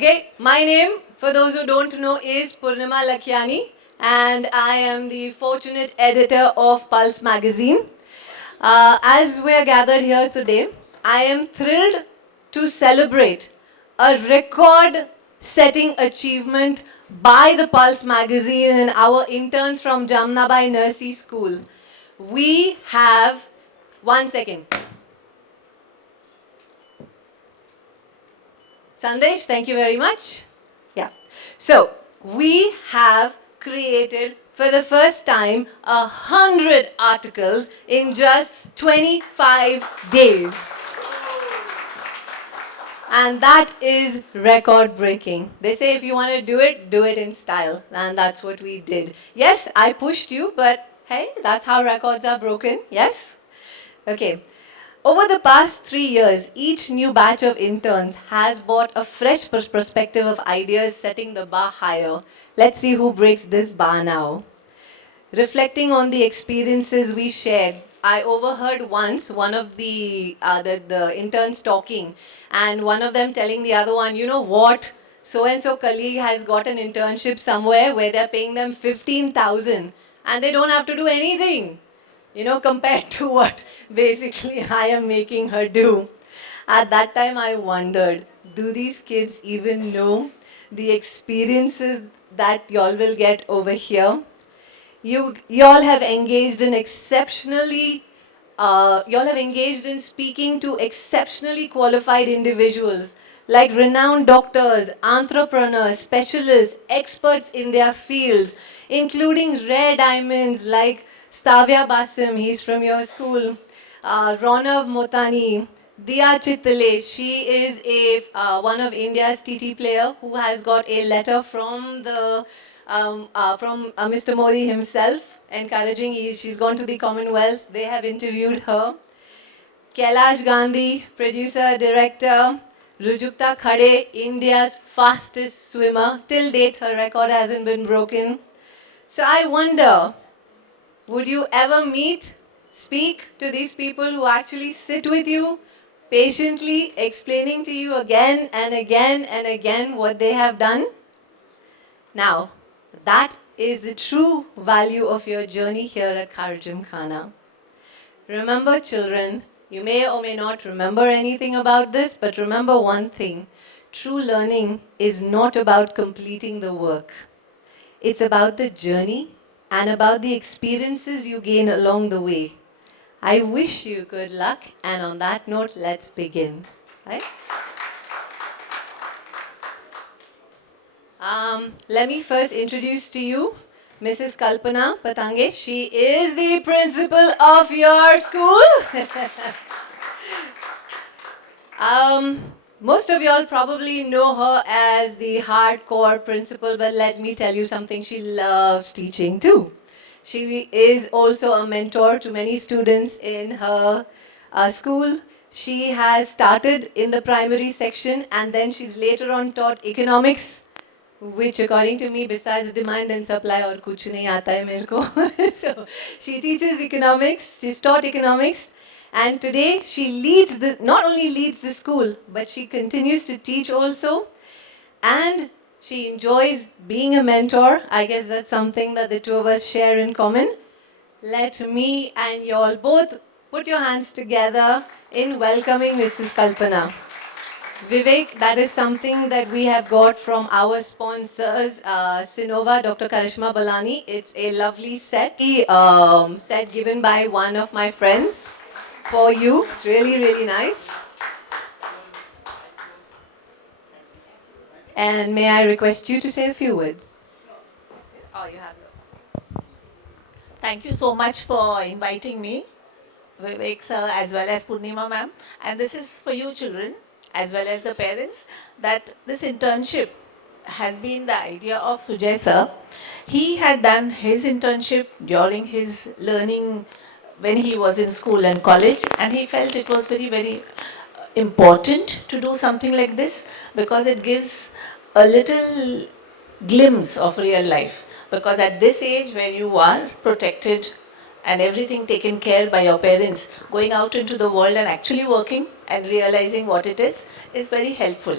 Okay, my name, for those who don't know, is Purnima Lakhiani, and I am the fortunate editor of Pulse magazine. As we are gathered here today, I am thrilled to celebrate a record-setting achievement by the Pulse magazine and our interns from Jamnabai Nursery School. We have, one second. Sandesh, thank you very much. Yeah. So, we have created for the first time 100 articles in just 25 days. And that is record breaking. They say if you want to do it in style. And that's what we did. Yes, I pushed you, but hey, that's how records are broken. Yes? Okay. Over the past 3 years, each new batch of interns has brought a fresh perspective of ideas setting the bar higher. Let's see who breaks this bar now. Reflecting on the experiences we shared, I overheard once one of the interns talking, and one of them telling the other one, you know what, so-and-so colleague has got an internship somewhere where they're paying them 15,000 and they don't have to do anything. You know, compared to what basically I am making her do. At that time, I wondered, do these kids even know the experiences that y'all will get over here? Y'all have engaged in speaking to exceptionally qualified individuals like renowned doctors, entrepreneurs, specialists, experts in their fields, including rare diamonds like Stavya Basim, he's from your school, Ronav Motani, Dia Chittale, she is one of India's TT player who has got a letter from Mr. Modi himself, encouraging, she's gone to the Commonwealth, they have interviewed her. Kailash Gandhi, producer, director, Rujukta Khade, India's fastest swimmer. Till date, her record hasn't been broken. So I wonder, would you ever speak to these people who actually sit with you, patiently explaining to you again and again and again what they have done? Now, that is the true value of your journey here at Khar Gymkhana. Remember, children, you may or may not remember anything about this, but remember one thing. True learning is not about completing the work. It's about the journey and about the experiences you gain along the way. I wish you good luck, and on that note, let's begin. Right? Let me first introduce to you Mrs. Kalpana Patange. She is the principal of your school. Most of y'all probably know her as the hardcore principal, but let me tell you something, she loves teaching too. She is also a mentor to many students in her school. She has started in the primary section and then she's later on taught economics, which according to me, besides demand and supply, aur kuch nahi aata hai mere ko. So she teaches economics, she's taught economics, and today she not only leads the school, but she continues to teach also, and she enjoys being a mentor. I guess that's something that the two of us share in common. Let me and you all both put your hands together in welcoming Mrs. Kalpana. Vivek, that is something that we have got from our sponsors, Sinova, Dr. Karishma Balani. It's a lovely set. Set given by one of my friends for you. It's really, really nice. And may I request you to say a few words? Oh, you have yours. Thank you so much for inviting me, Vivek sir, as well as Purnima ma'am. And this is for you children, as well as the parents, that this internship has been the idea of Sujay sir. He had done his internship during his learning when he was in school and college, and he felt it was very, very important to do something like this because it gives a little glimpse of real life. Because at this age where you are protected and everything taken care by your parents, going out into the world and actually working and realizing what it is very helpful.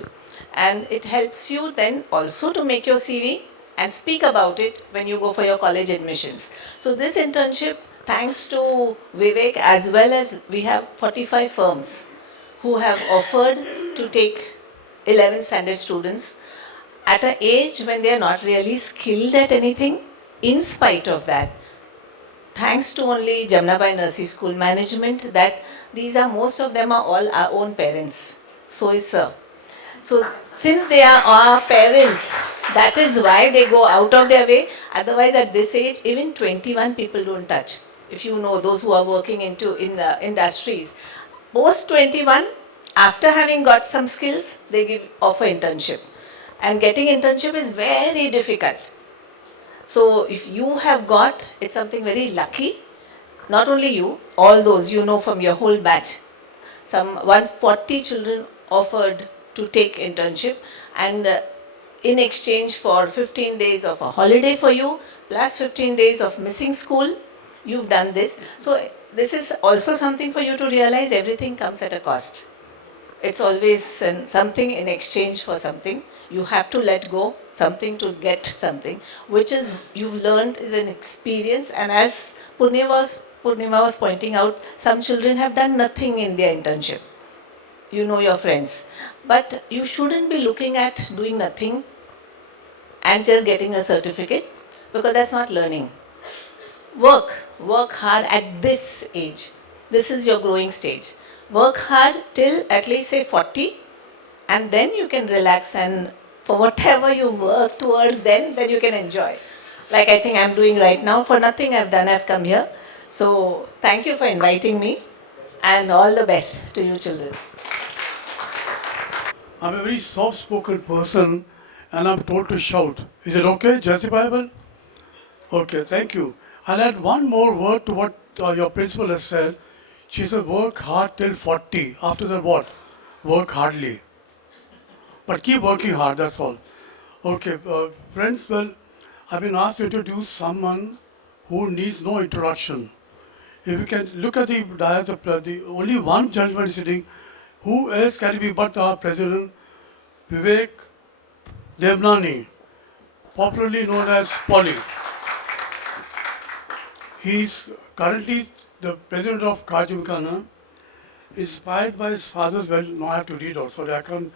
And it helps you then also to make your CV and speak about it when you go for your college admissions. So this internship, thanks to Vivek, as well as we have 45 firms who have offered to take 11th standard students at an age when they are not really skilled at anything. In spite of that, thanks to only Jamnabai Nursery School management, that these are, most of them are all our own parents. So is sir. So since they are our parents, that is why they go out of their way. Otherwise, at this age, even 21 people don't touch. If you know those who are working in the industries, post 21, after having got some skills, they offer internship, and getting internship is very difficult. So if you have got, it's something very lucky. Not only you, all those you know from your whole batch. Some 140 children offered to take internship, and in exchange for 15 days of a holiday for you, plus 15 days of missing school, you've done this. So this is also something for you to realize everything comes at a cost. It's always something in exchange for something. You have to let go something to get something, which is you've learned is an experience. And as Purnima was pointing out, some children have done nothing in their internship. You know your friends. But you shouldn't be looking at doing nothing and just getting a certificate, because that's not learning. Work hard at this age. This is your growing stage. Work hard till at least say 40, and then you can relax, and for whatever you work towards, then you can enjoy. Like I think I'm doing right now. For nothing I've done, I've come here. So thank you for inviting me, and all the best to you children. I'm a very soft-spoken person and I'm told to shout. Is it okay? Justifiable? Okay, thank you. I'll add one more word to what your principal has said. She said work hard till 40. After that what? Work hardly. But keep working hard, that's all. Okay, friends, well, I've been asked to introduce someone who needs no introduction. If you can look at the dais, the only one gentleman is sitting. Who else can it be but our president, Vivek Devnani, popularly known as Polly. He is currently the president of Khar Gymkhana, inspired by his father's value. No, I have to read out, sorry, I can't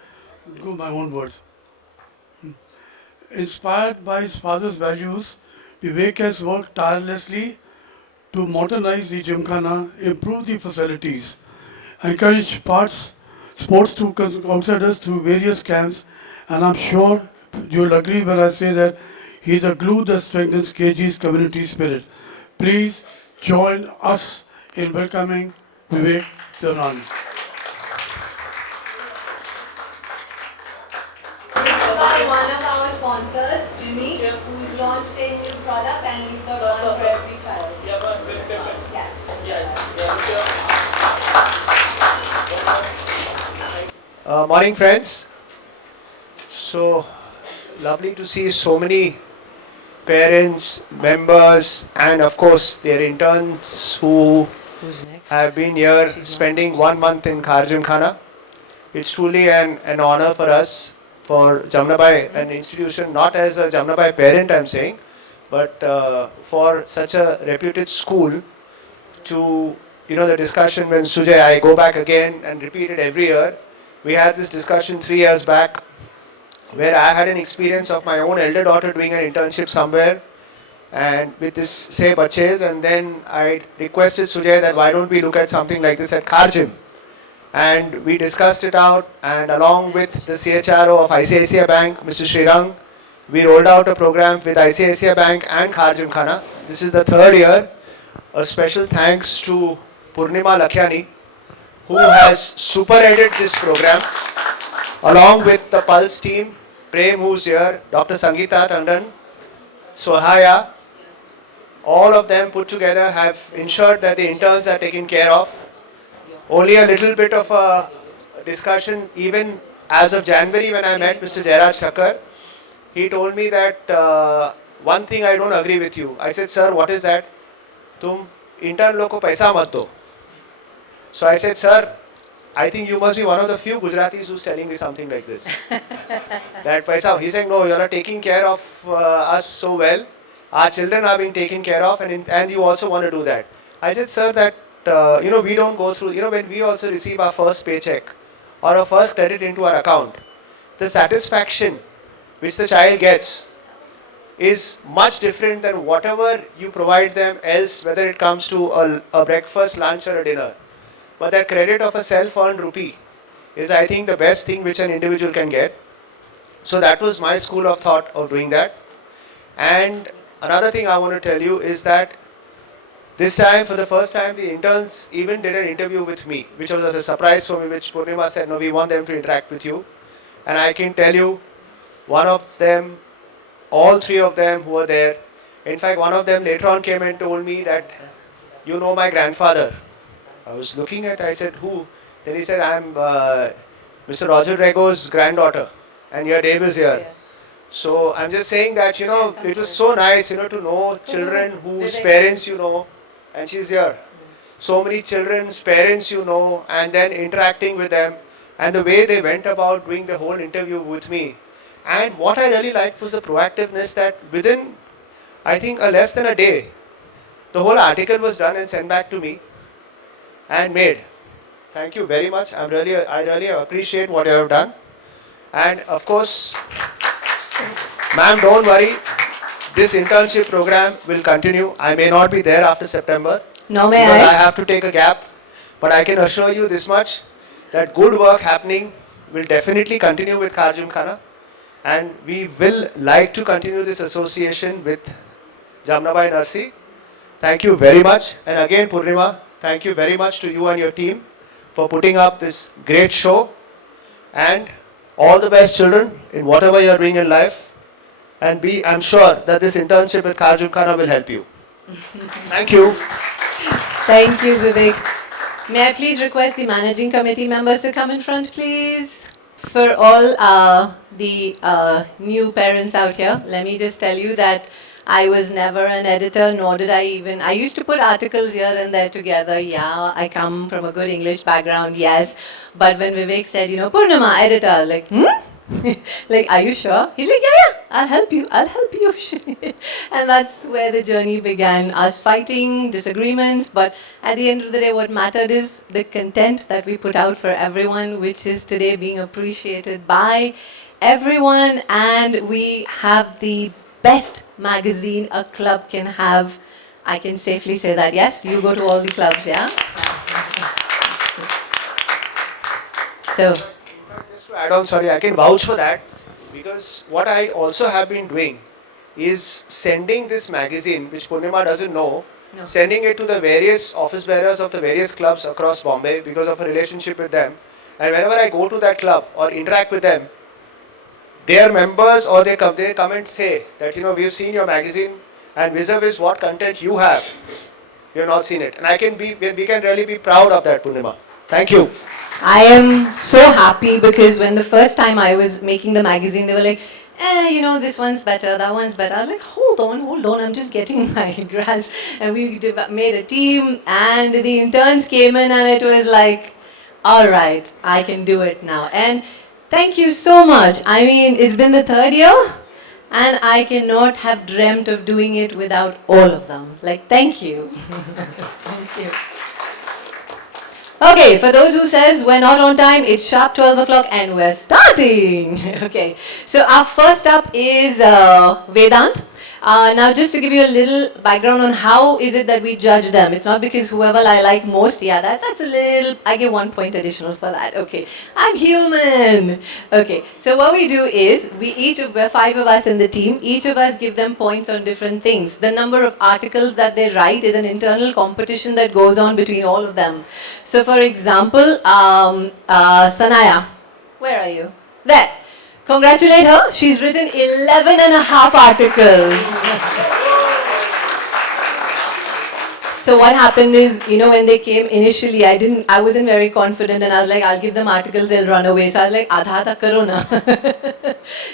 go my own words. Inspired by his father's values, Vivek has worked tirelessly to modernize the Gymkhana, improve the facilities, encourage sports to outsiders through various camps, and I'm sure you'll agree when I say that he's a glue that strengthens KG's community spirit. Please join us in welcoming Vivek Devnani. By one of our sponsors, Jimmy, who's launched a new product and he's got one for every child. Morning, friends. So lovely to see so many parents, members, and of course their interns who have been here spending 1 month in Khar Gymkhana. It's truly an honor for us, for Jamnabai, an institution, not as a Jamnabai parent I'm saying, but for such a reputed school to, the discussion when Sujay, I go back again and repeat it every year. We had this discussion 3 years back where I had an experience of my own elder daughter doing an internship somewhere and with this say baches, and then I requested Sujay that why don't we look at something like this at Khar Gym. And we discussed it out, and along with the CHRO of ICICI Bank, Mr. Srirang, we rolled out a program with ICICI Bank and Khar Gymkhana. This is the 3rd year. A special thanks to Purnima Lakhiani, who has super-headed this program, along with the Pulse team, Prem who's here, Dr. Sangeeta Tandon, Sohaya. All of them put together have ensured that the interns are taken care of. Only a little bit of a discussion, even as of January when I met Mr. Jairaj Thakkar, he told me that one thing I don't agree with you. I said, sir, what is that? तुम intern लोग को पैसा मत दो. So I said, sir, I think you must be one of the few Gujaratis who's telling me something like this. That paisa, he's saying, no, you're not taking care of us so well. Our children are being taken care of, and you also want to do that. I said, sir, that we don't go through, when we also receive our first paycheck or our first credit into our account, the satisfaction which the child gets is much different than whatever you provide them else, whether it comes to a breakfast, lunch or a dinner. But that credit of a self-earned rupee is, I think, the best thing which an individual can get. So that was my school of thought of doing that. And another thing I want to tell you is that this time, for the first time, the interns even did an interview with me, which was a surprise for me, which Purnima said, no, we want them to interact with you. And I can tell you, one of them, all three of them who were there, in fact, one of them later on came and told me that, you know my grandfather. I was looking at, I said, who? Then he said, I'm Mr. Roger Drego's granddaughter, and your Dave is here. So I'm just saying that, it was so nice, to know children whose parents you know, and she's here. So many children's parents you know, and then interacting with them, and the way they went about doing the whole interview with me. And what I really liked was the proactiveness that within, I think, less than a day, the whole article was done and sent back to me and made. Thank you very much. I really appreciate what you have done. And of course, ma'am, don't worry. This internship program will continue. I may not be there after September. No, may because I? I have to take a gap. But I can assure you this much, that good work happening will definitely continue with Khar Gymkhana. And we will like to continue this association with Jamnabai Narsee. Thank you very much. And again, Purnima, thank you very much to you and your team for putting up this great show. And all the best, children, in whatever you are doing in life. And I'm sure that this internship with Khar Gymkhana will help you. Thank you. Thank you, Vivek. May I please request the managing committee members to come in front, please? For all the new parents out here, let me just tell you that I was never an editor, nor did I used to put articles here and there together. Yeah, I come from a good English background, yes. But when Vivek said, Purnima, editor, like, like, are you sure? He's like, yeah, I'll help you. And that's where the journey began, us fighting, disagreements, but at the end of the day, what mattered is the content that we put out for everyone, which is today being appreciated by everyone, and we have the best magazine a club can have. I can safely say that, yes, you go to all the clubs, yeah? So, just to add on, sorry, I can vouch for that, because what I also have been doing is sending this magazine, which Purnima doesn't know, sending it to the various office bearers of the various clubs across Bombay because of a relationship with them. And whenever I go to that club or interact with them, their members or they come and say that, we've seen your magazine and vis-a-vis what content you have, we have not seen it. And we can really be proud of that, Purnima. Thank you. I am so happy because when the first time I was making the magazine, they were like, this one's better, that one's better. I was like, hold on, I'm just getting my grasp. And we made a team, and the interns came in, and it was like, all right, I can do it now. And thank you so much. I mean, it's been the third year, and I cannot have dreamt of doing it without all of them. Like, thank you. Thank you. Okay, for those who says we're not on time, it's sharp 12 o'clock and we're starting. Okay, so our first up is Vedant. Now just to give you a little background on how is it that we judge them. It's not because whoever I like most, yeah, that's a little, I give 1 point additional for that. Okay, I'm human. Okay, so what we do is, we're 5 of us in the team, each of us give them points on different things. The number of articles that they write is an internal competition that goes on between all of them. So for example, Sanaya, where are you? There. Congratulate her. She's written 11 and a half articles. So what happened is, when they came initially, I wasn't very confident, and I was like, I'll give them articles, they'll run away. So I was like, Adha tak karo na.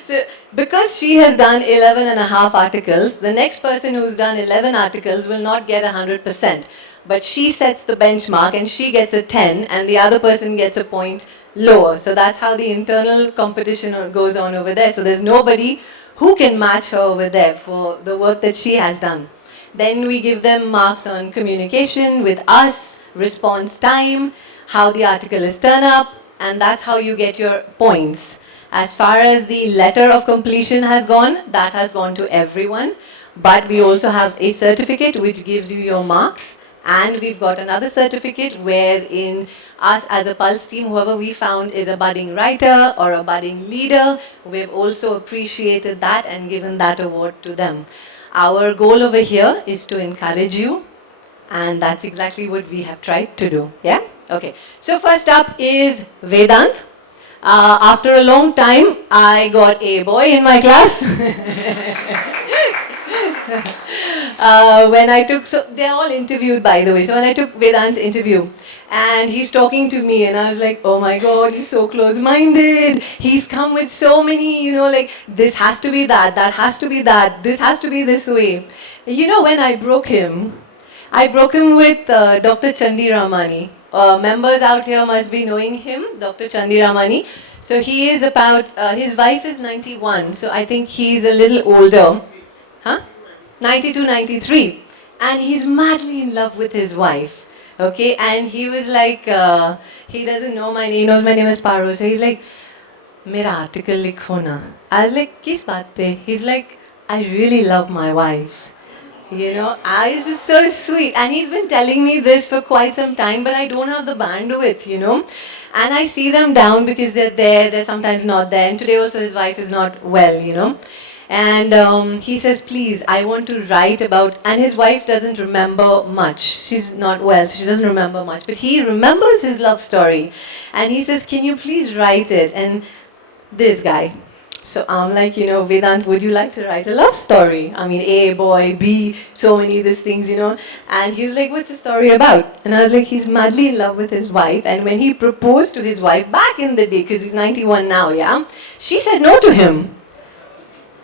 So because she has done 11 and a half articles, the next person who's done 11 articles will not get 100%. but she sets the benchmark and she gets a 10 and the other person gets a point lower. So that's how the internal competition goes on over there. So there's nobody who can match her over there for the work that she has done. Then we give them marks on communication with us, response time, how the article is turned up, and that's how you get your points. As far as the letter of completion has gone, that has gone to everyone. But we also have a certificate which gives you your marks. And we've got another certificate wherein us as a Pulse team, whoever we found is a budding writer or a budding leader, we've also appreciated that and given that award to them. Our goal over here is to encourage you, and that's exactly what we have tried to do. Yeah? Okay. So first up is Vedant. After a long time, I got a boy in my class. When I took, so they're all interviewed by the way, so when I took Vedant's interview and he's talking to me and I was like, oh my god, he's so close-minded, he's come with so many, you know, like this has to be that, that has to be that, this has to be this way. You know, when I broke him with Dr. Chandi Ramani. Members out here must be knowing him, Dr. Chandi Ramani. So he is about, his wife is 91, so I think he's a little older. Huh? 92, 93. And he's madly in love with his wife. Okay, and he was like, he doesn't know my name, he knows my name is Paro. So he's like, Mera article likho na. I was like, Kis baat pe? He's like, I really love my wife. You know, this is so sweet. And he's been telling me this for quite some time, but I don't have the bandwidth, you know. And I see them down because they're there, they're sometimes not there. And today also his wife is not well, you know. And he says, please, I want to write about, and his wife doesn't remember much. She's not well, so she doesn't remember much. But he remembers his love story. And he says, can you please write it? And this guy. So I'm like, you know, Vedant, would you like to write a love story? I mean, A, boy, B, so many these things, you know. And he was like, what's the story about? And I was like, he's madly in love with his wife. And when he proposed to his wife back in the day, because he's 91 now, yeah, she said no to him.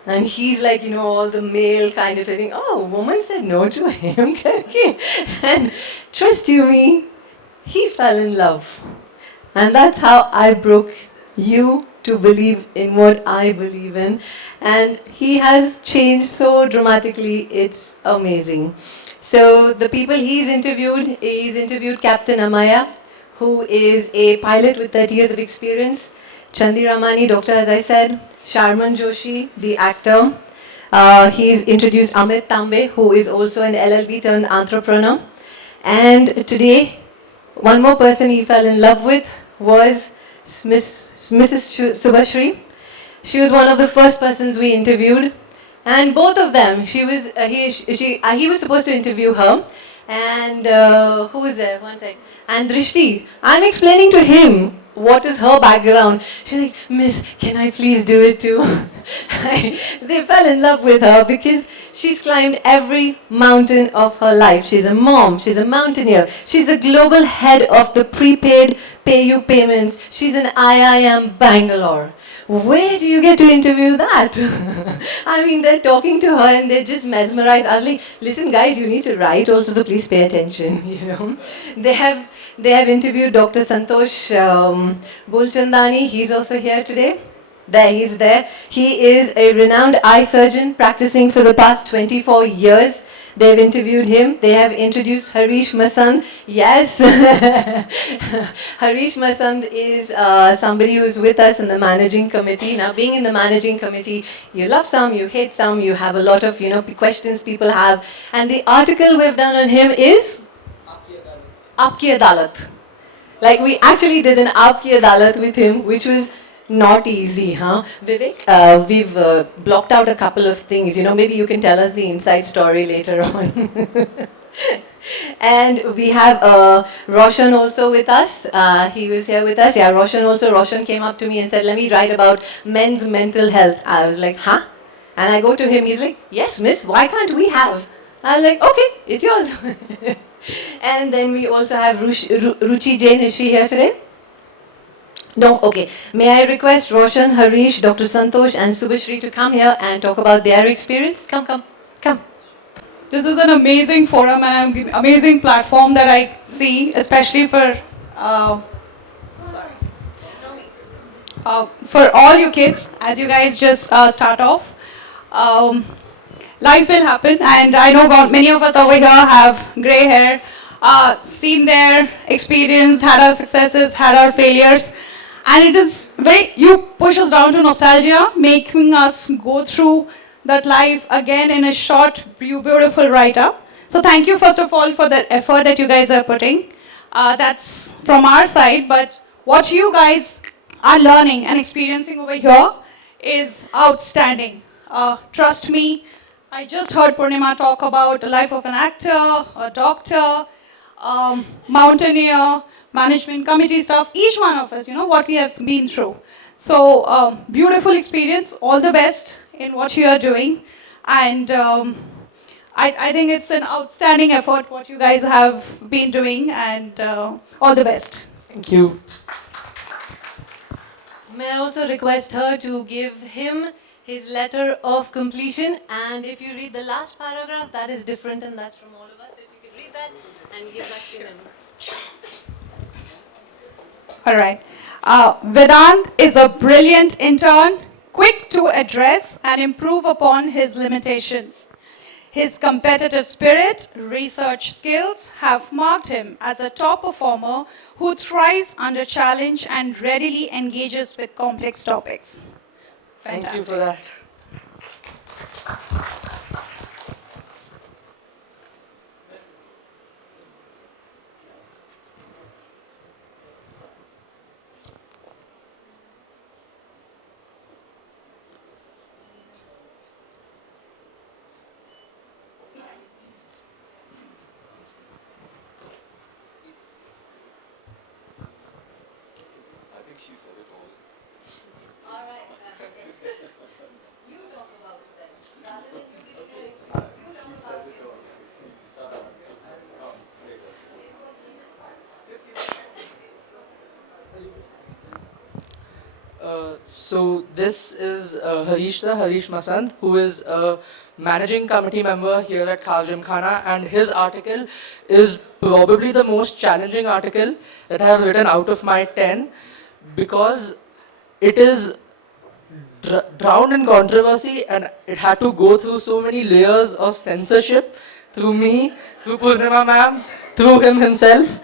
And he's like, you know, all the male kind of thing. Oh, a woman said no to him. And trust you me, he fell in love. And that's how I broke you to believe in what I believe in. And he has changed so dramatically, it's amazing. So the people he's interviewed Captain Anaya, who is a pilot with 30 years of experience. Chandi Ramani, doctor, as I said. Sharman Joshi, the actor. He's introduced Amit Tambe, who is also an LLB turned entrepreneur. And today, one more person he fell in love with was Mrs. Subhashri. She was one of the first persons we interviewed. And both of them, he was supposed to interview her. And who was there? One second. And Dishti, I'm explaining to him what is her background. She's like, Miss, can I please do it too? They fell in love with her because she's climbed every mountain of her life. She's a mom, she's a mountaineer, she's a global head of the prepaid pay-you payments. She's an IIM Bangalore. Where do you get to interview that? I mean, they're talking to her and they're just mesmerized. I was like, listen guys, you need to write also, so please pay attention, you know. They have interviewed Dr. Santosh Bulchandani. He's also here today. There, he's there. He is a renowned eye surgeon practicing for the past 24 years. They've interviewed him. They have introduced Harish Masand. Yes, Harish Masand is somebody who's with us in the managing committee. Now, being in the managing committee, you love some, you hate some, you have a lot of, you know, questions people have. And the article we've done on him is Aapki Adalat. Like, we actually did an Aapki Adalat with him, which was not easy, huh? Vivek, we've blocked out a couple of things. You know, maybe you can tell us the inside story later on. And we have Roshan also with us. He was here with us. Yeah, Roshan came up to me and said, let me write about men's mental health. I was like, huh? And I go to him, he's like, yes, miss, why can't we have? I was like, okay, it's yours. And then we also have Ruchi Jain. Is she here today? No, okay. May I request Roshan, Harish, Dr. Santosh and Subhashri to come here and talk about their experience? Come. This is an amazing forum and an amazing platform that I see, especially uh, for all you kids as you guys just start off. Um, Life will happen, and I know many of us over here have gray hair, seen their experience, had our successes, had our failures, and it is you push us down to nostalgia, making us go through that life again in a short, beautiful write up. So, thank you first of all for the effort that you guys are putting. That's from our side, but what you guys are learning and experiencing over here is outstanding. Trust me, I just heard Purnima talk about the life of an actor, a doctor, mountaineer, management committee staff, each one of us, what we have been through. So, beautiful experience, all the best in what you are doing. And I think it's an outstanding effort what you guys have been doing, and all the best. Thank you. May I also request her to give him his letter of completion, and if you read the last paragraph, that is different and that's from all of us. So if you could read that and give that to him. All right. Vedant is a brilliant intern, quick to address and improve upon his limitations. His competitive spirit, research skills have marked him as a top performer who thrives under challenge and readily engages with complex topics. Thank you Fantastic. for that. So this is Harish Masand, who is a managing committee member here at Khar Gymkhana, and his article is probably the most challenging article that I have written out of my 10, because it is drowned in controversy, and it had to go through so many layers of censorship, through me, through Purnima ma'am, through him himself,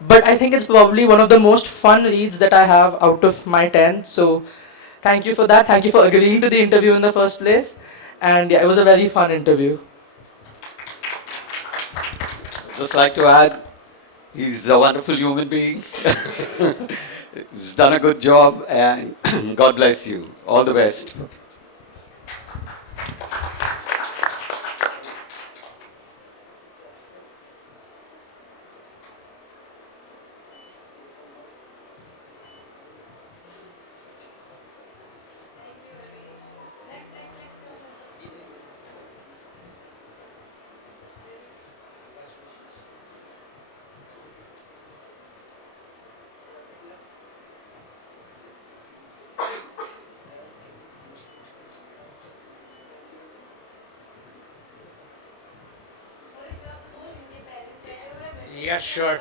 but I think it's probably one of the most fun reads that I have out of my 10. So thank you for that. Thank you for agreeing to the interview in the first place. And yeah, it was a very fun interview. Just like to add, he's a wonderful human being. He's done a good job, and God bless you. All the best. Yeah, sure.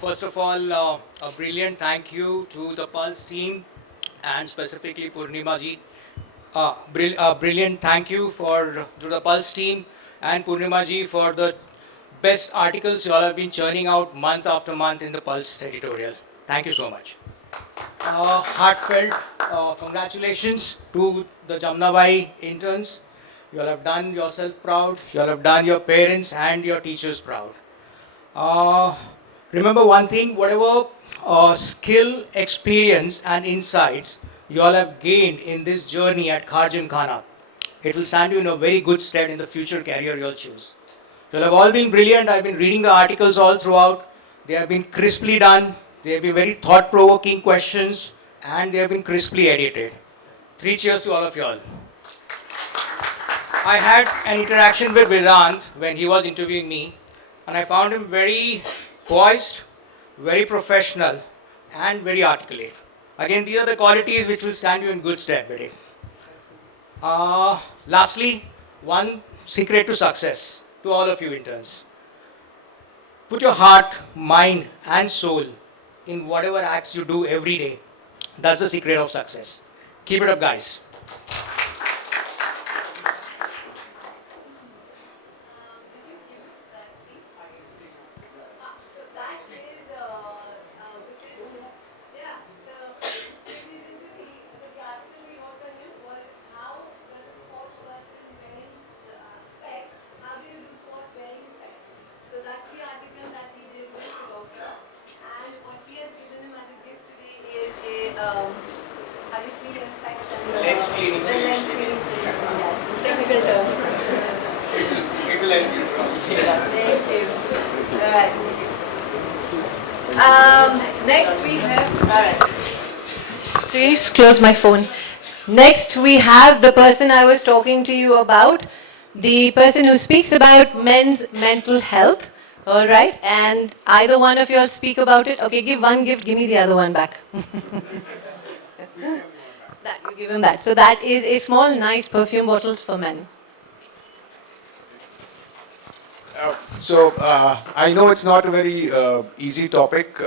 First of all, a brilliant thank you to the Pulse team and specifically Purnima ji. Brilliant thank you to the Pulse team and Purnima ji for the best articles you all have been churning out month after month in the Pulse editorial. Thank you so much. Heartfelt congratulations to the Jamnabai interns. You all have done yourself proud. You all have done your parents and your teachers proud. Remember one thing, whatever skill, experience and insights you all have gained in this journey at Khar Gymkhana, it will stand you in a very good stead in the future career you'll choose. You all have all been brilliant. I've been reading the articles all throughout. They have been crisply done. They have been very thought-provoking questions and they have been crisply edited. 3 cheers to all of you all. I had an interaction with Vedant when he was interviewing me, and I found him very poised, very professional, and very articulate. Again, these are the qualities which will stand you in good stead, buddy. Lastly, one secret to success to all of you interns. Put your heart, mind, and soul in whatever acts you do every day. That's the secret of success. Keep it up, guys. Lens cleaning solution. Technical term. It will help you. Thank you. All right. Next we have. All right. Please close my phone. Next we have the person I was talking to you about, the person who speaks about men's mental health. All right, and either one of you all speak about it. Okay, give one gift, give me the other one back. That, you give him that. So that is a small, nice perfume bottles for men. I know it's not a very easy topic.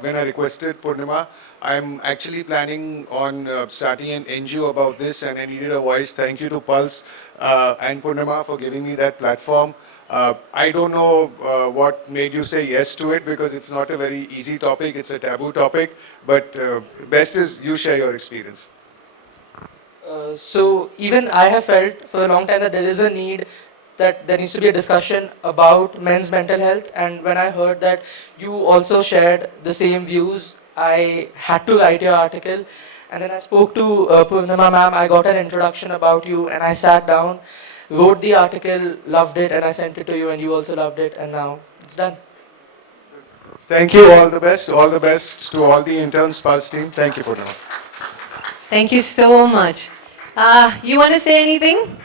When I requested Purnima, I'm actually planning on starting an NGO about this, and I needed a voice. Thank you to Pulse and Purnima for giving me that platform. I don't know what made you say yes to it, because it's not a very easy topic. It's a taboo topic, but best is you share your experience. So even I have felt for a long time that there is a need, that there needs to be a discussion about men's mental health, and when I heard that you also shared the same views, I had to write your article. And then I spoke to Purnima ma'am, I got an introduction about you, and I sat down, wrote the article, loved it, and I sent it to you, and you also loved it, and now it's done. Thank you. All the best. All the best to all the interns, Pulse team. Thank you, Purnima. Thank you so much. You want to say anything?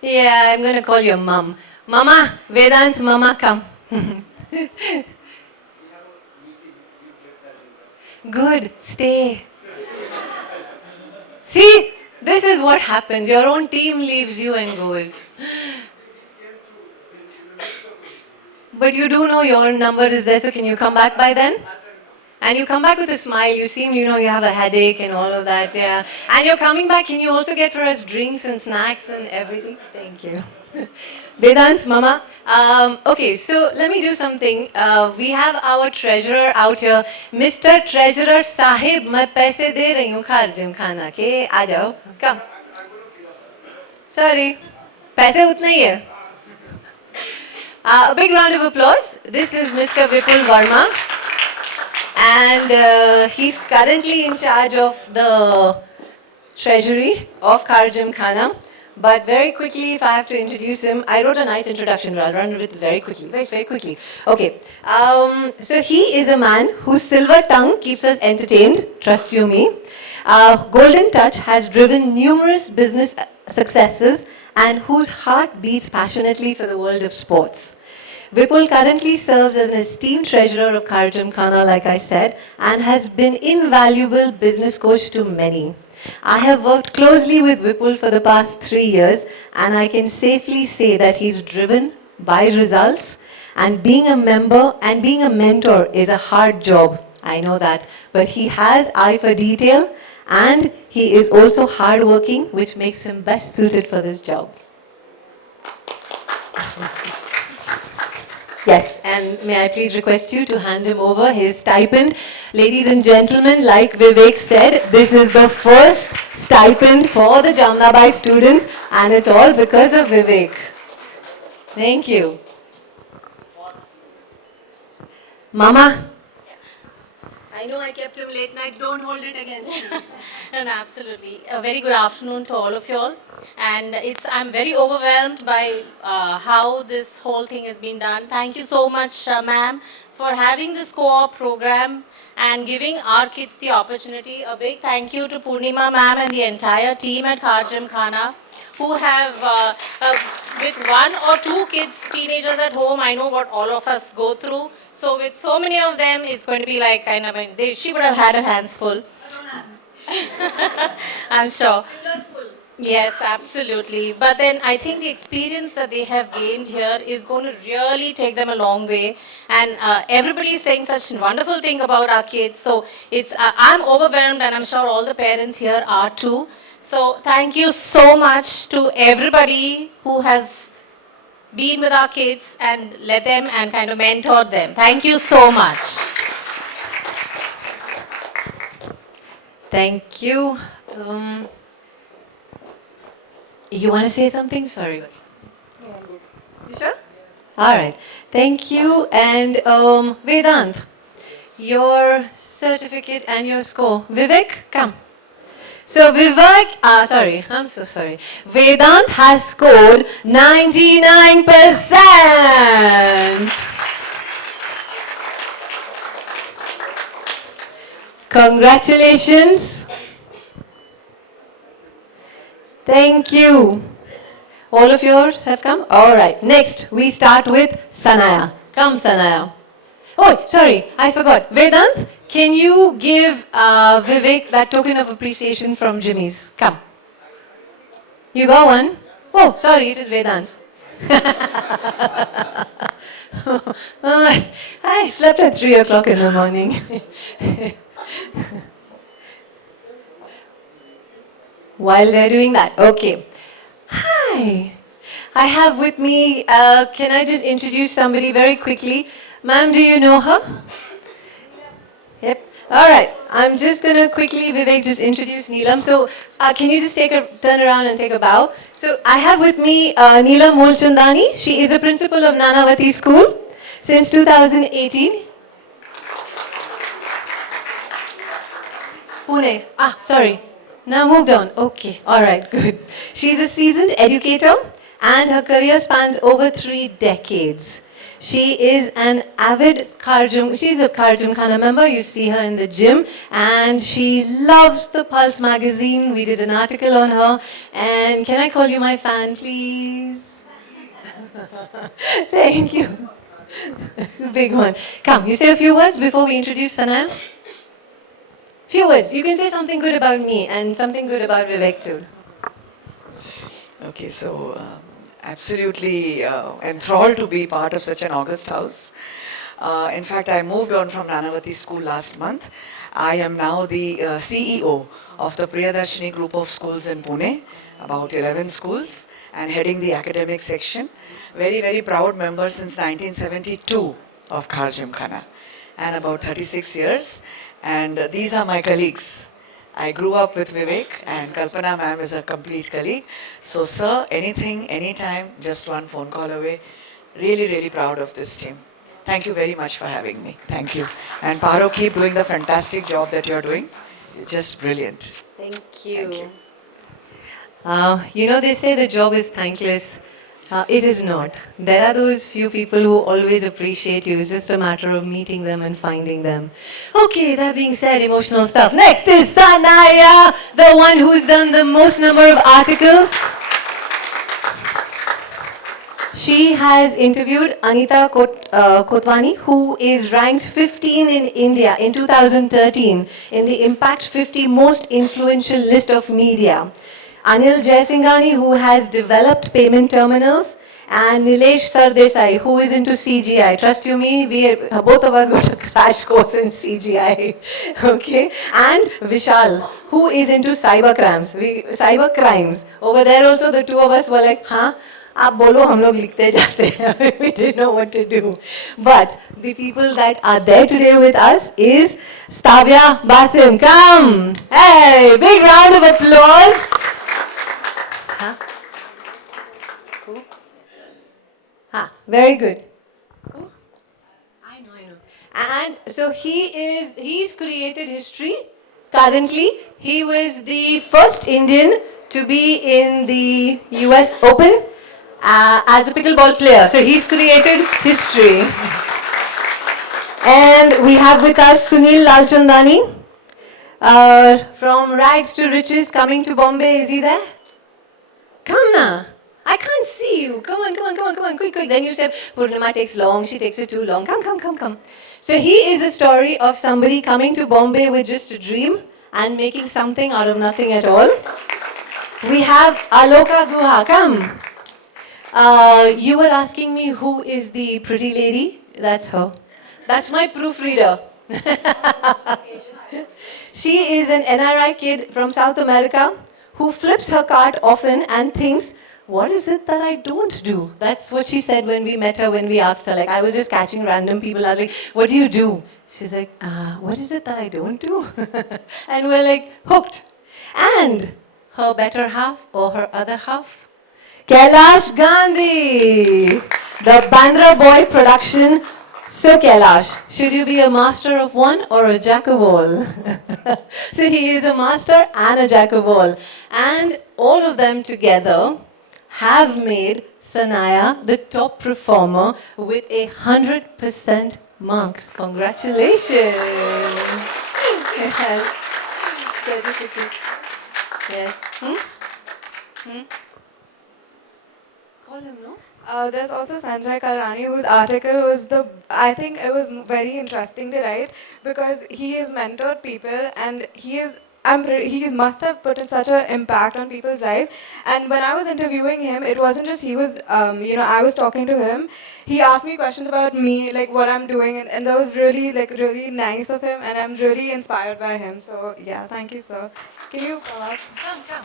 Yeah, I'm going to call your mom. Mama, Vedant's mama, come. Good, stay. See, this is what happens. Your own team leaves you and goes. But you do know your number is there, so can you come back by then? And you come back with a smile. You seem, you have a headache and all of that, yeah. And you're coming back. Can you also get for us drinks and snacks and everything? Thank you. Vedant's mama. Okay, so let me do something. We have our treasurer out here. Mr. Treasurer Sahib, मैं पैसे दे रही हूँ खार जिमखाना के. आ जाओ. Come. Sorry. पैसे उतना ही है. A big round of applause. This is Mr. Vipul Varma. And he's currently in charge of the treasury of Khar Gymkhana. But very quickly, if I have to introduce him, I wrote a nice introduction. I'll run with it very quickly, very quickly. Okay, so he is a man whose silver tongue keeps us entertained, trust you me. Golden touch has driven numerous business successes and whose heart beats passionately for the world of sports. Vipul currently serves as an esteemed treasurer of Khar Gymkhana, like I said, and has been invaluable business coach to many. I have worked closely with Vipul for the past 3 years, and I can safely say that he's driven by results, and being a member and being a mentor is a hard job. I know that, but he has eye for detail, and he is also hardworking, which makes him best suited for this job. Yes, and may I please request you to hand him over his stipend. Ladies and gentlemen, like Vivek said, this is the first stipend for the Jamnabai students, and it's all because of Vivek. Thank you. Mama, I know I kept him late night, don't hold it against me. And absolutely. A very good afternoon to all of you all. And I'm very overwhelmed by how this whole thing has been done. Thank you so much, ma'am, for having this co-op program and giving our kids the opportunity. A big thank you to Purnima ma'am and the entire team at Khar Gymkhana, who have, with 1 or 2 kids, teenagers at home, I know what all of us go through. So with so many of them, it's going to be like kind of, she would have had her hands full. I'm sure. Yes, absolutely. But then I think the experience that they have gained here is going to really take them a long way. And everybody is saying such a wonderful thing about our kids. So it's I'm overwhelmed, and I'm sure all the parents here are too. So thank you so much to everybody who has been with our kids and led them and kind of mentored them. Thank you so much. Thank you. You want to say something? Sorry. You sure? All right. Thank you. And Vedant, your certificate and your score. Vivek, come. So Vivek, I'm so sorry. Vedant has scored 99%. Congratulations. Thank you. All of yours have come? All right. Next, we start with Sanaya. Come, Sanaya. Oh, sorry, I forgot. Vedant, can you give Vivek that token of appreciation from Jimmy's? Come. You got one? Oh, sorry, it is Vedant's. I slept at 3 o'clock in the morning. While they're doing that, okay. Hi, I have with me, can I just introduce somebody very quickly? Ma'am, do you know her? Yep. All right. I'm just going to quickly, Vivek, just introduce Neelam. So can you just turn around and take a bow? So I have with me Neelam Molchandani. She is a principal of Nanavati School since 2018. Pune. Sorry. Now moved on. Okay. All right. Good. She's a seasoned educator and her career spans over 3 decades. She is an avid she's a Khar Gymkhana member. You see her in the gym, and she loves the Pulse magazine. We did an article on her. And can I call you my fan, please? Thank you. Big one. Come, you say a few words before we introduce Sanaya. Few words. You can say something good about me and something good about Vivek too. Okay, so absolutely enthralled to be part of such an august house. In fact, I moved on from Nanavati School last month. I am now the CEO of the Priyadarshini group of schools in Pune, about 11 schools, and heading the academic section. Very, very proud member since 1972 of Khar Gymkhana, and about 36 years. And these are my colleagues. I grew up with Vivek, and Kalpana ma'am is a complete colleague. So sir, anything, anytime, just one phone call away. Really, really proud of this team. Thank you very much for having me. Thank you. And Paro, keep doing the fantastic job that you're doing. You're just brilliant. Thank you. Thank you. They say the job is thankless. It is not. There are those few people who always appreciate you. It's just a matter of meeting them and finding them. Okay, that being said, emotional stuff. Next is Sanaya, the one who's done the most number of articles. She has interviewed Anita Kotwani, who is ranked 15 in India in 2013 in the Impact 50 Most Influential List of Media. Anil Jaisinghani, who has developed payment terminals, and Nilesh Sardesai, who is into CGI. Trust you me, both of us got a crash course in CGI. Okay? And Vishal, who is into cyber crimes. Over there also the two of us were like, आप बोलो हम लोग लिखते जाते हैं. We didn't know what to do. But the people that are there today with us is Stavya Basim. Come! Hey, big round of applause. Cool. Very good. Cool. I know. And so he's created history. Currently, he was the first Indian to be in the US Open as a pickleball player. So he's created history. And we have with us Sunil Lalchandani from Rags to Riches, coming to Bombay. Is he there? Come now. I can't see you. Come on, quick. Then you said Purnima takes long, she takes it too long. Come. So he is a story of somebody coming to Bombay with just a dream and making something out of nothing at all. We have Aloka Guha. Come. You were asking me who is the pretty lady? That's her. That's my proofreader. She is an NRI kid from South America who flips her cart often and thinks, what is it that I don't do? That's what she said when we met her, when we asked her. Like, I was just catching random people. I was like, what do you do? She's like, what is it that I don't do? And we're like, hooked. And her better half or her other half, Kailash Gandhi, the Bandra Boy production. So Kailash, should you be a master of one or a jack of all? So he is a master and a jack of all. And all of them together have made Sanaya the top performer with 100% marks. Congratulations. Yes. Yes. Call him, no? There's also Sanjay Kalrani, whose article was I think it was very interesting to write because he has mentored people and he must have put in such an impact on people's life. And when I was interviewing him, it wasn't just he was, I was talking to him. He asked me questions about me, like what I'm doing, and that was really, really nice of him, and I'm really inspired by him. So yeah, thank you, sir. Can you come up? Come.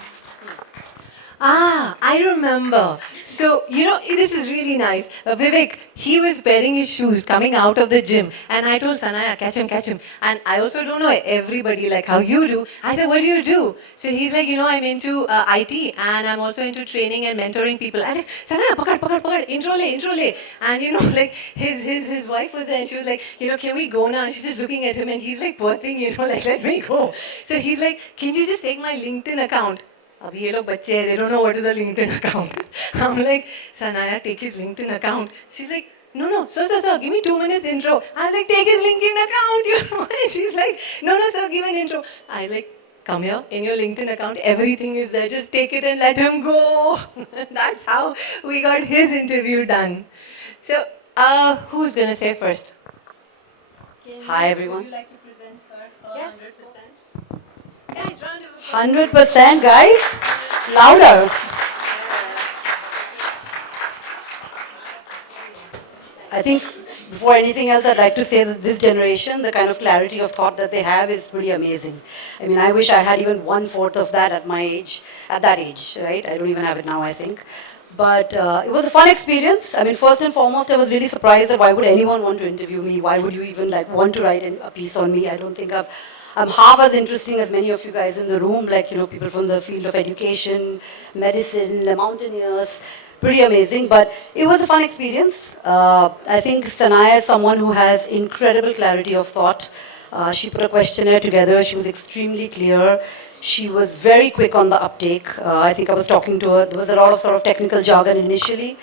I remember. So, this is really nice. Vivek, he was wearing his shoes coming out of the gym. And I told Sanaya, catch him. And I also don't know everybody like how you do. I said, what do you do? So he's like, I'm into IT and I'm also into training and mentoring people. I said, Sanaya, pakad, intro le. And, like his wife was there and she was like, can we go now? And she's just looking at him and he's like, poor thing, like, let me go. So he's like, can you just take my LinkedIn account? Abhi ye log bacche hai, they don't know what is a LinkedIn account. I'm like, Sanaya, take his LinkedIn account. She's like, no, sir, give me 2 minutes intro. I was like, take his LinkedIn account, And she's like, no, sir, give an intro. I like, come here, in your LinkedIn account, everything is there. Just take it and let him go. That's how we got his interview done. So, who's going to say first? Hi, everyone. Would you like to present her? Yes. 100%? Guys, round of applause. 100%, guys. Louder. I think before anything else, I'd like to say that this generation, the kind of clarity of thought that they have is pretty amazing. I mean, I wish I had even 1/4 of that at my age, at that age, right? I don't even have it now, I think. But it was a fun experience. I mean, first and foremost, I was really surprised that why would anyone want to interview me? Why would you even want to write a piece on me? I don't think I'm half as interesting as many of you guys in the room, people from the field of education, medicine, the mountaineers. Pretty amazing, but it was a fun experience. I think Sanaya is someone who has incredible clarity of thought. She put a questionnaire together. She was extremely clear. She was very quick on the uptake. I think I was talking to her. There was a lot of sort of technical jargon initially,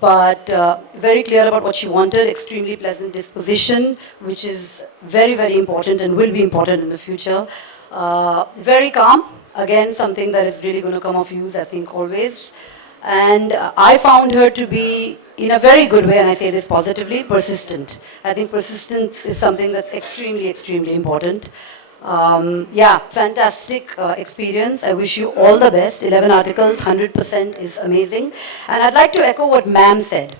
but very clear about what she wanted, extremely pleasant disposition, which is very, very important and will be important in the future. Very calm, again, something that is really going to come of use, I think, always. And I found her to be, in a very good way, and I say this positively, persistent. I think persistence is something that's extremely, extremely important. Fantastic experience. I wish you all the best. 11 articles, 100% is amazing. And I'd like to echo what ma'am said,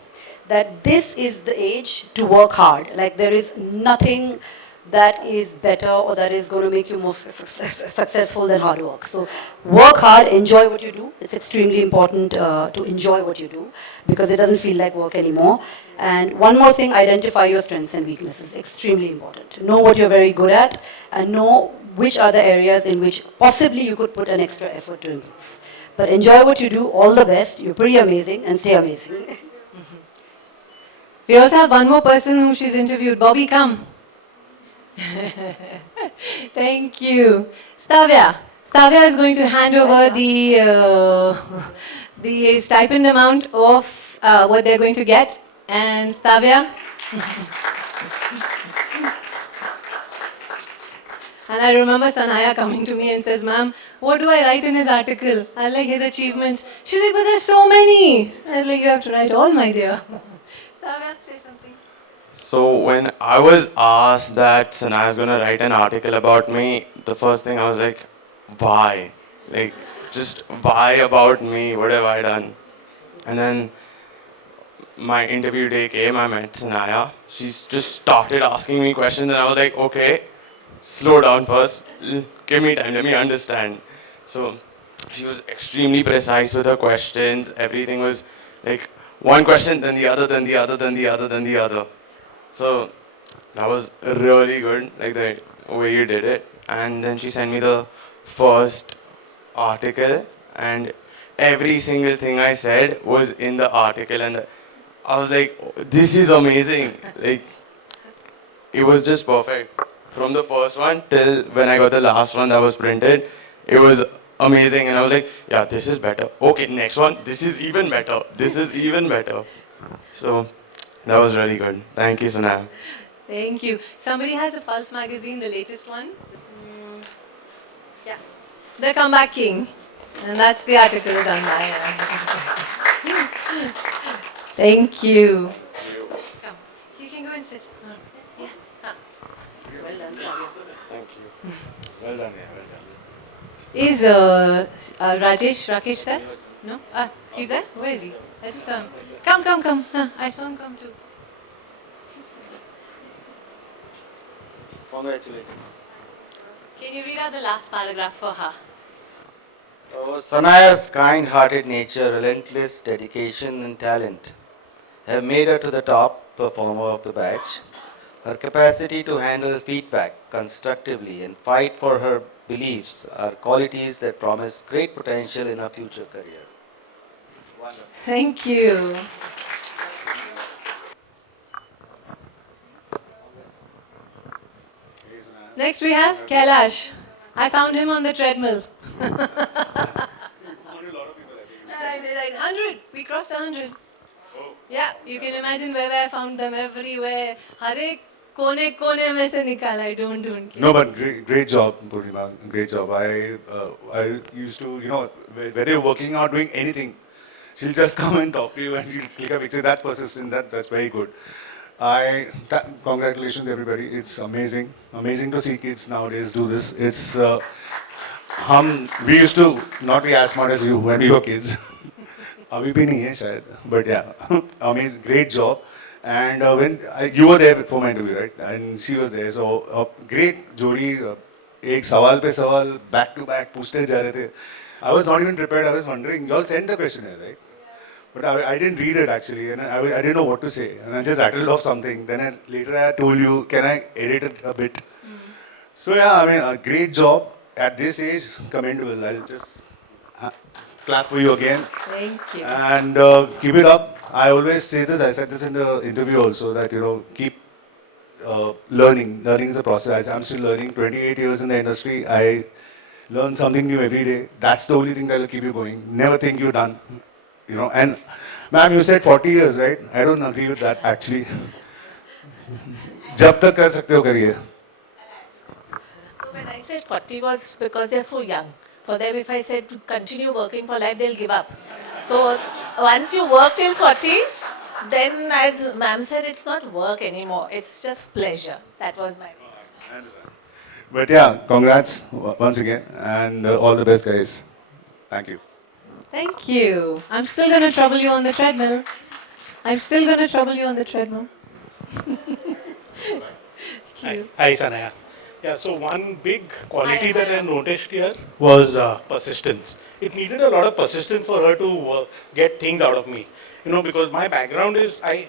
that this is the age to work hard. Like, there is nothing that is better or that is going to make you more successful than hard work. So work hard, enjoy what you do. It's extremely important to enjoy what you do because it doesn't feel like work anymore. And one more thing, identify your strengths and weaknesses. Extremely important. Know what you're very good at and know which are the areas in which possibly you could put an extra effort to improve. But enjoy what you do, all the best. You're pretty amazing and stay amazing. We also have one more person who she's interviewed. Bobby, come. Thank you. Stavya. Stavya is going to hand over the stipend amount of what they're going to get. And Stavya. And I remember Sanaya coming to me and says, ma'am, what do I write in his article? I like his achievements. She's like, but there's so many. I like, you have to write all, my dear. Stavya, say something. So when I was asked that Sanaya is going to write an article about me, the first thing I was like, why? Like, just why about me? What have I done? And then my interview day came, I met Sanaya. She just started asking me questions and I was like, okay, slow down first. Give me time, let me understand. So she was extremely precise with her questions. Everything was like one question, then the other, then the other, then the other, then the other. So that was really good, like the way you did it. And then she sent me the first article, and every single thing I said was in the article, and I was like, "Oh, this is amazing." Like, it was just perfect. From the first one till when I got the last one that was printed, it was amazing, and I was like, yeah, this is better. Okay, next one, this is even better. This is even better. So that was really good. Thank you, Sanaya. Thank you. Somebody has a Pulse magazine, the latest one? Yeah. The Comeback King. And that's the article done by Thank you. Come. You can go and sit. Yeah. Well done, Savya. Thank you. Well done, yeah, well done. Is Rakesh there? No? He's there? Where is he? I just saw him. Come. I saw him come too. Congratulations. Can you read out the last paragraph for her? Sanaya's kind-hearted nature, relentless dedication and talent have made her to the top performer of the batch. Her capacity to handle feedback constructively and fight for her beliefs are qualities that promise great potential in her future career. Wonderful. Thank you. Next we have Kailash. I found him on the treadmill. I did, 100. We crossed 100. Yeah, you can imagine where I found them everywhere. Hare kone mein se nikala. I don't. No, but great job, Purnima. Great job. I used to, whether you're working or doing anything, she'll just come and talk to you and she'll click a picture. That persistent, that's very good. Congratulations, everybody. It's amazing. Amazing to see kids nowadays do this. It's, we used to not be as smart as you when we were kids. अभी भी नहीं है शायद, but yeah, amazing, great job. And when you were there for my interview, right? And she was there, so great जोड़ी, एक सवाल पे सवाल back to back पूछते जा रहे थे. I was not even prepared. I was wondering. You all sent the questionnaire, right? But I didn't read it actually, and I didn't know what to say, and I just rattled off something. Then later I told you, can I edit it a bit? So yeah, I mean, a great job at this age, commendable. I'll just clap for you again. Thank you. And keep it up. I always say this, I said this in the interview also, that, keep learning. Learning is a process. I'm still learning. 28 years in the industry, I learn something new every day. That's the only thing that will keep you going. Never think you're done. And ma'am, you said 40 years, right? I don't agree with that actually. जब तक कर सकते हो करिए. So when I said 40 was because they're so young. For them, if I said to continue working for life, they'll give up. So once you work till 40, then as ma'am said, it's not work anymore. It's just pleasure. That was my. I understand. But yeah, congrats once again, and all the best, guys. Thank you. Thank you. I'm still going to trouble you on the treadmill. Thank you. Hi, Sanaya. Yeah, so one big quality that I noticed here was persistence. It needed a lot of persistence for her to get things out of me. Because my background is I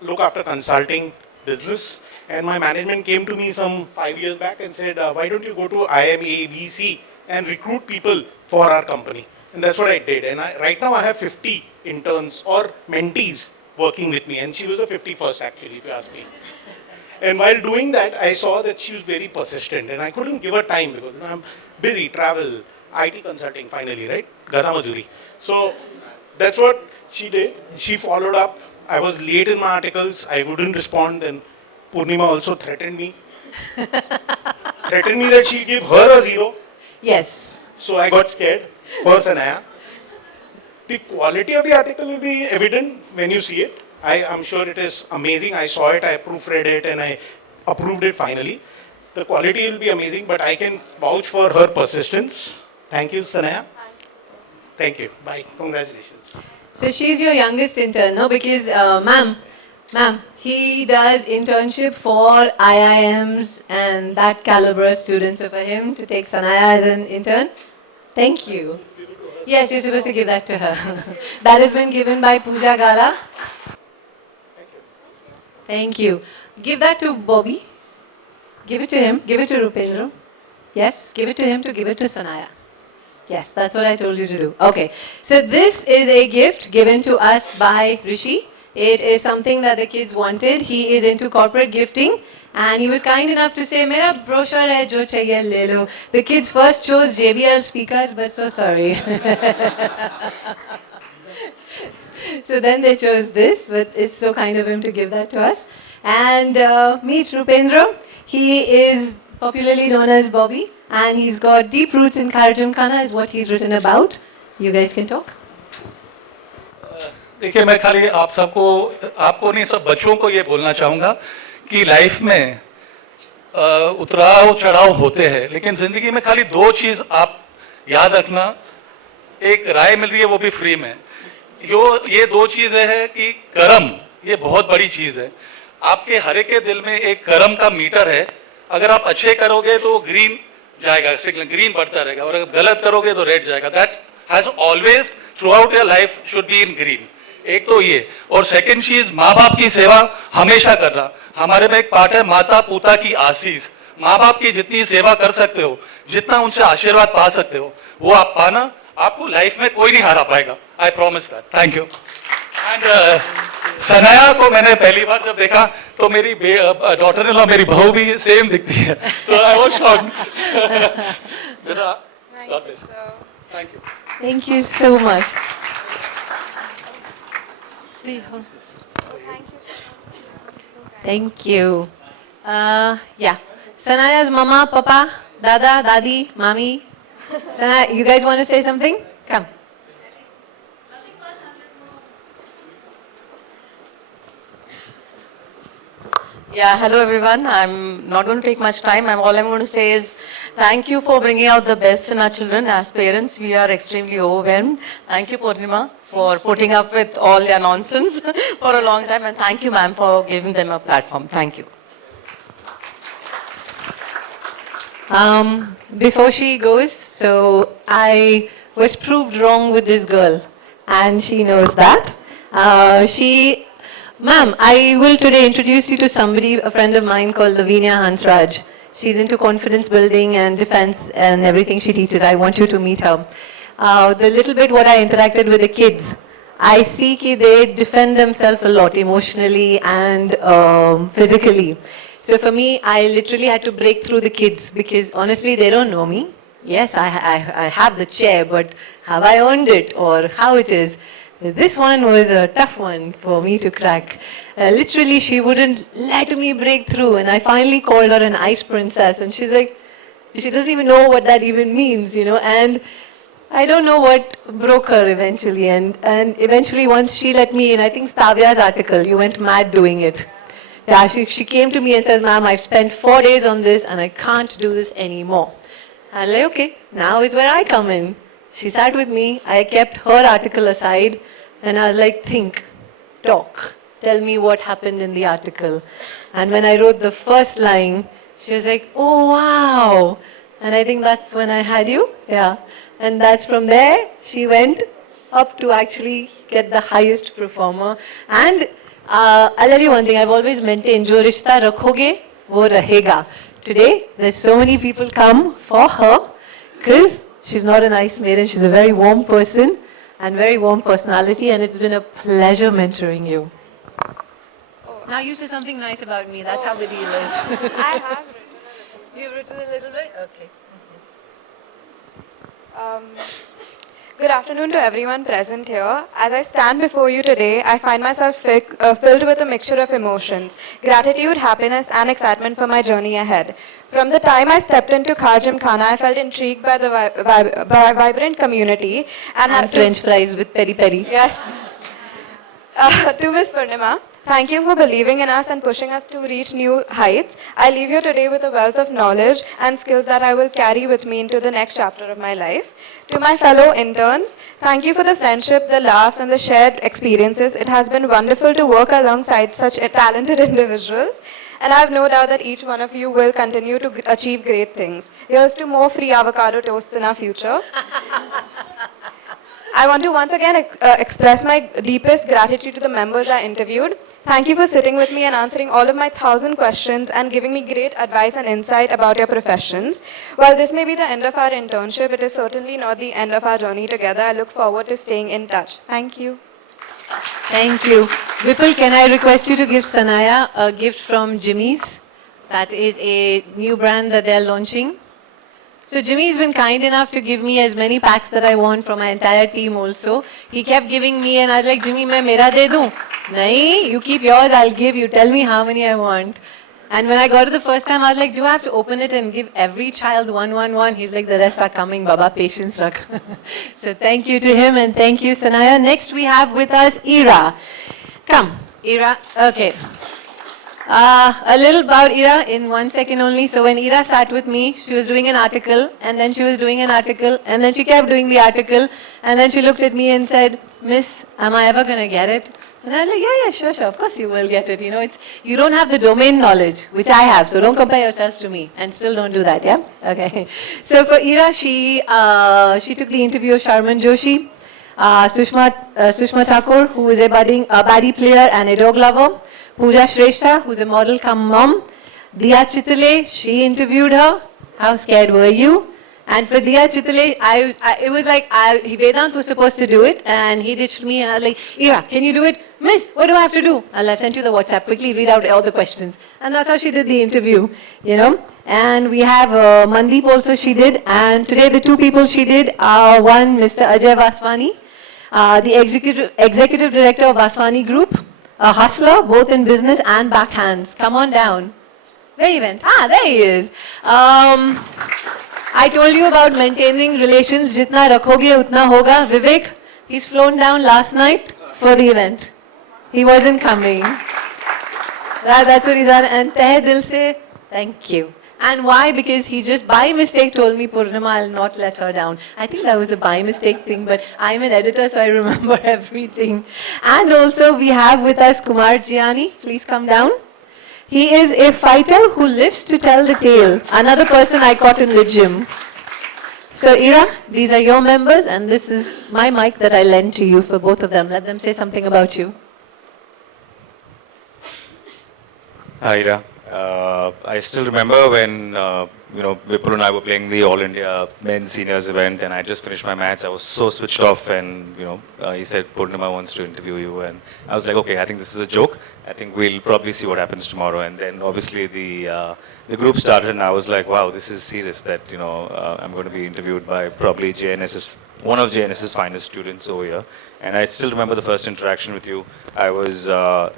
look after consulting business, and my management came to me some 5 years back and said, why don't you go to IMABC and recruit people for our company? And that's what I did. And right now I have 50 interns or mentees working with me, and she was the 51st actually, if you ask me. And while doing that, I saw that she was very persistent, and I couldn't give her time because I'm busy, travel, IT consulting finally, right? Gada Majuri. So that's what she did. She followed up. I was late in my articles. I wouldn't respond. Then Purnima also threatened me. Threatened me that she'll give her a 0. Yes. So I got scared. First, Anaya. The quality of the article will be evident when you see it. I'm sure it is amazing. I saw it, I proofread it, and I approved it finally. The quality will be amazing, but I can vouch for her persistence. Thank you, Sanaya. Thank you. Bye. Congratulations. So she's your youngest intern, no? Because, ma'am, he does internship for IIMs and that caliber students. So for him to take Sanaya as an intern, thank you. Yes, you're supposed to give that to her. That has been given by Pooja Gala. Thank you. Give that to Bobby. Give it to him. Give it to Rupendra. Yes, give it to him to give it to Sanaya. Yes, that's what I told you to do. Okay, so this is a gift given to us by Rishi. It is something that the kids wanted. He is into corporate gifting and he was kind enough to say, Mera brochure hai, jo chahiye le lo. The kids first chose JBL speakers, but so sorry. So then they chose this, but it's so kind of him to give that to us. And meet Rupendra. He is popularly known as Bobby, and he's got deep roots in Khar Gymkhana is what he's written about. You guys can talk. देखिए मैं खाली आप सबको आपको नहीं सब बच्चों को ये बोलना चाहूँगा कि लाइफ में उतराव चढ़ाव होते हैं लेकिन ज़िंदगी में खाली दो चीज़ आप याद रखना एक राय मिल रही है वो भी फ्री में ये दो चीज़ें हैं कि कर्म ये बहुत बड़ी चीज़ है आपके हर एक के दिल में एक कर्म का मीटर है अगर आप अच्छे करोगे तो ग्रीन जाएगा सिग्नल ग्रीन बढ़ता रहेगा और अगर गलत करोगे तो रेड जाएगा that has always through out your life should be in green एक तो ये और सेकंड चीज माँ बाप की सेवा हमेशा करना हमारे में एक पार्ट है माता पिता की आशीष माँ बाप की जितनी सेवा कर सकते हो जितना उनसे आशीर्वाद पा सकते हो वो आप पाना आपको लाइफ में कोई नहीं हरा पाएगा I promise that thank you and Sanaya को मैंने पहली बार जब देखा तो मेरी डॉटर इन लॉ मेरी बहू भी सेम दिखती है तो I was shocked Thank you so much. Thank you. Yeah. Sanaya's mama, papa, dada, dadi, mami. Sanaya, you guys want to say something? Come. Yeah, hello everyone. I'm not going to take much time. All I'm going to say is thank you for bringing out the best in our children. As parents, we are extremely overwhelmed. Thank you, Purnima, for putting up with all their nonsense for a long time. And thank you, ma'am, for giving them a platform. Thank you. Before she goes, so I was proved wrong with this girl, and she knows that. Ma'am, I will today introduce you to somebody, a friend of mine called Lavinia Hansraj. She's into confidence building and defense and everything she teaches. I want you to meet her. The little bit what I interacted with the kids, I see that they defend themselves a lot emotionally and physically. So for me, I literally had to break through the kids because honestly, they don't know me. Yes, I have the chair, but have I earned it or how it is? This one was a tough one for me to crack. Literally, she wouldn't let me break through, and I finally called her an ice princess, and she's like, she doesn't even know what that even means, you know, and I don't know what broke her eventually, and eventually once she let me in, I think Stavya's article, you went mad doing it. Yeah, she came to me and says, ma'am, I've spent 4 days on this, and I can't do this anymore. I was like, okay, now is where I come in. She sat with me, I kept her article aside, and I was like, think, talk, tell me what happened in the article. And when I wrote the first line, she was like, oh wow. And I think that's when I had you, yeah. And that's from there, she went up to actually get the highest performer. And I'll tell you one thing, I've always maintained, jo rishta rakhoge, wo rahega. Today, there's so many people come for her, because she's not an ice maiden, she's a very warm person and very warm personality, and it's been a pleasure mentoring you. Now you say something nice about me, that's how the deal is. I have written. You've written a little bit? Okay. Good afternoon to everyone present here. As I stand before you today, I find myself filled with a mixture of emotions, gratitude, happiness, and excitement for my journey ahead. From the time I stepped into Khar Gymkhana, I felt intrigued by the vibrant community and French fries with peri peri. Yes. To Ms. Purnima, Thank you for believing in us and pushing us to reach new heights. I leave you today with a wealth of knowledge and skills that I will carry with me into the next chapter of my life. To my fellow interns, thank you for the friendship, the laughs, and the shared experiences. It has been wonderful to work alongside such talented individuals. And I have no doubt that each one of you will continue to achieve great things. Here's to more free avocado toasts in our future. I want to once again express my deepest gratitude to the members I interviewed. Thank you for sitting with me and answering all of my 1,000 questions and giving me great advice and insight about your professions. While this may be the end of our internship, it is certainly not the end of our journey together. I look forward to staying in touch. Thank you. Thank you. Vipul, can I request you to give Sanaya a gift from Jimmy's? That is a new brand that they're launching. So Jimmy's been kind enough to give me as many packs that I want from my entire team also. He kept giving me and I was like, Jimmy, मैं मेरा दे दूँ? नहीं, you keep yours, I'll give you. Tell me how many I want. And when I got it the first time, I was like, do I have to open it and give every child one? He's like, the rest are coming, Baba, patience rakh. So thank you to him and thank you, Sanaya. Next we have with us Eira. Come, Eira. Okay. A little about Eira in 1 second only. So when Eira sat with me, she was doing an article, and then she was doing an article, and then she kept doing the article, and then she looked at me and said, Miss, am I ever going to get it? And I was like, yeah, sure, of course you will get it. You know, you don't have the domain knowledge, which I have, so don't compare yourself to me, and still don't do that, yeah? Okay. So for Eira, she took the interview of Sharman Joshi, Sushma Thakur, who is a baddie player and a dog lover, Pooja Shrestha, who's a model cum mom, Diya Chitale, she interviewed her. How scared were you? And for Diya Chitale, it was like, Vedant was supposed to do it, and he ditched me, and I was like, Eira, can you do it? Miss, what do I have to do? I've sent you the WhatsApp, quickly read out all the questions. And that's how she did the interview, you know. And we have Mandeep also she did, and today the two people she did are one, Mr. Ajay Vaswani, the executive director of Vaswani Group, a hustler, both in business and backhands. Come on down. Where he went? There he is. I told you about maintaining relations. Jitna rakhoge, utna hoga. Vivek, he's flown down last night for the event. He wasn't coming. That's what he's done. And teh dil se, thank you. And why? Because he just by mistake told me, Purnima, I'll not let her down. I think that was a by mistake thing, but I'm an editor, so I remember everything. And also we have with us Kumar Jiani. Please come down. He is a fighter who lives to tell the tale. Another person I caught in the gym. So Eira, these are your members, and this is my mic that I lend to you for both of them. Let them say something about you. Hi, Eira. I still remember when Vipul and I were playing the All India Men's Seniors event, and I just finished my match. I was so switched off, and he said Purnima wants to interview you, and I was like, okay, I think this is a joke. I think we'll probably see what happens tomorrow. And then obviously the group started, and I was like, wow, this is serious. That I'm going to be interviewed by probably one of JNS's finest students over here. And I still remember the first interaction with you. I was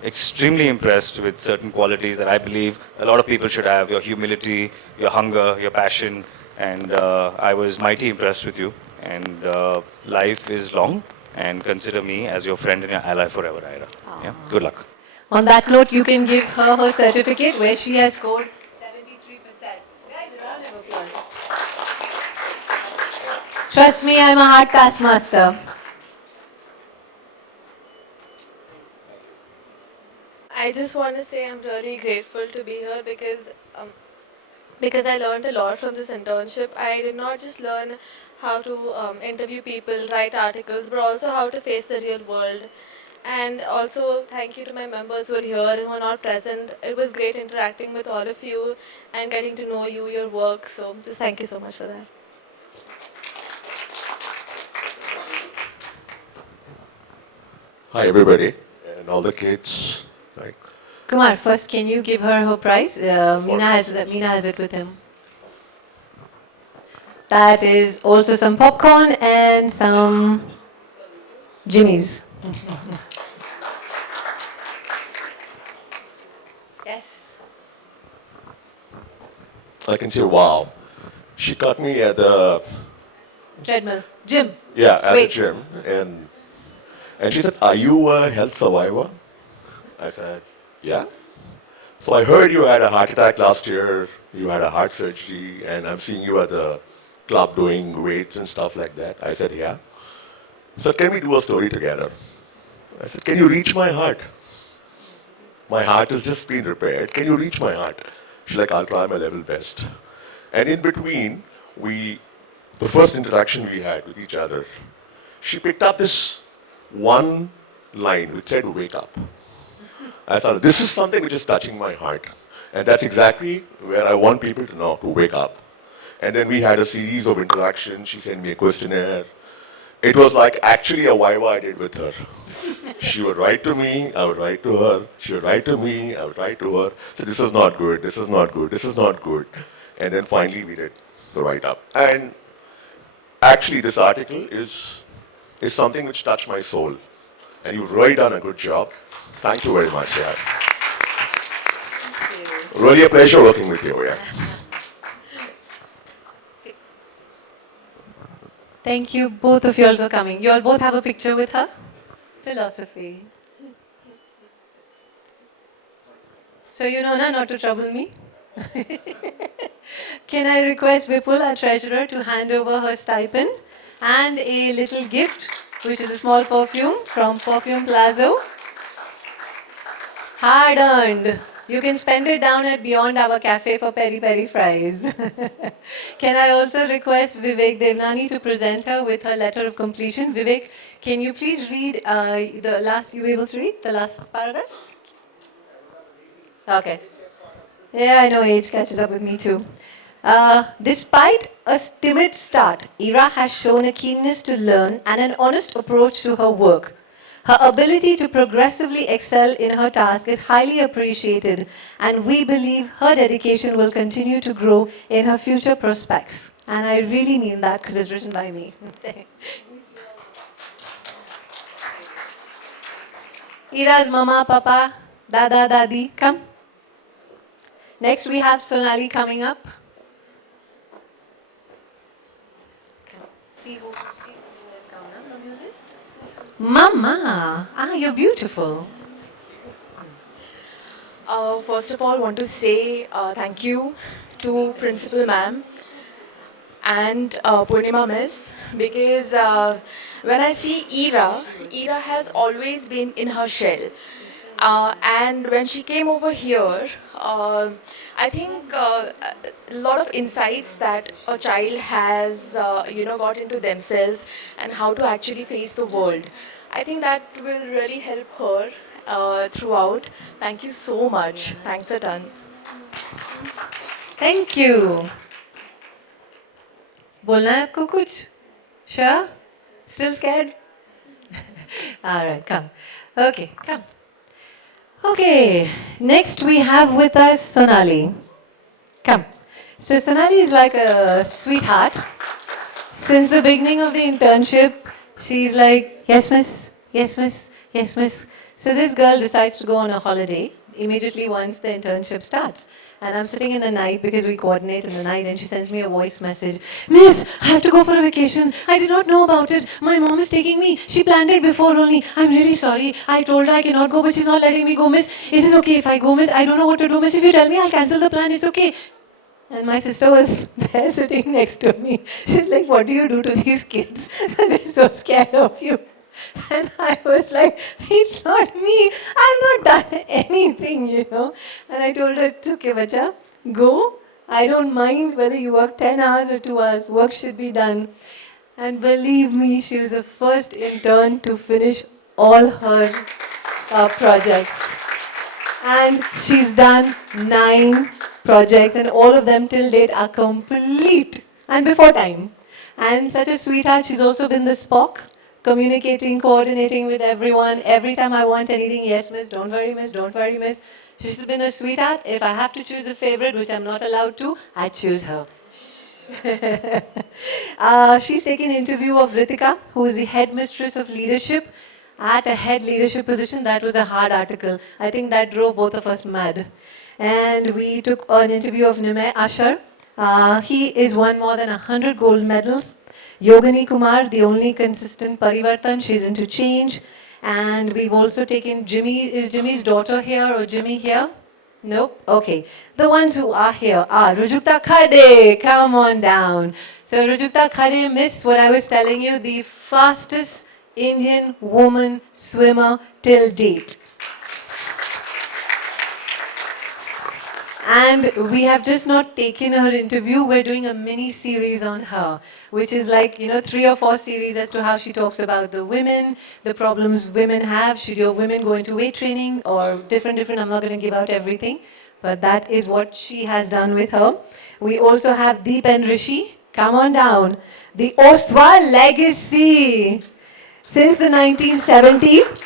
extremely impressed with certain qualities that I believe a lot of people should have: your humility, your hunger, your passion. And I was mighty impressed with you. And life is long, and consider me as your friend and your ally forever, Eira. Yeah? Good luck. On that note, you can give her certificate where she has scored 73%. Guys, a round of applause. Trust me, I'm a hard taskmaster. I just want to say I'm really grateful to be here because I learned a lot from this internship. I did not just learn how to interview people, write articles, but also how to face the real world. And also thank you to my members who are here and who are not present. It was great interacting with all of you and getting to know you, your work. So just thank you so much for that. Hi everybody and all the kids. Right. Kumar, first can you give her her prize? Meena has it with him. That is also some popcorn and some Jimmy's. Yes. I can say, wow. She caught me at the Treadmill. Gym. Yeah, at Weights. the gym, and she said, "Are you a health survivor?" I said, yeah. So I heard you had a heart attack last year, you had a heart surgery, and I'm seeing you at the club doing weights and stuff like that. I said, yeah. So can we do a story together? I said, can you reach my heart? My heart has just been repaired. Can you reach my heart? She's like, I'll try my level best. And in between, the first interaction we had with each other, she picked up this one line which said, wake up. I thought, this is something which is touching my heart. And that's exactly where I want people to know, to wake up. And then we had a series of interactions. She sent me a questionnaire. It was like actually a Viva I did with her. She would write to me, I would write to her. She would write to me, I would write to her. So this is not good, this is not good, this is not good. And then finally we did the write-up. And actually this article is something which touched my soul. And you've really done a good job. Thank you very much, yeah. Really a pleasure working with you, yeah. Thank you, both of you all, for coming. You all both have a picture with her? Philosophy. So you know not to trouble me? Can I request Vipul, our treasurer, to hand over her stipend and a little gift, which is a small perfume from Perfume Plaza. Hard earned. You can spend it down at Beyond Our Cafe for peri peri fries. Can I also request Vivek Devnani to present her with her letter of completion? Vivek, can you please read the last, you were able to read the last paragraph? Okay. Yeah, I know age catches up with me too. Despite a timid start, Eira has shown a keenness to learn and an honest approach to her work. Her ability to progressively excel in her task is highly appreciated, and we believe her dedication will continue to grow in her future prospects. And I really mean that because it's written by me. Eira's mama, papa, dada, dadi, come. Next we have Sonali coming up. See who has come now from your list? Mama, you're beautiful. First of all, want to say thank you to Principal Ma'am and Purnima Miss, because when I see Eira has always been in her shell. And when she came over here, I think a lot of insights that a child has, got into themselves and how to actually face the world. I think that will really help her throughout. Thank you so much. Thanks a ton. Thank you. बोलना है आपको कुछ? Sure? Still scared? All right, come. Okay, come. Okay, next we have with us Sonali. Come. So Sonali is like a sweetheart. Since the beginning of the internship, she's like, yes miss, yes miss, yes miss. So this girl decides to go on a holiday immediately once the internship starts. And I'm sitting in the night because we coordinate in the night, and she sends me a voice message. Miss, I have to go for a vacation. I did not know about it. My mom is taking me. She planned it before only. I'm really sorry. I told her I cannot go, but she's not letting me go, miss. It is okay if I go, miss. I don't know what to do, miss. If you tell me, I'll cancel the plan. It's okay. And my sister was there sitting next to me. She's like, what do you do to these kids? They're so scared of you. And I was like, it's not me. I've not done anything, And I told her, it's okay, bacha. Go. I don't mind whether you work 10 hours or 2 hours. Work should be done. And believe me, she was the first intern to finish all her projects. And she's done 9 projects, and all of them till date are complete and before time. And such a sweetheart. She's also been the Spock, communicating, coordinating with everyone. Every time I want anything, yes miss, don't worry miss, don't worry miss. She's been a sweetheart. If I have to choose a favorite, which I'm not allowed to, I choose her. She's taken interview of Ritika, who is the headmistress of leadership, at a head leadership position. That was a hard article. I think that drove both of us mad. And we took an interview of Nimay Ashar. He is won more than 100 gold medals. Yogani Kumar, the only consistent Parivartan, she's into change. And we've also taken Jimmy. Is Jimmy's daughter here or Jimmy here? Nope. Okay. The ones who are here are Rujukta Khade. Come on down. So Rujukta Khade missed what I was telling you, the fastest Indian woman swimmer till date. And we have just not taken her interview, we're doing a mini series on her, which is like, 3 or 4 series as to how she talks about the women, the problems women have, should your women go into weight training or different, I'm not going to give out everything, but that is what she has done with her. We also have Deep and Rishi, come on down, the Oswal legacy. Since the 1970s,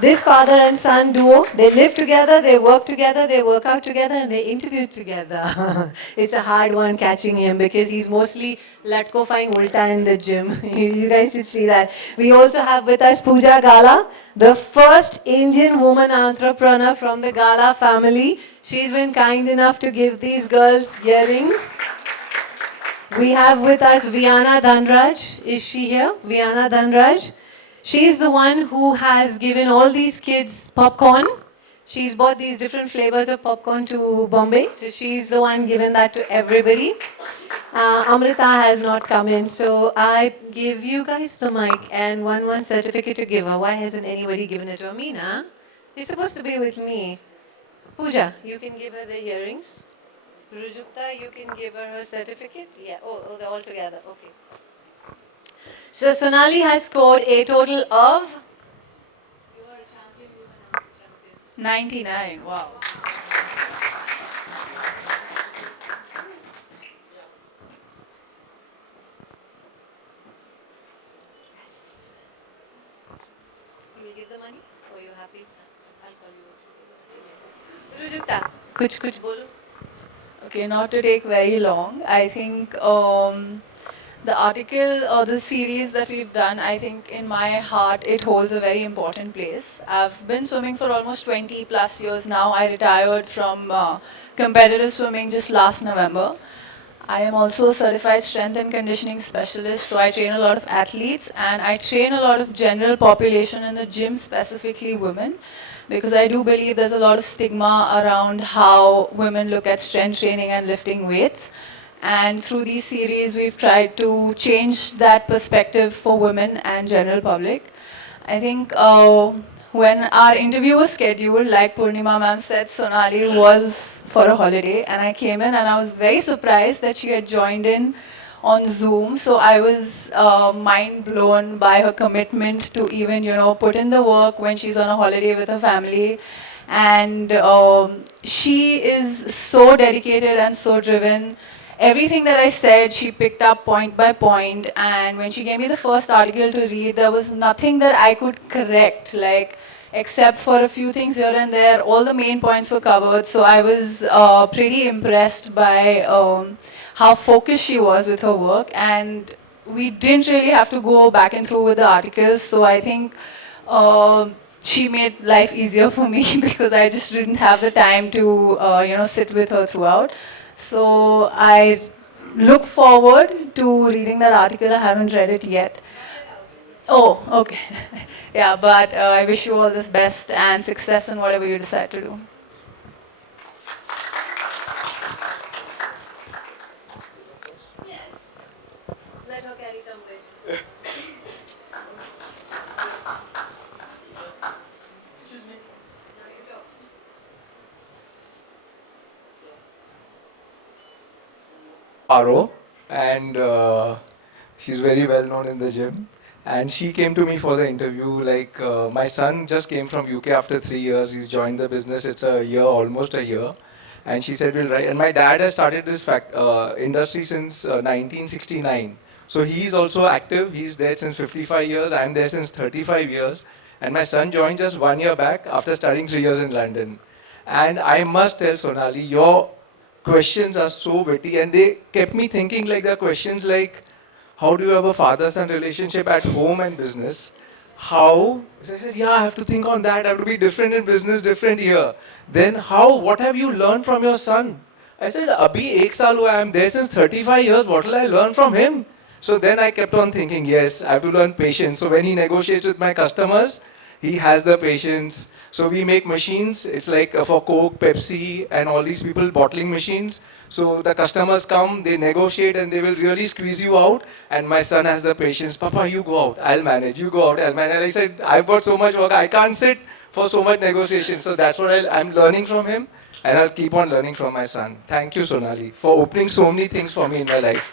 this father and son duo, they live together, they work together, they work out together, and they interview together. It's a hard one catching him because he's mostly latkofying ulta in the gym. You guys should see that. We also have with us Pooja Gala, the first Indian woman entrepreneur from the Gala family. She's been kind enough to give these girls earrings. We have with us Viana Dhanraj. Is she here? Viana Dhanraj. She's the one who has given all these kids popcorn. She's bought these different flavors of popcorn to Bombay. So she's the one given that to everybody. Amrita has not come in. So I give you guys the mic and one certificate to give her. Why hasn't anybody given it to her? Meena, you're supposed to be with me. Pooja, you can give her the earrings. Rujukta, you can give her certificate. Yeah, oh, they're all together. Okay. So Sonali has scored a total of 99. Wow. Yes. You will give the money or you happy? I'll call you. Rujukta, kuch bolo. Okay, not to take very long. I think the article or the series that we've done, I think in my heart it holds a very important place. I've been swimming for almost 20 plus years now. I retired from competitive swimming just last November. I am also a certified strength and conditioning specialist, so I train a lot of athletes and I train a lot of general population in the gym, specifically women, because I do believe there's a lot of stigma around how women look at strength training and lifting weights. And through these series, we've tried to change that perspective for women and general public. I think when our interview was scheduled, like Purnima ma'am said, Sonali was for a holiday, and I came in and I was very surprised that she had joined in on Zoom. So I was mind blown by her commitment to even, put in the work when she's on a holiday with her family. And she is so dedicated and so driven. Everything that I said, she picked up point by point. And when she gave me the first article to read, there was nothing that I could correct, except for a few things here and there. All the main points were covered. So I was pretty impressed by how focused she was with her work. And we didn't really have to go back and through with the articles. So I think she made life easier for me because I just didn't have the time to, sit with her throughout. So I look forward to reading that article. I haven't read it yet. Oh, okay. Yeah, but I wish you all the best and success in whatever you decide to do. Yes. Let her carry some weight. Paro, and she's very well known in the gym. And she came to me for the interview. My son just came from UK after 3 years. He's joined the business. It's a year, almost a year. And she said, "We'll write." And my dad has started this industry since 1969. So he's also active. He's there since 55 years. I'm there since 35 years. And my son joined just 1 year back after studying 3 years in London. And I must tell Sonali, your questions are so witty, and they kept me thinking. They're questions like, how do you have a father-son relationship at home and business? How? So I said, yeah, I have to think on that. I have to be different in business, different here. Then what have you learned from your son? I said, Abhi, 1 saal hua, I'm there since 35 years. What will I learn from him? So then I kept on thinking, yes, I have to learn patience. So when he negotiates with my customers, He has the patience. So we make machines. It's like for Coke, Pepsi, and all these people bottling machines. So the customers come, they negotiate, and they will really squeeze you out. And my son has the patience. Papa, you go out. I'll manage. You go out. I'll manage. And I said, I've got so much work. I can't sit for so much negotiation. So that's what I'm learning from him. And I'll keep on learning from my son. Thank you, Sonali, for opening so many things for me in my life.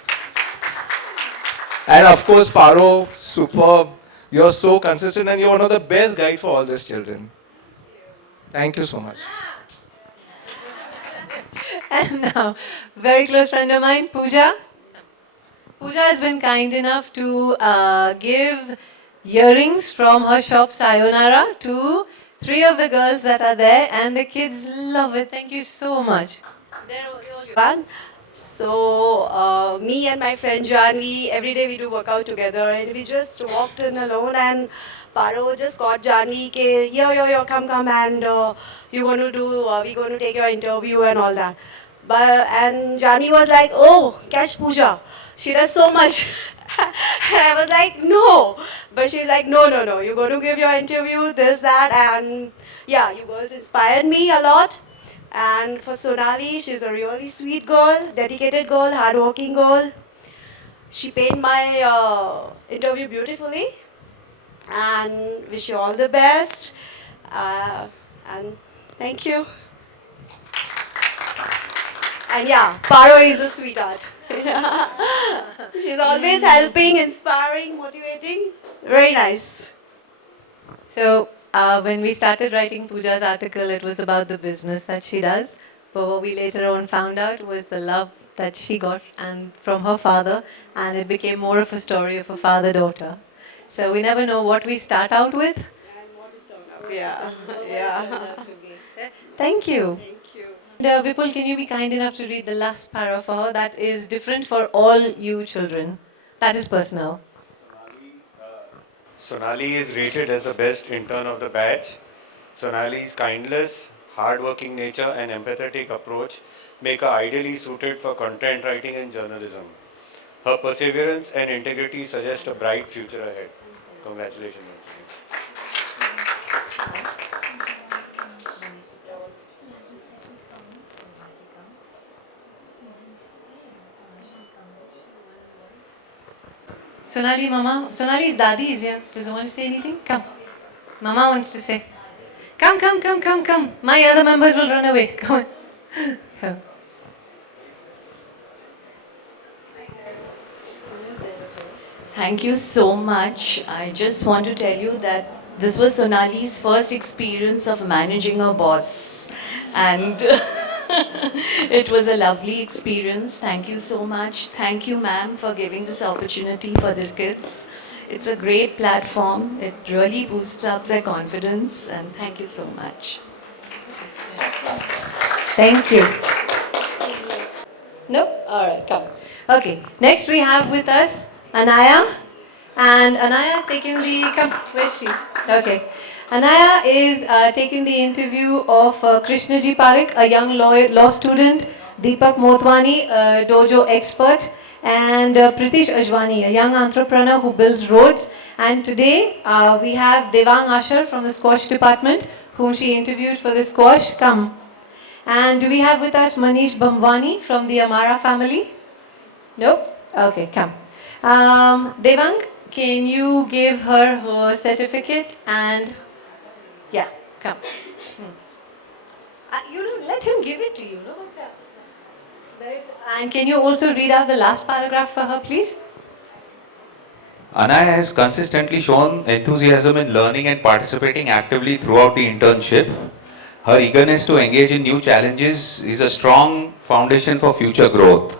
And of course, Paro, superb. You're so consistent and you're one of the best guides for all these children. Thank you so much. And now, very close friend of mine, Pooja. Pooja has been kind enough to give earrings from her shop Sayonara to 3 of the girls that are there, and the kids love it. Thank you so much. Fun. So me and my friend Janvi, every day we do workout together, and we just walked in alone, and Paro just got Janvi, ke, yo, come, and you're going to do, we're going to take your interview and all that. But and Janvi was like, oh, catch Pooja. She does so much. I was like, no. But she's like, no, you're going to give your interview, this, that, and yeah, you girls inspired me a lot. And for Sonali, she's a really sweet girl, dedicated girl, hardworking girl. She paid my interview beautifully. And wish you all the best. And thank you. And yeah, Paro is a sweetheart. She's always helping, inspiring, motivating. Very nice. So, when we started writing Pooja's article, it was about the business that she does. But what we later on found out was the love that she got and from her father, and it became more of a story of a father-daughter. So we never know what we start out with. Yeah. Thank you. And, Vipul, can you be kind enough to read the last para for her? That is different for all you children. That is personal. Sonali is rated as the best intern of the batch. Sonali's kindness, hard-working nature and empathetic approach make her ideally suited for content writing and journalism. Her perseverance and integrity suggest a bright future ahead. Congratulations. Sonali, Mama. Sonali's daddy is here. Does he want to say anything? Come. Mama wants to say. Come. My other members will run away. Come on. Come. Thank you so much. I just want to tell you that this was Sonali's first experience of managing a boss. And it was a lovely experience. Thank you so much. Thank you, ma'am, for giving this opportunity for the kids. It's a great platform. It really boosts up their confidence. And thank you so much. Thank you. No? Alright, come. Okay, next we have with us Anaya. And Anaya taking the... Come, where's she? Okay. Anaya is taking the interview of Krishnaji Parekh, a young law student, Deepak Motwani, a dojo expert, and Pritish Ajwani, a young entrepreneur who builds roads. And today we have Devang Ashar from the squash department, whom she interviewed for the squash. Come. And do we have with us Manish Bamwani from the Amara family? Nope? Okay, come. Devang, can you give her her certificate and... Yeah, come. You don't let him give it to you, no? And can you also read out the last paragraph for her, please? Anaya has consistently shown enthusiasm in learning and participating actively throughout the internship. Her eagerness to engage in new challenges is a strong foundation for future growth.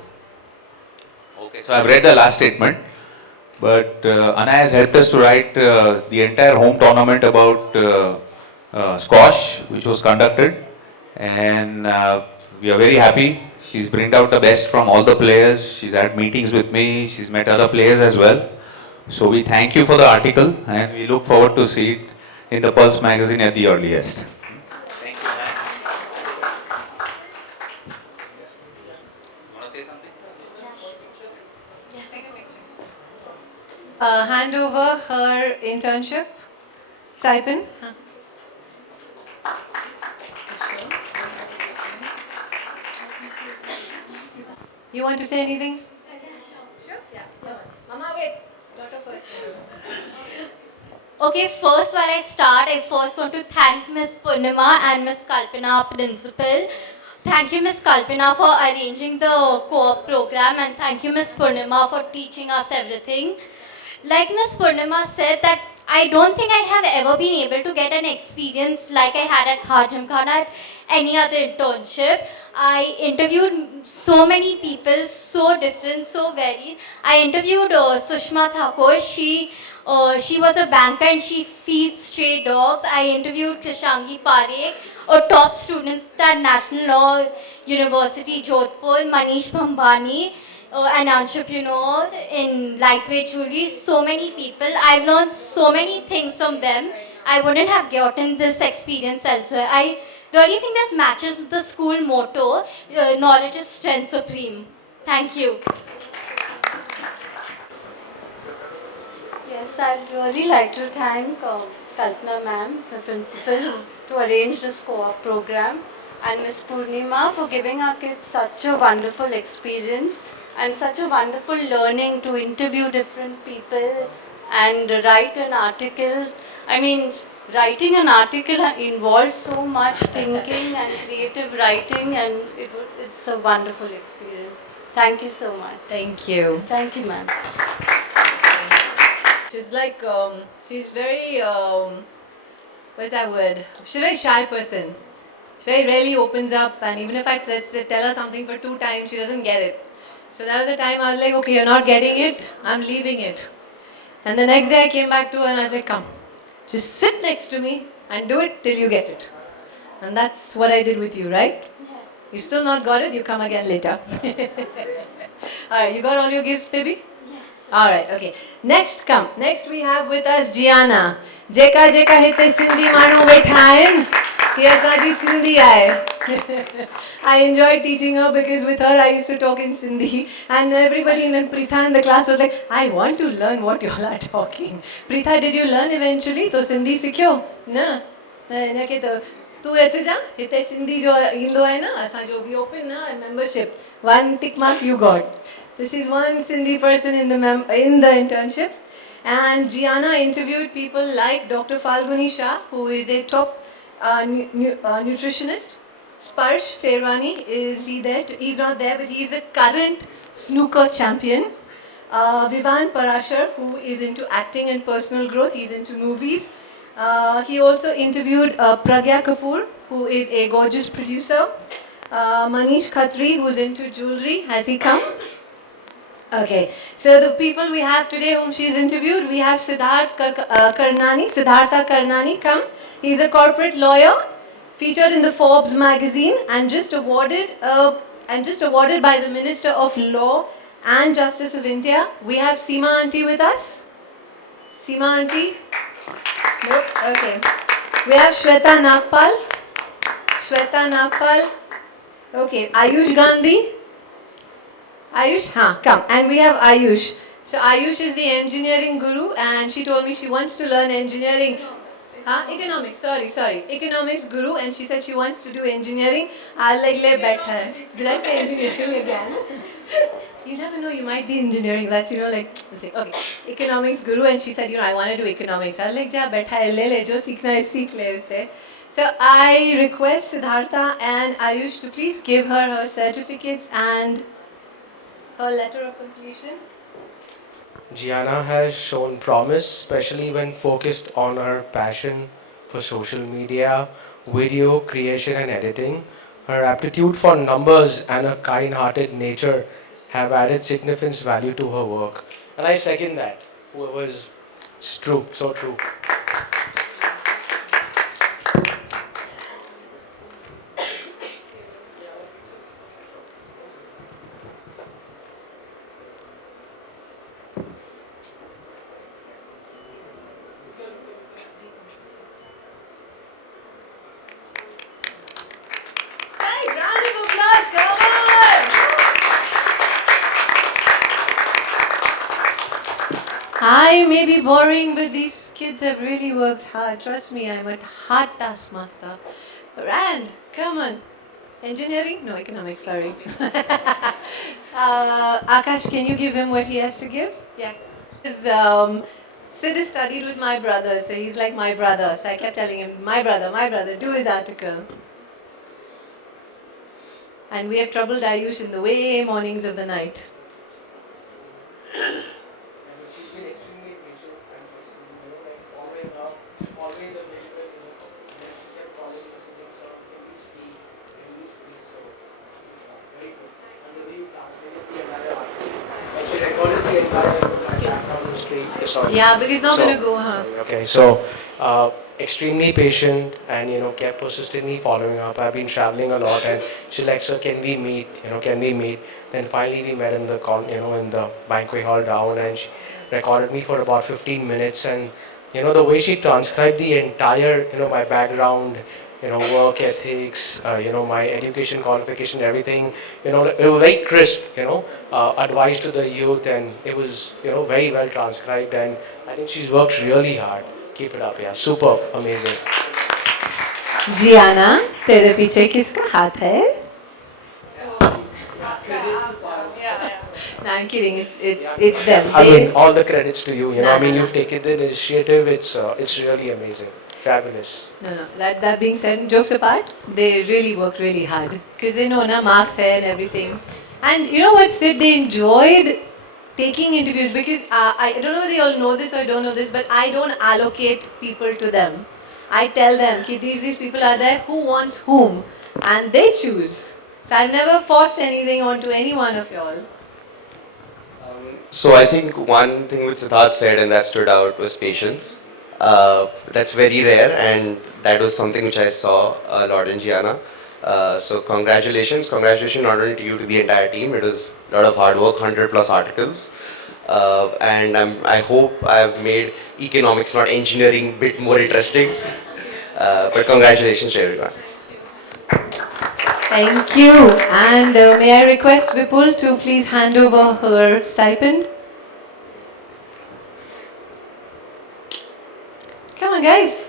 Okay, so I've read the last statement, but Anaya has helped us to write the entire home tournament about squash, which was conducted, and we are very happy. She's brought out the best from all the players. She's had meetings with me. She's met other players as well. So we thank you for the article, and we look forward to see it in the Pulse magazine at the earliest. Hand over her internship type in. You want to say anything? Sure? Yeah. Mama, wait. Daughter first. Okay, first while I start, I first want to thank Miss Purnima and Miss Kalpana, principal. Thank you, Miss Kalpana, for arranging the co-op program, and thank you, Miss Purnima, for teaching us everything. Like Miss Purnima said, that I don't think I'd have ever been able to get an experience like I had at Khar Gymkhana at any other internship. I interviewed so many people, so different, so varied. I interviewed Sushma Thakur. She was a banker and she feeds stray dogs. I interviewed Krishangi Parekh, a top student at National Law University, Jodhpur, Manish Bhambani, an entrepreneur in lightweight jewelry. So many people. I've learned so many things from them. I wouldn't have gotten this experience elsewhere. I really think this matches the school motto, knowledge is strength supreme. Thank you. Yes, I'd really like to thank Kalpana ma'am, the principal, to arrange this co-op program, and Miss Purnima for giving our kids such a wonderful experience and such a wonderful learning to interview different people and write an article. I mean, writing an article involves so much thinking and creative writing, and it's a wonderful experience. Thank you so much. Thank you. Thank you, ma'am. She's like, she's very, what's that word? She's a very shy person. She very rarely opens up, and even if I tell her something for 2 times, she doesn't get it. So that was the time I was like, okay, you're not getting it, I'm leaving it. And the next day I came back to her and I was like, come, just sit next to me and do it till you get it. And that's what I did with you, right? Yes. You still not got it, you come again later. Alright, you got all your gifts, baby? Yes. Alright, okay. Next we have with us Jiana. Jeka hite Sindhi mano bethaen. Ki asaji Sindhi aaye. I enjoyed teaching her because with her I used to talk in Sindhi, and everybody in Pritha in the class was like, I want to learn what you all are talking. Pritha, did you learn eventually? To Sindhi sikyo? Na? Na ke to tu ache ja hite Sindhi jo indo hai na asa jo bhi open na membership. 1 tick mark you got. So she's one Sindhi person in the internship. And Jiana interviewed people like Dr. Falguni Shah, who is a top nutritionist. Sparsh Ferwani, is he there? He's not there, but he's the current snooker champion. Vivan Parashar, who is into acting and personal growth, he's into movies. He also interviewed Pragya Kapoor, who is a gorgeous producer. Manish Khatri, who's into jewelry. Has he come? Okay, so the people we have today whom she's interviewed, we have Siddhartha Karnani, come. He's a corporate lawyer, featured in the Forbes magazine and just awarded by the Minister of Law and Justice of India. We have Seema Auntie with us. Seema Auntie? Nope, okay. We have Shweta Nagpal. Okay, Ayush Gandhi. Ayush, come. And we have Ayush. So Ayush is the engineering guru, and she told me she wants to learn engineering. Economics, sorry. Economics guru, and she said she wants to do engineering. I like le baitha hai. Did I say engineering again? You never know, you might be engineering. That's, like the thing. Okay, economics guru, and she said, I want to do economics. I was like, ja baitha hai, le, jo seekhna hai, seekh le usse. So I request Siddhartha and Ayush to please give her certificates and her letter of completion. Jiana has shown promise, especially when focused on her passion for social media, video creation and editing. Her aptitude for numbers and her kind-hearted nature have added significant value to her work. And I second that. It's true, so true. I may be very boring, but these kids have really worked hard. Trust me, I'm a hard taskmaster. Rand, come on. Engineering? No, economics, sorry. Akash, can you give him what he has to give? Yeah. Sid is studied with my brother, so he's like my brother. So I kept telling him, my brother, do his article. And we have troubled Ayush in the way mornings of the night. Yeah, because it's not going to go, huh? Okay, so extremely patient and kept persistently following up. I've been traveling a lot and she's like, sir, can we meet? Can we meet? Then finally we met in the in the banquet hall down, and she recorded me for about 15 minutes, and the way she transcribed the entire my background, work ethics, my education qualification, everything, it was very crisp, advice to the youth, and it was, very well transcribed, and I think she's worked really hard. Keep it up, yeah. Superb, amazing. Jiana, तेरे पीछे किसका हाथ है? No, I'm kidding. It's them. I mean, all the credits to you. I mean, you've taken the initiative. It's really amazing, fabulous. No. That being said, jokes apart, they really worked really hard because they know na marks hai and everything. And you know what, Sid? They enjoyed taking interviews because I don't know whether you all know this or don't know this, but I don't allocate people to them. I tell them that these people are there, who wants whom, and they choose. So I've never forced anything onto any one of y'all. So I think one thing which Siddharth said and that stood out was patience. That's very rare, and that was something which I saw a lot in Jiana. So congratulations not only to you, to the entire team. It was a lot of hard work, 100 plus articles. And I hope I've made economics, not engineering, a bit more interesting. But congratulations to everyone. Thank you. And may I request Vipul to please hand over her stipend? Come on, guys.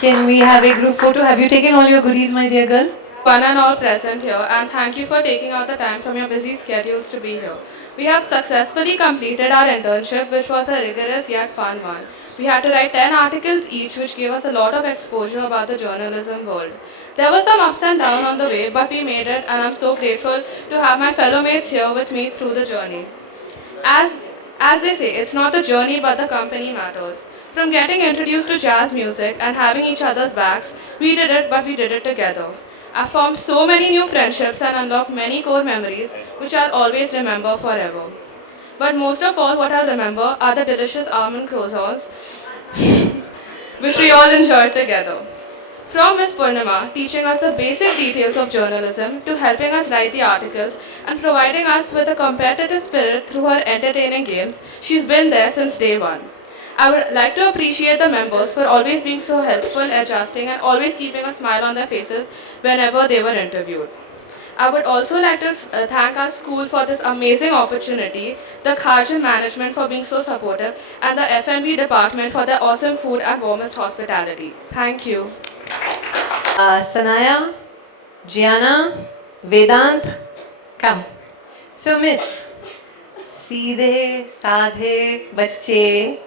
Can we have a group photo? Have you taken all your goodies, my dear girl? One and all present here, and thank you for taking out the time from your busy schedules to be here. We have successfully completed our internship, which was a rigorous yet fun one. We had to write 10 articles each, which gave us a lot of exposure about the journalism world. There were some ups and downs on the way, but we made it, and I'm so grateful to have my fellow mates here with me through the journey. As they say, it's not the journey but the company matters. From getting introduced to jazz music and having each other's backs, we did it, but we did it together. I've formed so many new friendships and unlocked many core memories, which I'll always remember forever. But most of all, what I'll remember are the delicious almond croissants, which we all enjoyed together. From Miss Purnima, teaching us the basic details of journalism, to helping us write the articles and providing us with a competitive spirit through her entertaining games, she's been there since day one. I would like to appreciate the members for always being so helpful, adjusting, and always keeping a smile on their faces whenever they were interviewed. I would also like to thank our school for this amazing opportunity, the Khar Gym management for being so supportive, and the F&B department for their awesome food and warmest hospitality. Thank you. Sanaya, Jiana, Vedant, come. So Miss, सीधे साधे बच्चे,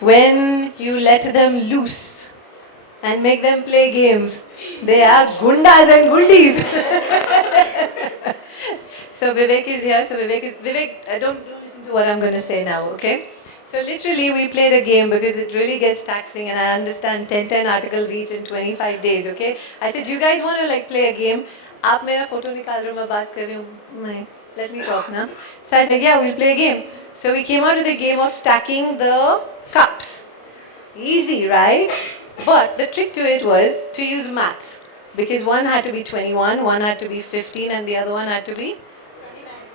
when you let them loose and make them play games, they are gundas and gundis. So Vivek is here. So Vivek, don't listen to what I'm going to say now, okay? So literally we played a game because it really gets taxing, and I understand 10 articles each in 25 days, okay? I said, do you guys want to like play a game? आप मेरा photo निकाल रहे हो, मैं बात कर रही हूँ, let me talk now. So I said, yeah, we'll play a game. So we came out with a game of stacking the cups. Easy, right? But the trick to it was to use maths, because one had to be 21, one had to be 15, and the other one had to be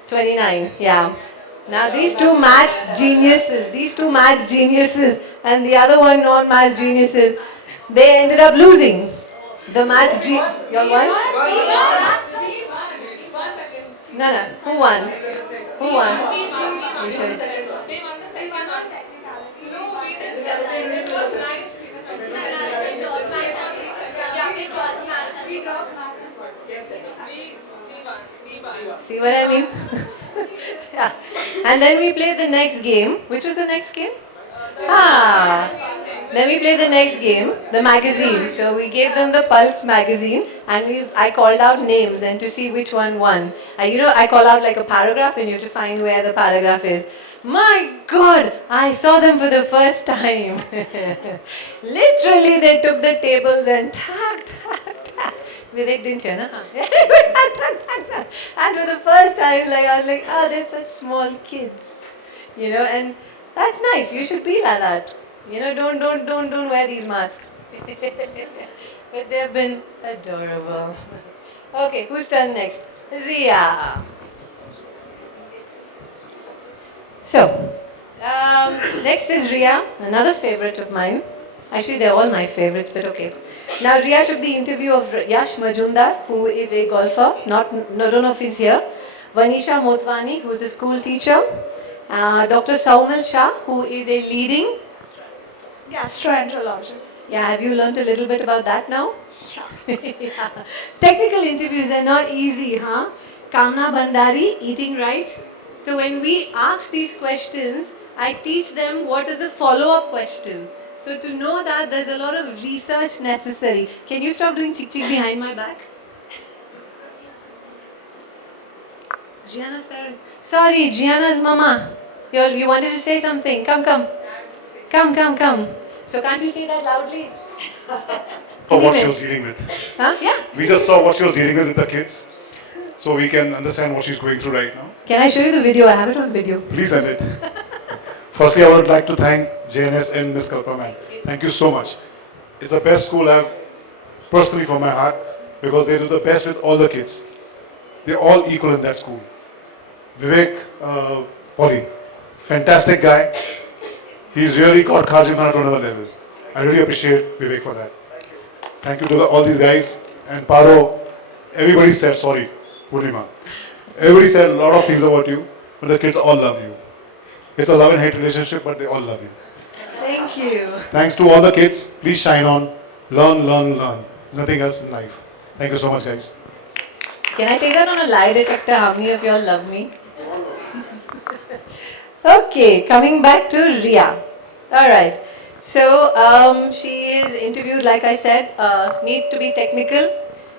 29. Yeah. Now these two maths geniuses, and the other one non-maths geniuses, they ended up losing. The maths y'all won? No. Who won? Who won? You should. See what I mean? Yeah. And then we played the next game. Which was the next game? Then we played the next game, the magazine. So we gave them the Pulse magazine, and I called out names and to see which one won. I call out like a paragraph, and you have to find where the paragraph is. My God, I saw them for the first time. Literally, they took the tables and tack. Vivek didn't hear, na? And for the first time, I was like, oh, they're such small kids, and that's nice. You should be like that. Don't wear these masks. But they've been adorable. Okay, whose turn next? Rhea. So, next is Rhea, another favorite of mine. Actually, they're all my favorites, but okay. Now, Rhea took the interview of Yash Majumdar, who is a golfer. Don't know if he's here. Vanisha Motwani, who is a school teacher. Dr. Saumil Shah, who is a leading gastroenterologist. Yeah, have you learned a little bit about that now? Yeah. Technical interviews are not easy, huh? Kamna Bandari, eating right. So when we ask these questions, I teach them what is the follow-up question. So to know that, there's a lot of research necessary. Can you stop doing chick-chick behind my back? Jiana's parents. Sorry, Jiana's mama. You wanted to say something. Come. Come. So can't you say that loudly? What she was dealing with. Huh? Yeah. We just saw what she was dealing with the kids. So we can understand what she's going through right now. Can I show you the video? I have it on video. Please send it. Firstly, I would like to thank JNS and Ms. Kalpana. Thank you so much. It's the best school I've personally from my heart because they do the best with all the kids. They're all equal in that school. Vivek, Polly, fantastic guy. He's really got Khar Gymkhana to another level. I really appreciate Vivek for that. Thank you to all these guys. And Paro, everybody said sorry, Purnima. Everybody said a lot of things about you, but the kids all love you. It's a love and hate relationship, but they all love you. Thank you. Thanks to all the kids. Please shine on. Learn. There's nothing else in life. Thank you so much, guys. Can I take that on a lie detector? How many of y'all love me? Okay, coming back to Rhea. Alright. So, she is interviewed, like I said, need to be technical.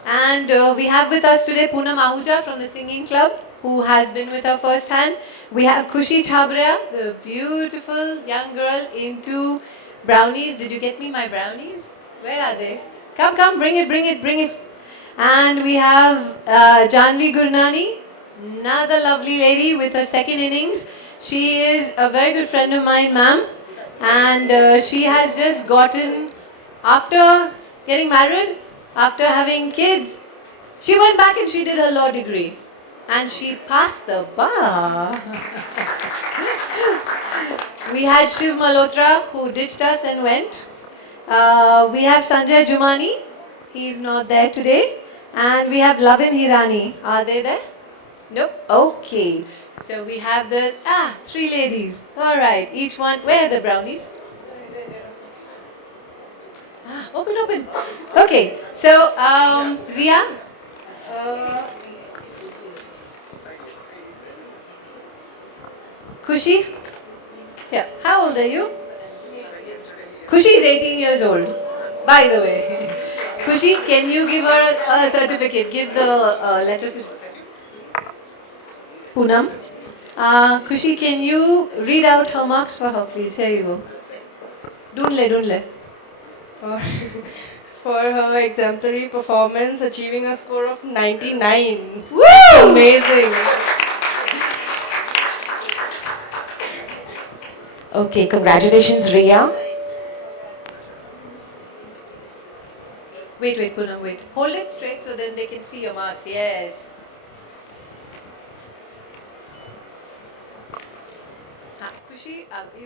And we have with us today Poonam Ahuja from the singing club, who has been with her firsthand. We have Khushi Chhabria, the beautiful young girl into brownies. Did you get me my brownies? Where are they? Come, bring it. And we have Janvi Gurnani, another lovely lady with her second innings. She is a very good friend of mine, ma'am. And she has just gotten, after getting married, after having kids, she went back and she did her law degree. And she passed the bar. We had Shiv Malhotra, who ditched us and went. We have Sanjay Jumani. He's not there today. And we have Lavin Hirani. Are they there? Nope. Okay. So we have the, three ladies. All right. Each one. Where are the brownies? Open. Okay. So, Rhea. Khushi? Yeah. How old are you? Khushi is 18 years old, by the way. Khushi, can you give her a certificate? Give the letter to Poonam. Khushi, can you read out her marks for her, please? Here you go. Dunle. For her exemplary performance, achieving a score of 99. Woo! Amazing. Okay, congratulations, Rhea. Wait, Poonam, wait. Hold it straight so then they can see your marks. Yes. Khushi.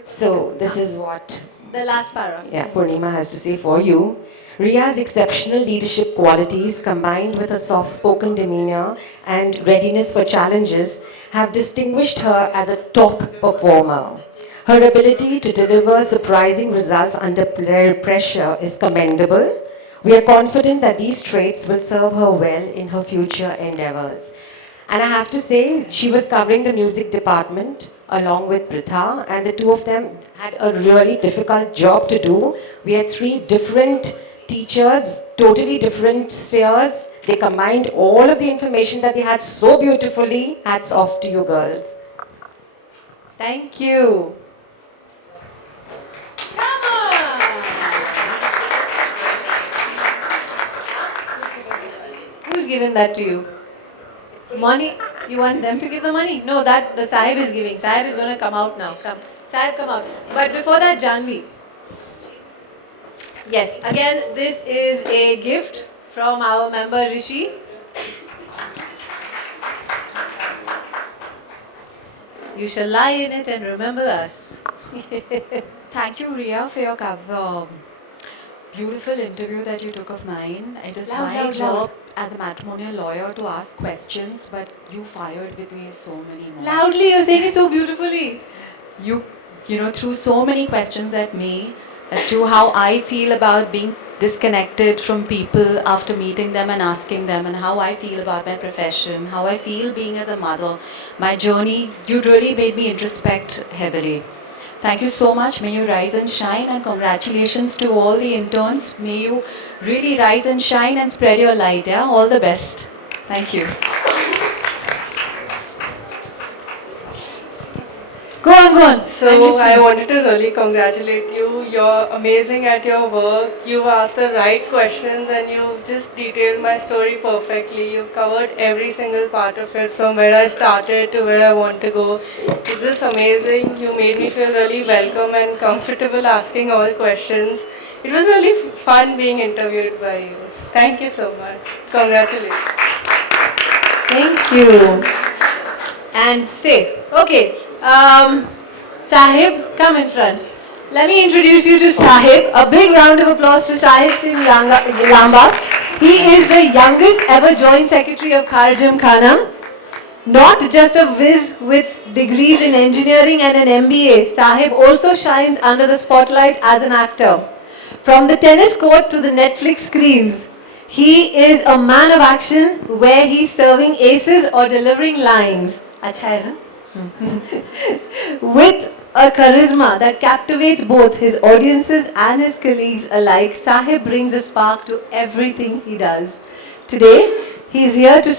So this is what The last para. Purnima has to say for you. Ria's exceptional leadership qualities combined with a soft-spoken demeanor and readiness for challenges have distinguished her as a top performer. Her ability to deliver surprising results under pressure is commendable. We are confident that these traits will serve her well in her future endeavors. And I have to say, she was covering the music department along with Pritha, and the two of them had a really difficult job to do. We had 3 different teachers, totally different spheres. They combined all of the information that they had so beautifully. Hats off to you girls. Thank you. Come on. Who's given that to you? Money? You want them to give the money? No, that the Sahib is giving. Sahib is going to come out now. Come. Sahib, come out. But before that, Janvi. Yes, again, this is a gift from our member Rishi. You shall lie in it and remember us. Thank you, Rhea, for your beautiful interview that you took of mine. It is my job as a matrimonial lawyer to ask questions, but you fired with me so many more. Loudly, you're saying it so beautifully. You threw so many questions at me as to how I feel about being disconnected from people after meeting them and asking them, and how I feel about my profession, how I feel being as a mother. My journey, you really made me introspect heavily. Thank you so much. May you rise and shine, and congratulations to all the interns. May you really rise and shine and spread your light. Yeah, all the best. Thank you. Go on. So I wanted to really congratulate you. You're amazing at your work. You've asked the right questions and you've just detailed my story perfectly. You've covered every single part of it, from where I started to where I want to go. It's just amazing. You made me feel really welcome and comfortable asking all questions. It was really fun being interviewed by you. Thank you so much. Congratulations. Thank you. And stay. Okay. Sahib, come in front. Let me introduce you to Sahib. A big round of applause to Sahib Singh Lamba. He is the youngest ever Joint Secretary of Khar Gymkhana. Not just a whiz with degrees in engineering and an MBA, Sahib also shines under the spotlight as an actor. From the tennis court to the Netflix screens, he is a man of action where he's serving aces or delivering lines. Acha hai, na? With a charisma that captivates both his audiences and his colleagues alike, Sahib brings a spark to everything he does. Today, he's here to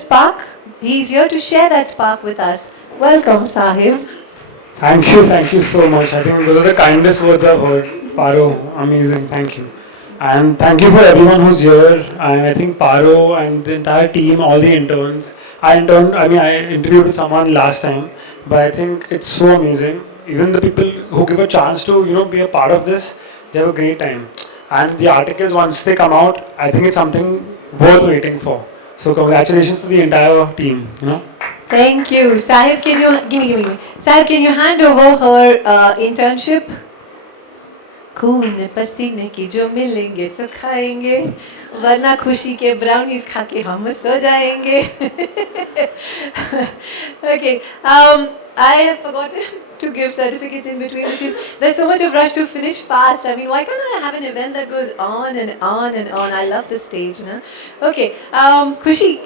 share that spark with us. Welcome, Sahib. Thank you so much. I think those are the kindest words I've heard. Paro, amazing, thank you. And thank you for everyone who's here. And I think Paro and the entire team, all the interns. I interviewed with someone last time, but I think it's so amazing. Even the people who give a chance to, be a part of this, they have a great time. And the articles, once they come out, I think it's something worth waiting for. So congratulations to the entire team. Thank you. Sahib, can you, give me. Sahib, can you hand over her internship? खून पसीने की जो मिलेंगे सो खाएंगे वरना खुशी के brownies खा के हम सो जाएंगे. Okay, I have forgotten to give certificates in between because there's so much of rush to finish fast. I mean, why can't I have an event that goes on and on and on? I love the stage, no? Okay, Khushi.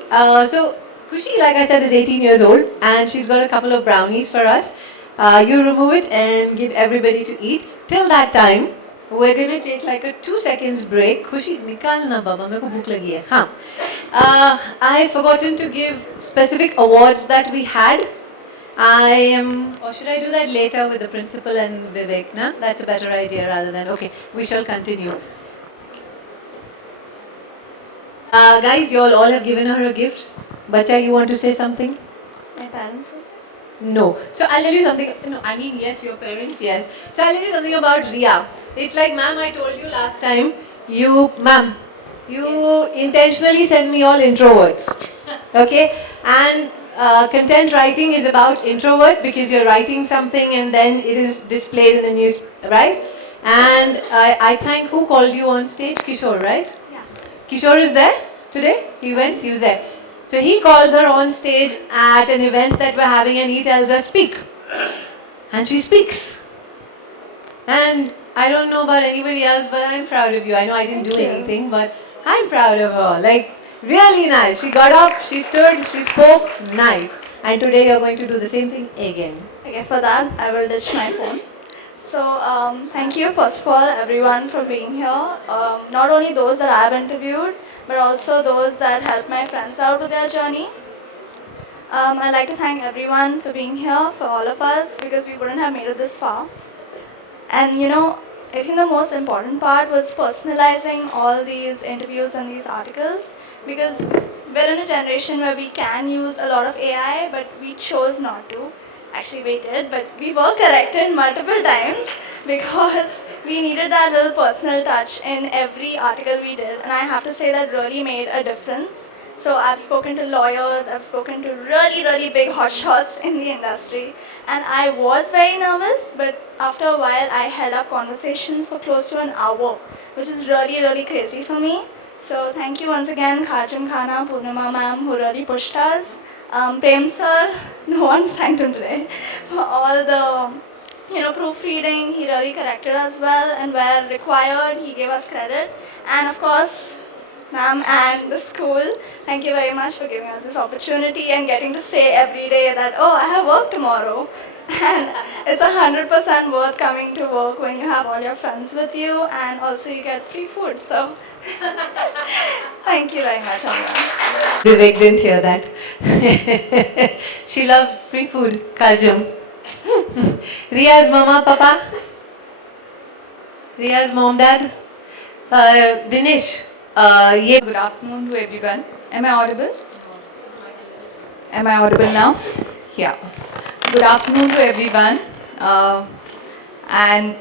So Khushi, like I said, is 18 years old and she's got a couple of brownies for us. You remove it and give everybody to eat. Till that time, we're going to take like a 2 seconds break. Khushi, nikalna baba, meko bhook lagi hai. I've forgotten to give specific awards that we had. Or should I do that later with the principal and Vivek? Na? That's a better idea rather than, okay, we shall continue. Guys, you all have given her a gift. Bacha, you want to say something? My parents? No. So I'll tell you something. No, I mean, yes, your parents, yes. So I'll tell you something about Rhea. It's like, ma'am, I told you last time, you intentionally send me all introverts. Okay? And content writing is about introvert because you're writing something and then it is displayed in the news, right? And I thank who called you on stage? Kishore, right? Yeah. Kishore is there today? He went, he was there. So he calls her on stage at an event that we're having and he tells her, speak. And she speaks. And I don't know about anybody else, but I'm proud of you. I know I didn't do anything, but I'm proud of her. Like, really nice. She got up, she stood, she spoke, nice. And today you're going to do the same thing again. Okay, for that, I will ditch my phone. So, thank you, first of all, everyone for being here. Not only those that I have interviewed, but also those that helped my friends out with their journey. I'd like to thank everyone for being here, for all of us, because we wouldn't have made it this far. And you know, I think the most important part was personalizing all these interviews and these articles, because we're in a generation where we can use a lot of AI, but we chose not to. Actually, we did, but we were corrected multiple times because we needed that little personal touch in every article we did. And I have to say that really made a difference. So I've spoken to lawyers, I've spoken to really, really big hotshots in the industry. And I was very nervous, but after a while I held up conversations for close to an hour, which is really, really crazy for me. So thank you once again, Khar Gymkhana, Purnima ma'am, who really pushed us. Prem sir, no one thanked him today, for all the proofreading. He really corrected us well, and where required, he gave us credit. And of course, ma'am and the school, thank you very much for giving us this opportunity and getting to say every day that, oh, I have work tomorrow. And it's 100% worth coming to work when you have all your friends with you, and also you get free food. So thank you very much, everyone. Vivek didn't hear that. She loves free food, Kaljam. Rhea's mama, papa? Rhea's mom, dad? Dinesh? Good afternoon to everyone. Am I audible? Am I audible now? Yeah. Good afternoon to everyone. And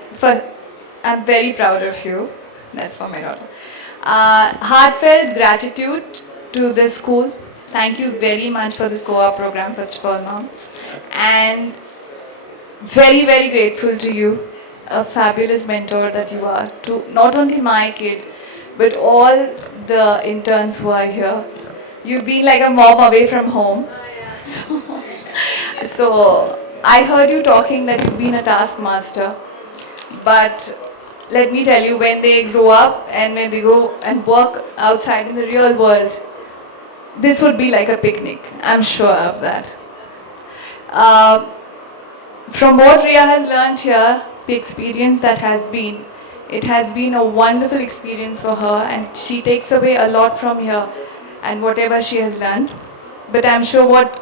I'm very proud of you. That's for my daughter. Heartfelt gratitude to the school. Thank you very much for this co-op program, first of all, ma'am. And very, very grateful to you, a fabulous mentor that you are to not only my kid, but all the interns who are here. You've been like a mom away from home. So I heard you talking that you've been a taskmaster, but let me tell you, when they grow up and when they go and work outside in the real world, this would be like a picnic. I'm sure of that. From what Rhea has learned here, the experience that has been, it has been a wonderful experience for her, and she takes away a lot from here and whatever she has learned. But I'm sure what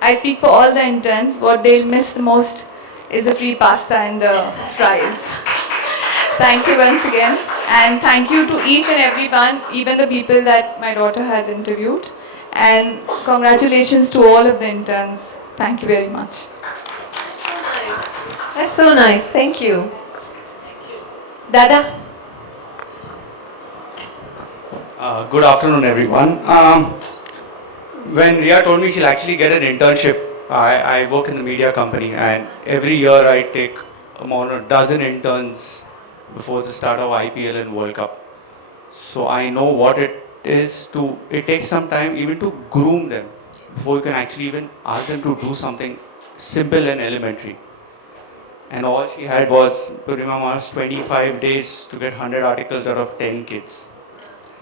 I speak for all the interns, what they'll miss the most is the free pasta and the fries. Thank you once again, and thank you to each and everyone, even the people that my daughter has interviewed, and congratulations to all of the interns. Thank you very much. That's so nice. Thank you. Dada? Good afternoon, everyone. When Rhea told me she'll actually get an internship, I work in the media company, and every year I take about a dozen interns before the start of IPL and World Cup. So I know what it is to, it takes some time even to groom them before you can actually even ask them to do something simple and elementary. And all she had was, Purnima, 25 days to get 100 articles out of 10 kids.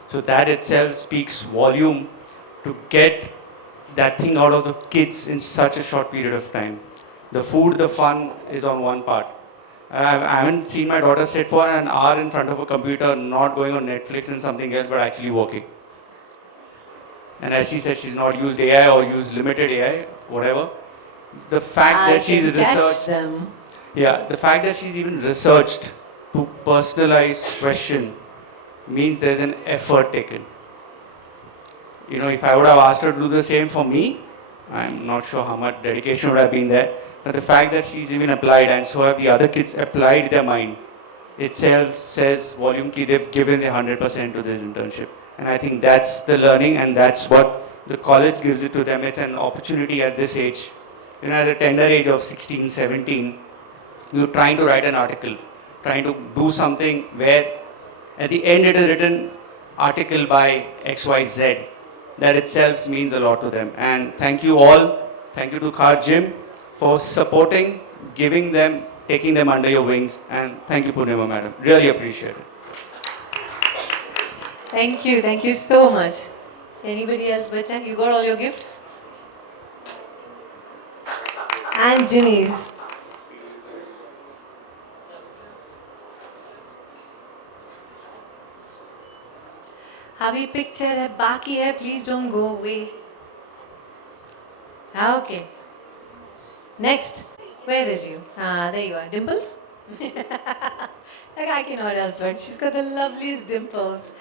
So that itself speaks volume to get that thing out of the kids in such a short period of time. The food, the fun is on one part. I haven't seen my daughter sit for an hour in front of a computer, not going on Netflix and something else, but actually working. And as she said, she's not used AI or used limited AI, whatever. The fact that she's researched, the fact that she's even researched to personalize question means there's an effort taken. You know, if I would have asked her to do the same for me, I'm not sure how much dedication would have been there. But the fact that she's even applied, and so have the other kids applied their mind, itself says volume ki they've given their 100% to this internship. And I think that's the learning, and that's what the college gives it to them. It's an opportunity at this age. At a tender age of 16, 17, you're trying to write an article, trying to do something where at the end it is written article by XYZ. That itself means a lot to them. And thank you all. Thank you to Khar Gym for supporting, giving them, taking them under your wings. And thank you, Purnima madam. Really appreciate it. Thank you so much. Anybody else, Bachan? You got all your gifts? And Jimmy's. अभी picture है बाकी है please don't go away okay next where is you there you are dimples like I cannot help it she's got the loveliest dimples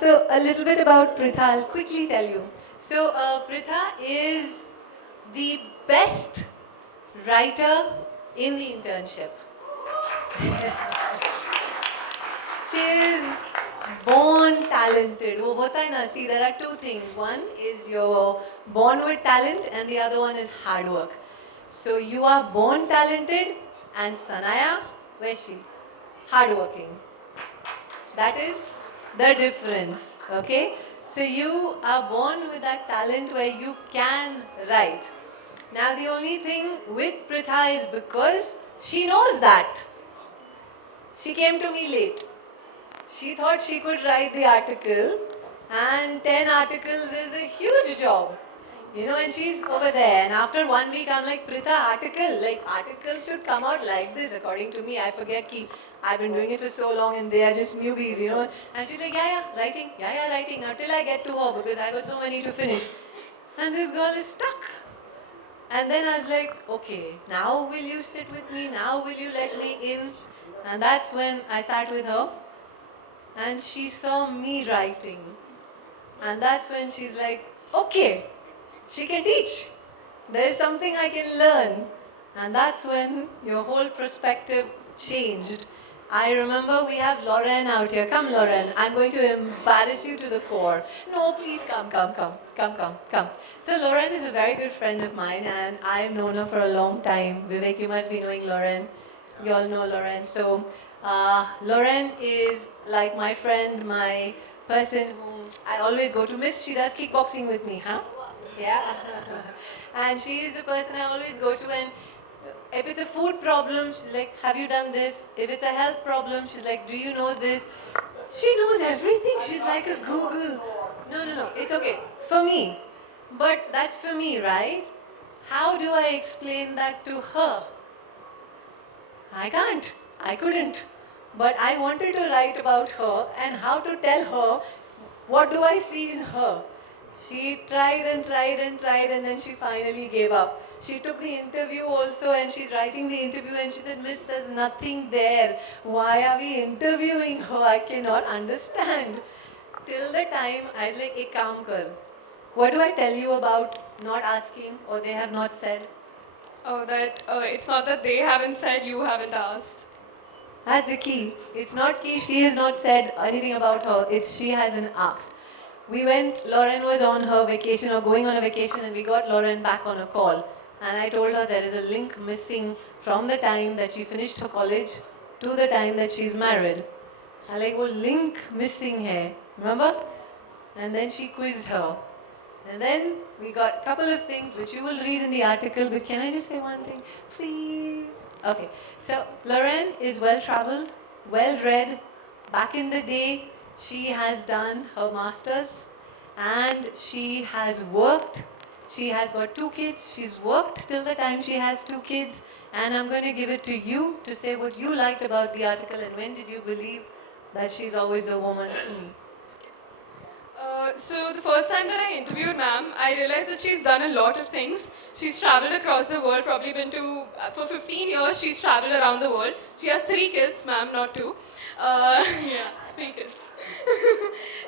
so a little bit about Pritha I'll quickly tell you so Pritha is the best writer in the internship she is born talented वो होता है ना see there are two things one is you're born with talent and the other one is hard work so you are born talented and Sanaya where's she hardworking that is the difference okay so you are born with that talent where you can write now the only thing with Pritha is because she knows that she came to me late she thought she could write the article and 10 articles is a huge job and she's over there and after 1 week I'm like Pritha articles should come out like this according to me I forget I've been doing it for so long and they are just newbies and she's like yeah writing until I get to her because I got so many to finish and this girl is stuck and then I was like okay now will you sit with me now will you let me in and that's when I sat with her and she saw me writing and that's when she's like okay she can teach there is something I can learn and that's when your whole perspective changed I remember we have Lauren out here come Lauren I'm going to embarrass you to the core no please come so Lauren is a very good friend of mine and I've known her for a long time Vivek you must be knowing Lauren you all know Lauren so Lauren is like my friend, my person who I always go to. Miss, she does kickboxing with me, huh? Yeah. And she is the person I always go to. And if it's a food problem, she's like, have you done this? If it's a health problem, she's like, do you know this? She knows everything. She's like a Google. No. It's okay. For me. But that's for me, right? How do I explain that to her? I can't. I couldn't. But I wanted to write about her and how to tell her what do I see in her. She tried and then she finally gave up. She took the interview also and she's writing the interview and she said, Miss, there's nothing there. Why are we interviewing her? I cannot understand. Till the time I was like, ek kaam kar. What do I tell you about not asking or they have not said? Oh, that it's not that they haven't said, you haven't asked. That's the key. It's not key, she has not said anything about her, it's she hasn't asked. We went, Lauren was on her vacation or going on a vacation and we got Lauren back on a call. And I told her there is a link missing from the time that she finished her college to the time that she's married. I like, well, link missing hai, remember? And then she quizzed her. And then we got a couple of things which you will read in the article, but can I just say one thing, please? Okay, so Lauren is well-traveled, well-read. Back in the day, she has done her master's and she has worked. She has got 2 kids. She's worked till the time she has 2 kids. And I'm going to give it to you to say what you liked about the article and when did you believe that she's always a woman to me. So the first time that I interviewed ma'am, I realized that she's done a lot of things. She's traveled across the world, probably been to, for 15 years, she's traveled around the world. She has 3 kids, ma'am, not 2. Yeah, 3 kids.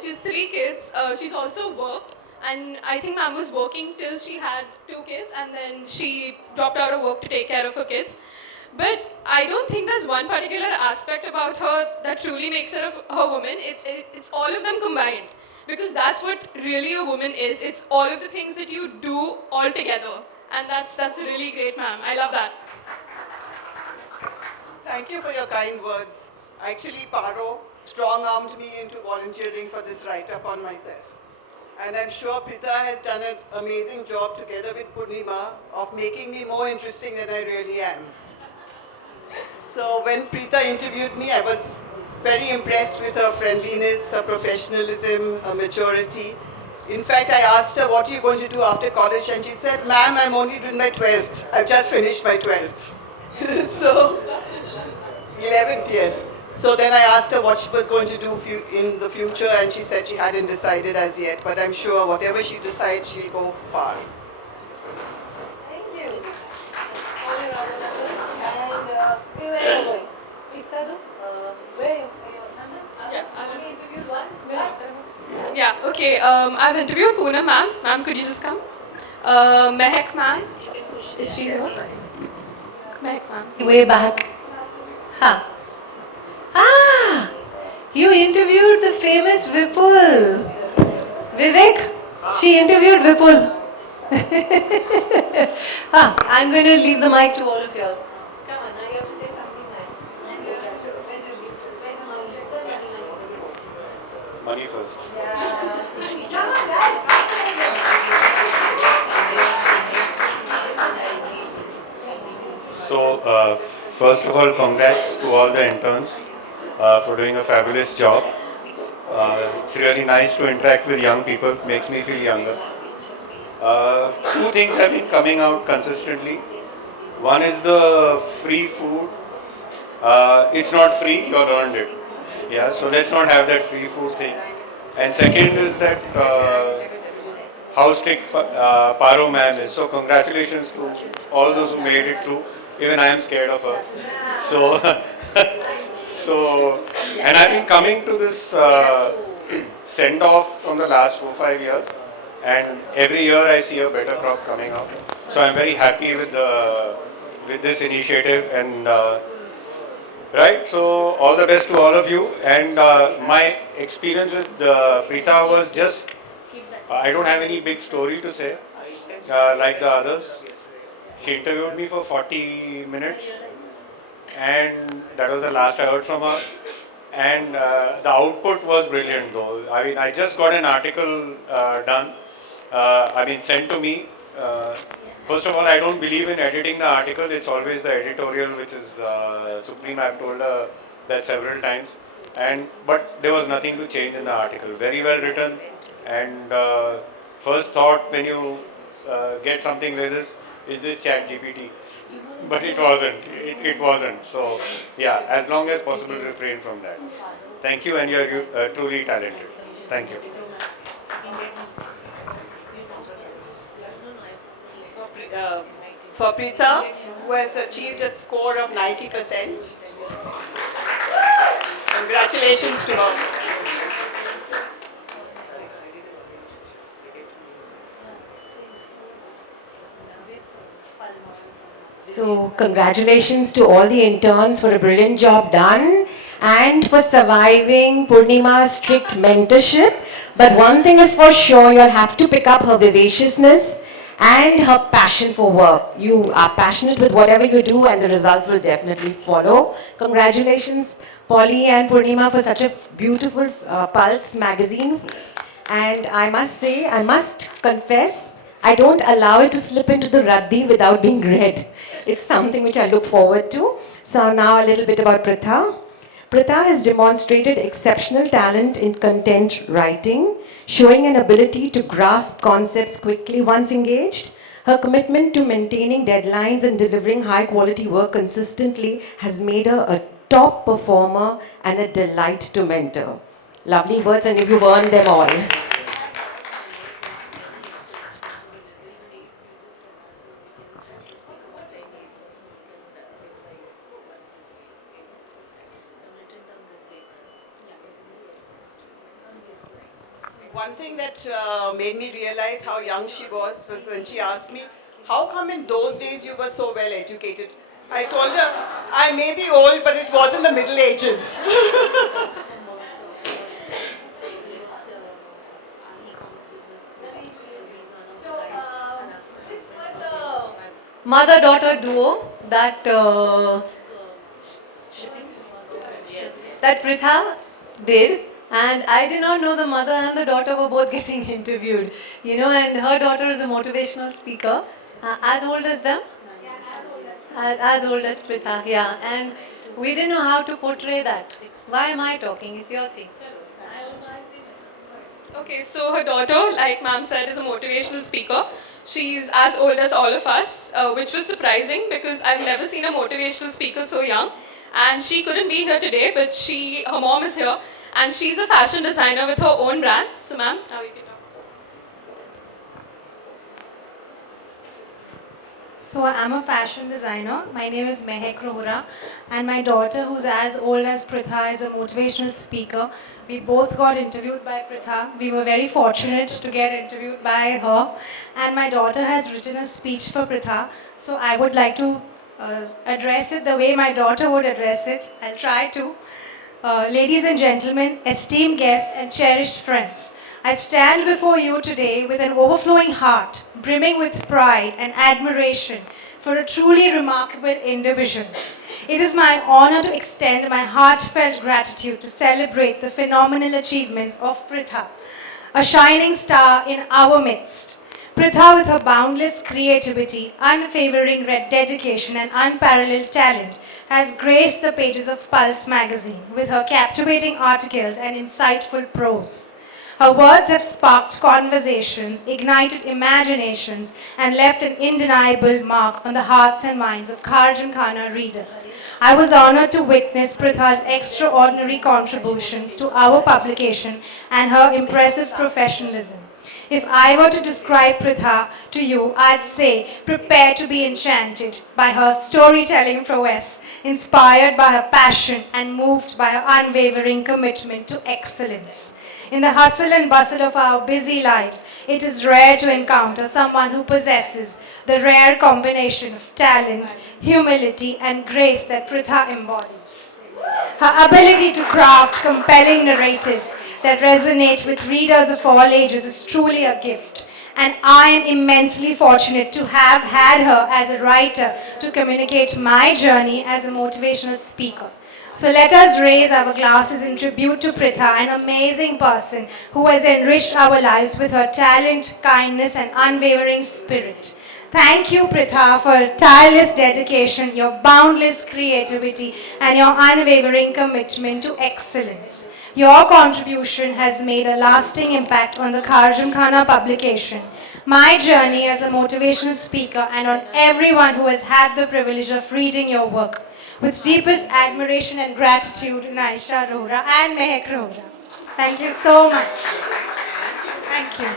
She has 3 kids. She's also worked. And I think ma'am was working till she had 2 kids and then she dropped out of work to take care of her kids. But I don't think there's one particular aspect about her that truly makes her a woman. It's all of them combined. because that's what really a woman is. It's all of the things that you do all together. And that's really great, ma'am. I love that. Thank you for your kind words. Actually, Paro strong-armed me into volunteering for this write-up on myself. And I'm sure Pritha has done an amazing job together with Purnima of making me more interesting than I really am. So when Pritha interviewed me, I was very impressed with her friendliness, her professionalism, her maturity. In fact, I asked her, what are you going to do after college? And she said, ma'am, I'm only doing my 12th. I've just finished my 12th. So, 11th, yes. So then I asked her what she was going to do in the future, and she said she hadn't decided as yet, but I'm sure whatever she decides, she'll go far. Thank you. And where are you going? Where are you? Yeah, okay. I've interviewed Poonam, ma'am. Ma'am, could you just come? Mehek, ma'am. Is she here? Mehek, ma'am. Way back. Huh. Ah! You interviewed the famous Vipul. Vivek? She interviewed Vipul. Huh. I'm going to leave the mic to all of you all. Come on, now you have to say something nice. Money first. Come on, guys. So, first of all, congrats to all the interns for doing a fabulous job. It's really nice to interact with young people, makes me feel younger. Two things have been coming out consistently. One is the free food. It's not free, you earned it. Yeah, so let's not have that free food thing. And second is that how strict Paro ma'am is. So congratulations to all those who made it through. Even I am scared of her. So, and I've been coming to this send off from the last 4-5 years, and every year I see a better crop coming out. So I'm very happy with this initiative, and right. So all the best to all of you. And my experience with Pritha was just I don't have any big story to say like the others. She interviewed me for 40 minutes, and that was the last I heard from her. And the output was brilliant, though. I mean, I just got an article done. Sent to me. First of all, I don't believe in editing the article. It's always the editorial which is supreme. I've told her that several times. But there was nothing to change in the article. Very well written. And first thought when you get something like this, is this chat GPT? But it wasn't. It wasn't. So yeah, as long as possible, refrain from that. Thank you, and you're truly talented. Thank you. For Pritha, who has achieved a score of 90%. Congratulations to her. So, congratulations to all the interns for a brilliant job done and for surviving Purnima's strict mentorship. But one thing is for sure, you'll have to pick up her vivaciousness and her passion for work. You are passionate with whatever you do, and the results will definitely follow. Congratulations, Polly and Purnima, for such a beautiful Pulse magazine. And I must say, I must confess, I don't allow it to slip into the Raddi without being read. It's something which I look forward to. So now a little bit about Pritha. Pritha has demonstrated exceptional talent in content writing, showing an ability to grasp concepts quickly once engaged. Her commitment to maintaining deadlines and delivering high quality work consistently has made her a top performer and a delight to mentor. Lovely words, and you've earned them all. One thing that made me realize how young she was when she asked me, how come in those days you were so well educated? I told her, I may be old, but it was in the Middle Ages. mother-daughter duo that that Pritha did, and I did not know the mother and the daughter were both getting interviewed. And her daughter is a motivational speaker, as old as them, as old as Pritha, yeah. And we didn't know how to portray that. Why am I talking? It's your thing. Okay, so her daughter, like ma'am said, is a motivational speaker. She's as old as all of us, which was surprising because I've never seen a motivational speaker so young. And she couldn't be here today, but her mom is here. And she's a fashion designer with her own brand. So ma'am, now you can talk. So I'm a fashion designer. My name is Medhekar, and my daughter, who's as old as Pritha, is a motivational speaker. We both got interviewed by Pritha. We were very fortunate to get interviewed by her. And my daughter has written a speech for Pritha. So I would like to address it the way my daughter would address it. I'll try to. Ladies and gentlemen, esteemed guests and cherished friends, I stand before you today with an overflowing heart, brimming with pride and admiration for a truly remarkable individual. It is my honor to extend my heartfelt gratitude to celebrate the phenomenal achievements of Pritha, a shining star in our midst. Pritha, with her boundless creativity, unwavering dedication, and unparalleled talent, has graced the pages of Pulse magazine with her captivating articles and insightful prose. Her words have sparked conversations, ignited imaginations, and left an indeniable mark on the hearts and minds of Khar Gymkhana readers. I was honored to witness Pritha's extraordinary contributions to our publication and her impressive professionalism. If I were to describe Pritha to you, I'd say prepare to be enchanted by her storytelling prowess, inspired by her passion, and moved by her unwavering commitment to excellence. In the hustle and bustle of our busy lives, it is rare to encounter someone who possesses the rare combination of talent, humility, and grace that Pritha embodies. Her ability to craft compelling narratives that resonate with readers of all ages is truly a gift, and I am immensely fortunate to have had her as a writer to communicate my journey as a motivational speaker. So let us raise our glasses in tribute to Pritha, an amazing person who has enriched our lives with her talent, kindness, and unwavering spirit. Thank you, Pritha, for your tireless dedication, your boundless creativity, and your unwavering commitment to excellence. Your contribution has made a lasting impact on the Khar Gymkhana publication, my journey as a motivational speaker, and on everyone who has had the privilege of reading your work. With deepest admiration and gratitude, Naisha Rohra and Mehek Rohra. Thank you so much. Thank you.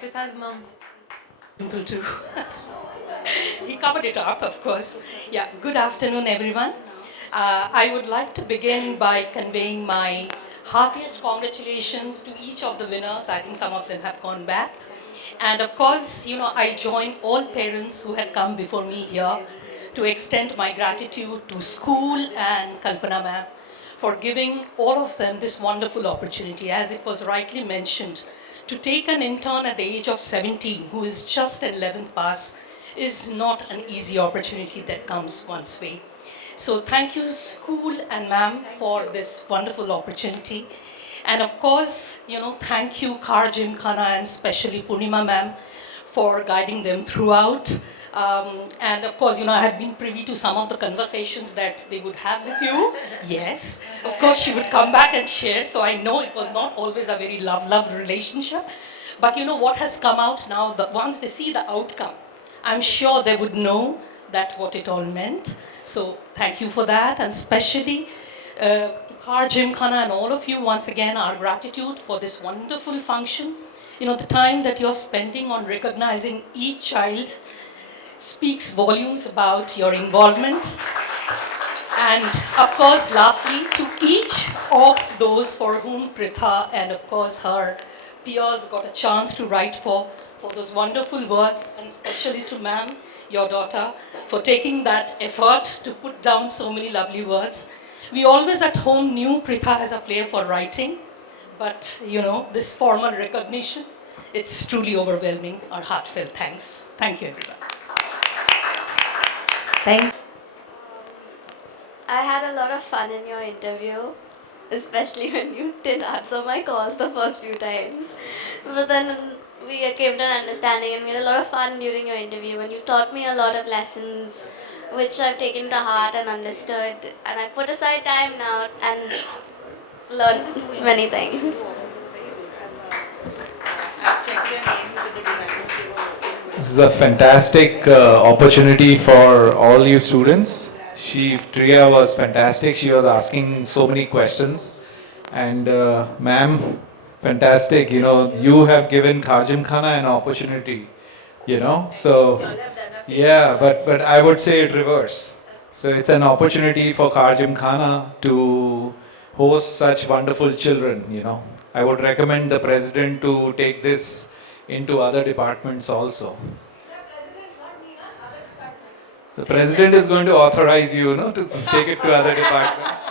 Pritha's mom. Simple too. He covered it up, of course. Yeah, good afternoon, everyone. I would like to begin by conveying my heartiest congratulations to each of the winners. I think some of them have gone back. And of course, I join all parents who had come before me here to extend my gratitude to school and Kalpana ma'am for giving all of them this wonderful opportunity, as it was rightly mentioned. To take an intern at the age of 17, who is just an 11th pass, is not an easy opportunity that comes one's way. So thank you, school and ma'am, for this wonderful opportunity. And of course, thank you, Khar Gymkhana, and especially Purnima ma'am, for guiding them throughout. And of course, I had been privy to some of the conversations that they would have with you. Yes, of course, she would come back and share. So I know it was not always a very love relationship. But what has come out now, once they see the outcome, I'm sure they would know that what it all meant. So thank you for that, and especially Khar Gymkhana and all of you, once again, our gratitude for this wonderful function. The time that you're spending on recognizing each child speaks volumes about your involvement. And of course, lastly, to each of those for whom Pritha and of course her peers got a chance to write for those wonderful words, and especially to ma'am, your daughter, for taking that effort to put down so many lovely words. We always at home knew Pritha has a flair for writing, but this formal recognition, it's truly overwhelming. Our heartfelt thanks. Thank you, everyone. Thank I had a lot of fun in your interview, especially when you didn't answer my calls the first few times. But then we came to an understanding and we had a lot of fun during your interview, and you taught me a lot of lessons which I've taken to heart and understood, and I've put aside time now and learned many things. This is a fantastic opportunity for all you students. Tria was fantastic. She was asking so many questions. And ma'am, fantastic. You have given Khar Gymkhana an opportunity. So yeah, but I would say it reverse. So it's an opportunity for Khar Gymkhana to host such wonderful children. I would recommend the president to take this into other departments also. The president is going to authorize you, to take it to other departments.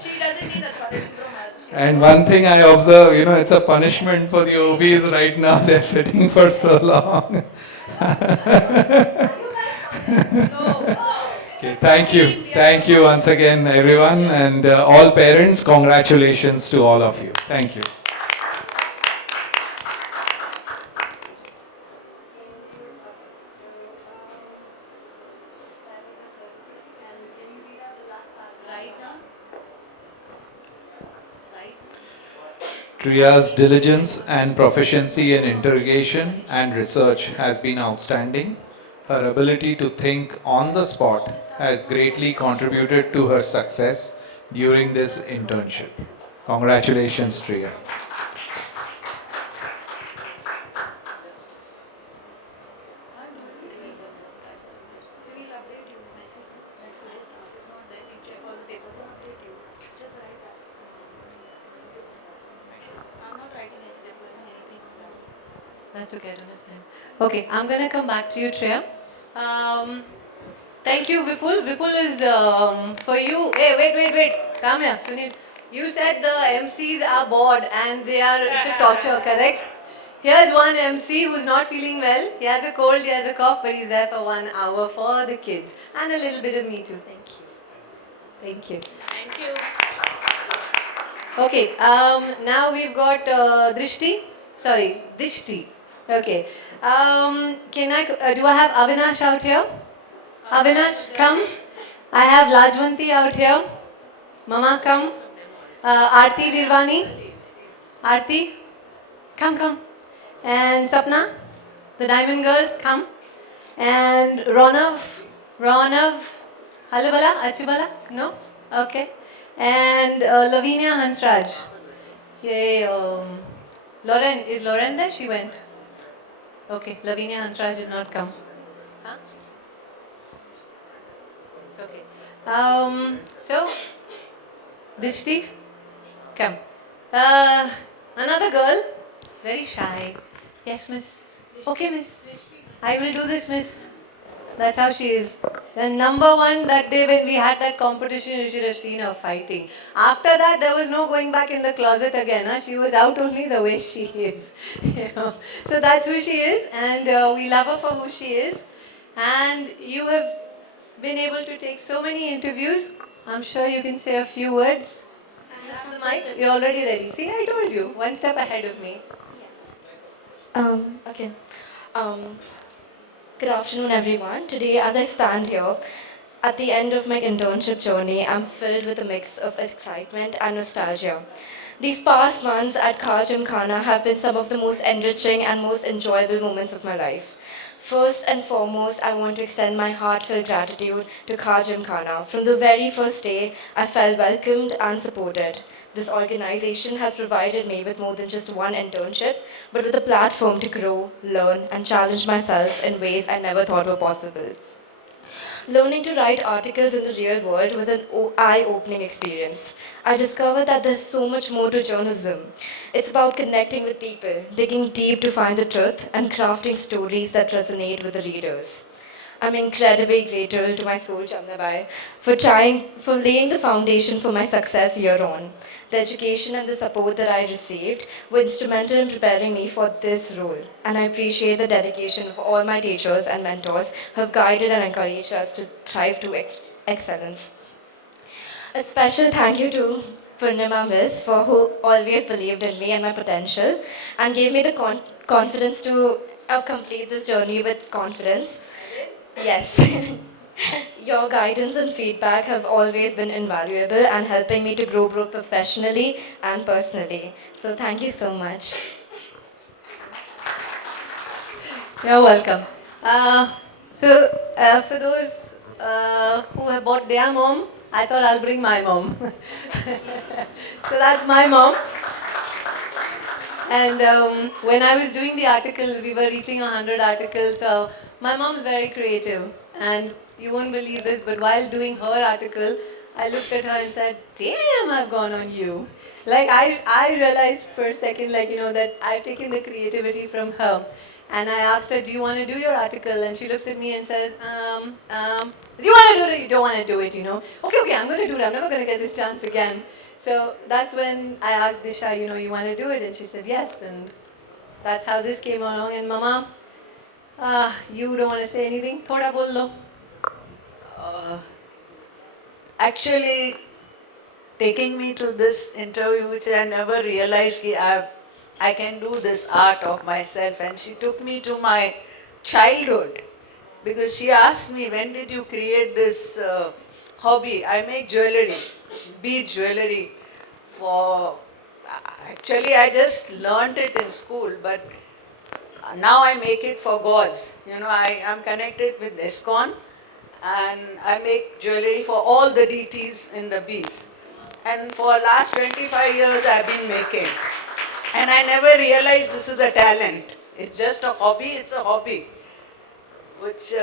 She doesn't need authority from us. And one thing I observe, it's a punishment for the OBs right now. They're sitting for so long. Okay, thank you. Thank you once again, everyone. And all parents, congratulations to all of you. Thank you. Tria's diligence and proficiency in interrogation and research has been outstanding. Her ability to think on the spot has greatly contributed to her success during this internship. Congratulations, Tria. That's okay, I don't have time. Okay, I'm going to come back to you, Tria. Thank you, Vipul. Vipul is for you. Hey, wait. Come here, Sunil. You said the MCs are bored and it's a torture, correct? Here's one MC who's not feeling well. He has a cold, he has a cough, but he's there for 1 hour for the kids. And a little bit of me too. Thank you. Thank you. Thank you. Okay, now we've got Dishti. Okay. Do I have Avinash out here? Avinash, come. I have Lajwanti out here. Mama, come. Aarti Virvani. Aarti, come. And Sapna, the diamond girl, come. And Ronav, Halabala, Achibala? No? Okay. And Lavinia Hansraj. Yay, Lauren, is Lauren there? She went. Okay, Lavinia Hansraj has not come. Huh? It's okay. So, Dishti, come. Another girl, very shy. Yes, miss. Okay, miss. I will do this, miss. That's how she is. The number one that day when we had that competition, you should have seen her fighting. After that, there was no going back in the closet again. Huh? She was out only the way she is. So that's who she is, and we love her for who she is. And you have been able to take so many interviews. I'm sure you can say a few words. This is the mic. You're already ready. See, I told you. One step ahead of me. Okay. Good afternoon, everyone. Today, as I stand here, at the end of my internship journey, I'm filled with a mix of excitement and nostalgia. These past months at Khar Gymkhana have been some of the most enriching and most enjoyable moments of my life. First and foremost, I want to extend my heartfelt gratitude to Khar Gymkhana. From the very first day, I felt welcomed and supported. This organization has provided me with more than just one internship, but with a platform to grow, learn, and challenge myself in ways I never thought were possible. Learning to write articles in the real world was an eye-opening experience. I discovered that there's so much more to journalism. It's about connecting with people, digging deep to find the truth, and crafting stories that resonate with the readers. I'm incredibly grateful to my school, Jamnabai, for laying the foundation for my success year on. The education and the support that I received were instrumental in preparing me for this role, and I appreciate the dedication of all my teachers and mentors who have guided and encouraged us to thrive to excellence. A special thank you to Purnima Miss for who always believed in me and my potential and gave me the confidence to complete this journey with confidence. Yes. Your guidance and feedback have always been invaluable and helping me to grow both professionally and personally. So thank you so much. You're welcome. For those who have bought their mom, I thought I'll bring my mom. So that's my mom. And when I was doing the articles, we were reaching 100 articles. So my mom's very creative. And you won't believe this, but while doing her article, I looked at her and said, damn, I've gone on you. Like I realized for a second, that I've taken the creativity from her. And I asked her, do you want to do your article? And she looks at me and says, do you want to do it or you don't want to do it, Okay, I'm going to do it. I'm never going to get this chance again. So that's when I asked Disha, you want to do it? And she said, yes. And that's how this came along. And Mama, you don't want to say anything? Thoda bol lo. Actually, taking me to this interview, which I never realized I can do this art of myself. And she took me to my childhood because she asked me, when did you create this hobby? I make jewelry, bead jewelry actually I just learned it in school, but now I make it for gods. I am connected with ISKCON and I make jewelry for all the deities in the beads. And for last 25 years I've been making. And I never realized this is a talent. It's just a hobby, it's a hobby. Which,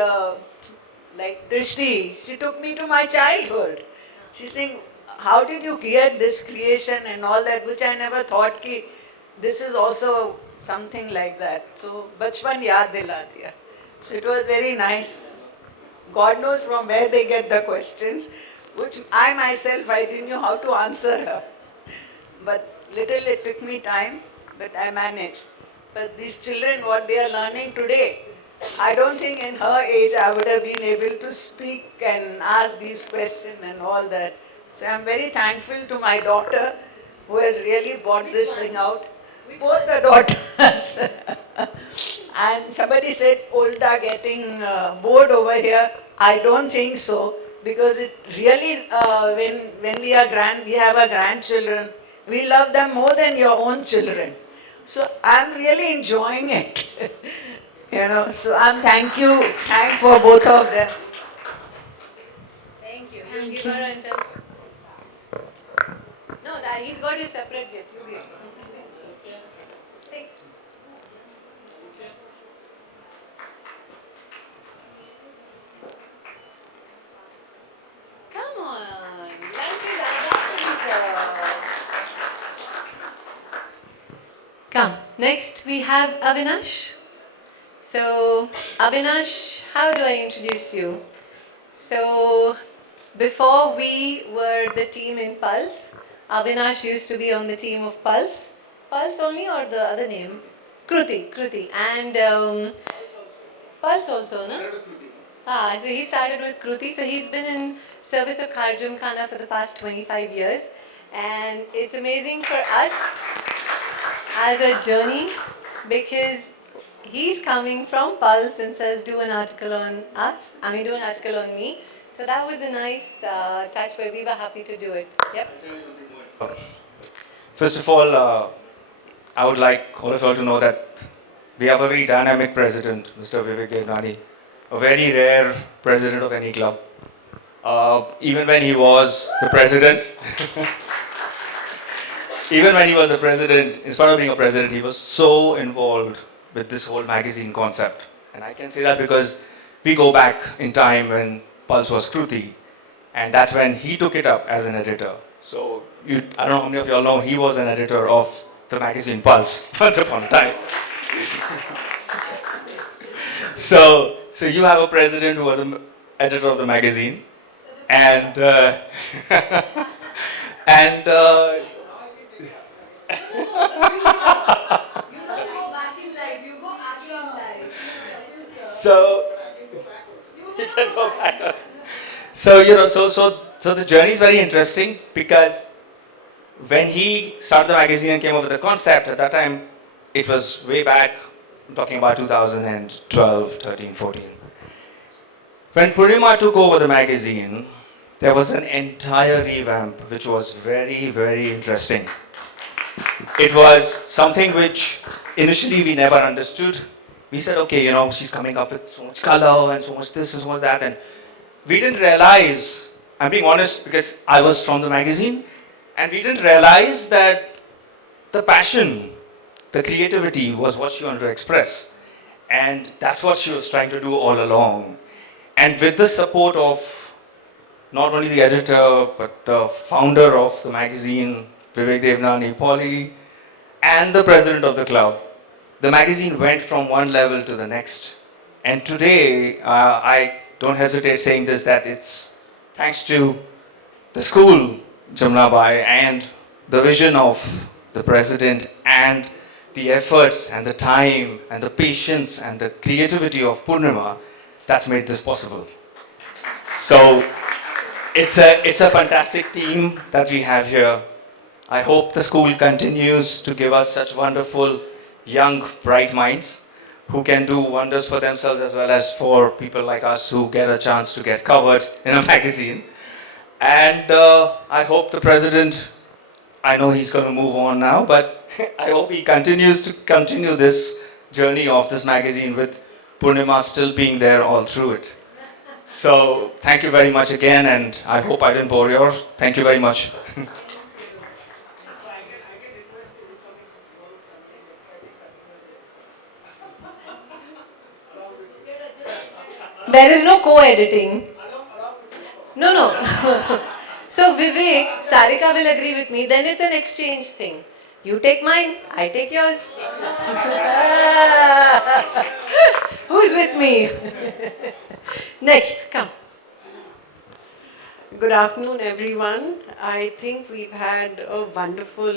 like Drishti, she took me to my childhood. She's saying, how did you get this creation and all that, which I never thought ki this is also something like that. So, bachpan yaad dila diya. So it was very nice. God knows from where they get the questions, which I myself, I didn't know how to answer her. But little it took me time, but I managed. But these children, what they are learning today, I don't think in her age I would have been able to speak and ask these questions and all that. So I'm very thankful to my daughter who has really brought this thing out. Both the daughters. And somebody said, Olda getting bored over here. I don't think so, because it really, when we have a grandchildren, we love them more than your own children. So I'm really enjoying it. So I'm thank for both of them. Thank you. You'll give her an internship. No, he's got his separate gift. You give. Take. Come on. Lunch is adopted. Come. Next we have Avinash. So, Avinash, how do I introduce you? So, before we were the team in Pulse, Avinash used to be on the team of Pulse. Pulse only or the other name? Kruti. And Pulse also, no? So he started with Kruti. So he's been in service of Khar Gymkhana for the past 25 years. And it's amazing for us as a journey because he's coming from Pulse and says, do an article on me. So that was a nice touch where we were happy to do it. Yep. First of all, I would like all of you all to know that we have a very dynamic president, Mr. Vivek Devnani, a very rare president of any club. Even when he was the president, in spite of being a president, he was so involved with this whole magazine concept. And I can say that because we go back in time when Pulse was Kruti, and that's when he took it up as an editor. So I don't know how many of you all know, he was an editor of the magazine Pulse once upon a time. So So you have a president who was an editor of the magazine, and and so you can go back. So so the journey is very interesting because when he started the magazine and came up with the concept, at that time, it was way back, I'm talking about 2012, 13, 14. When Purnima took over the magazine, there was an entire revamp which was very, very interesting. It was something which initially we never understood. We said, okay, she's coming up with so much color and so much this and so much that, and we didn't realize, I'm being honest because I was from the magazine, and we didn't realize that the passion, the creativity was what she wanted to express. And that's what she was trying to do all along. And with the support of not only the editor, but the founder of the magazine, Vivek Devnani, Polly, and the president of the club, the magazine went from one level to the next. And today, I don't hesitate saying this, that it's thanks to the school, Jamnabai, and the vision of the president, and the efforts and the time and the patience and the creativity of Purnima that's made this possible. So it's a fantastic team that we have here. I hope the school continues to give us such wonderful, young, bright minds who can do wonders for themselves as well as for people like us who get a chance to get covered in a magazine. And I hope the president, I know he's going to move on now, but I hope he continues to continue this journey of this magazine with Purnima still being there all through it. So thank you very much again, and I hope I didn't bore you. Thank you very much. There is no co-editing. No. So Vivek, Sarika will agree with me, then it's an exchange thing. You take mine, I take yours. Who's with me? Next, come. Good afternoon, everyone. I think we've had a wonderful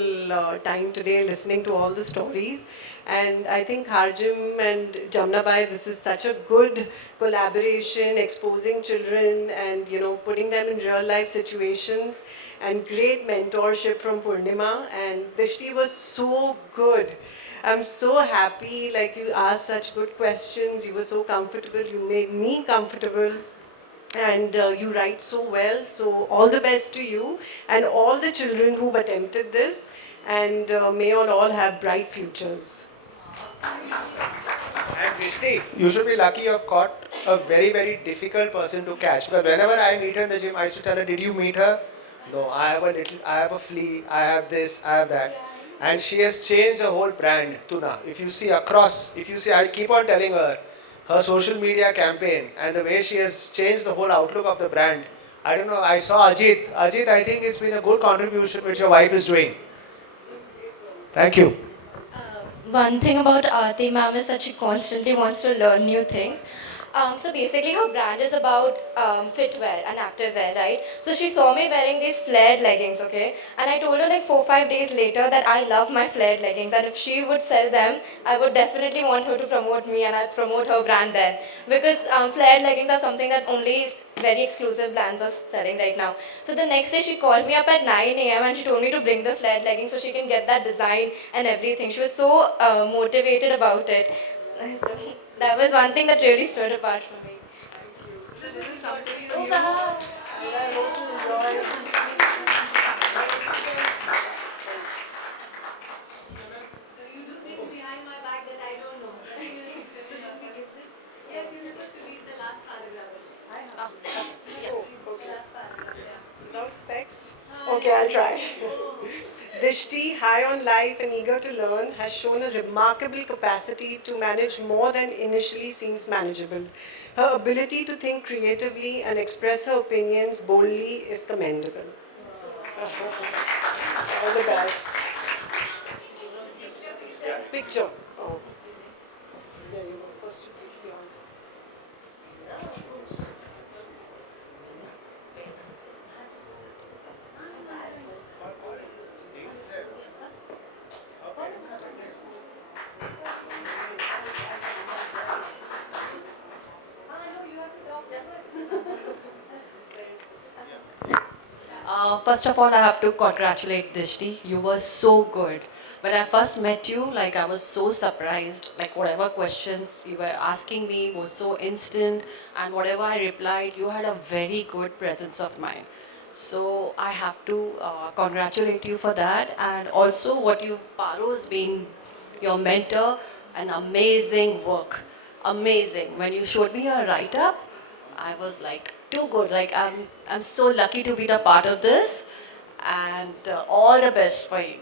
time today listening to all the stories. And I think Khar Gym and Jamnabai, this is such a good collaboration, exposing children and, putting them in real life situations, and great mentorship from Purnima. And Dishti was so good. I'm so happy, like you asked such good questions. You were so comfortable. You made me comfortable. And you write so well, so all the best to you and all the children who've attempted this, and may all have bright futures. And Dishti, you should be lucky you have caught a very, very difficult person to catch. Because whenever I meet her in the gym, I used to tell her, did you meet her? No, I have a flea, I have this, I have that. And she has changed the whole brand, Tuna. If you see, I keep on telling her social media campaign and the way she has changed the whole outlook of the brand. I don't know, I saw Ajit. Ajit, I think it's been a good contribution which your wife is doing. Thank you. One thing about Aarti ma'am is that she constantly wants to learn new things. So basically her brand is about fitwear and activewear, right? So she saw me wearing these flared leggings, okay? And I told her like 4-5 days later that I love my flared leggings, and if she would sell them, I would definitely want her to promote me and I'd promote her brand then. Because flared leggings are something that only very exclusive brands are selling right now. So the next day she called me up at 9 a.m. and she told me to bring the flared leggings so she can get that design and everything. She was so motivated about it. So that was one thing that really stood apart from me. It's a little something for you, and I hope you enjoy. So you do things behind my back that I don't know. So did we get this? Yes, you're supposed to read the last paragraph. Without specs? Okay, I'll try. Dishti, high on life and eager to learn, has shown a remarkable capacity to manage more than initially seems manageable. Her ability to think creatively and express her opinions boldly is commendable. All the best. Picture. Oh. There you go. First you take yours. First of all, I have to congratulate Dishti. You were so good. When I first met you, like I was so surprised. Like whatever questions you were asking me was so instant, and whatever I replied, you had a very good presence of mind. So I have to congratulate you for that. And also, what you, Paro's being your mentor, an amazing work, amazing. When you showed me your write-up, I was like, too good. Like I'm so lucky to be the part of this, and all the best for you.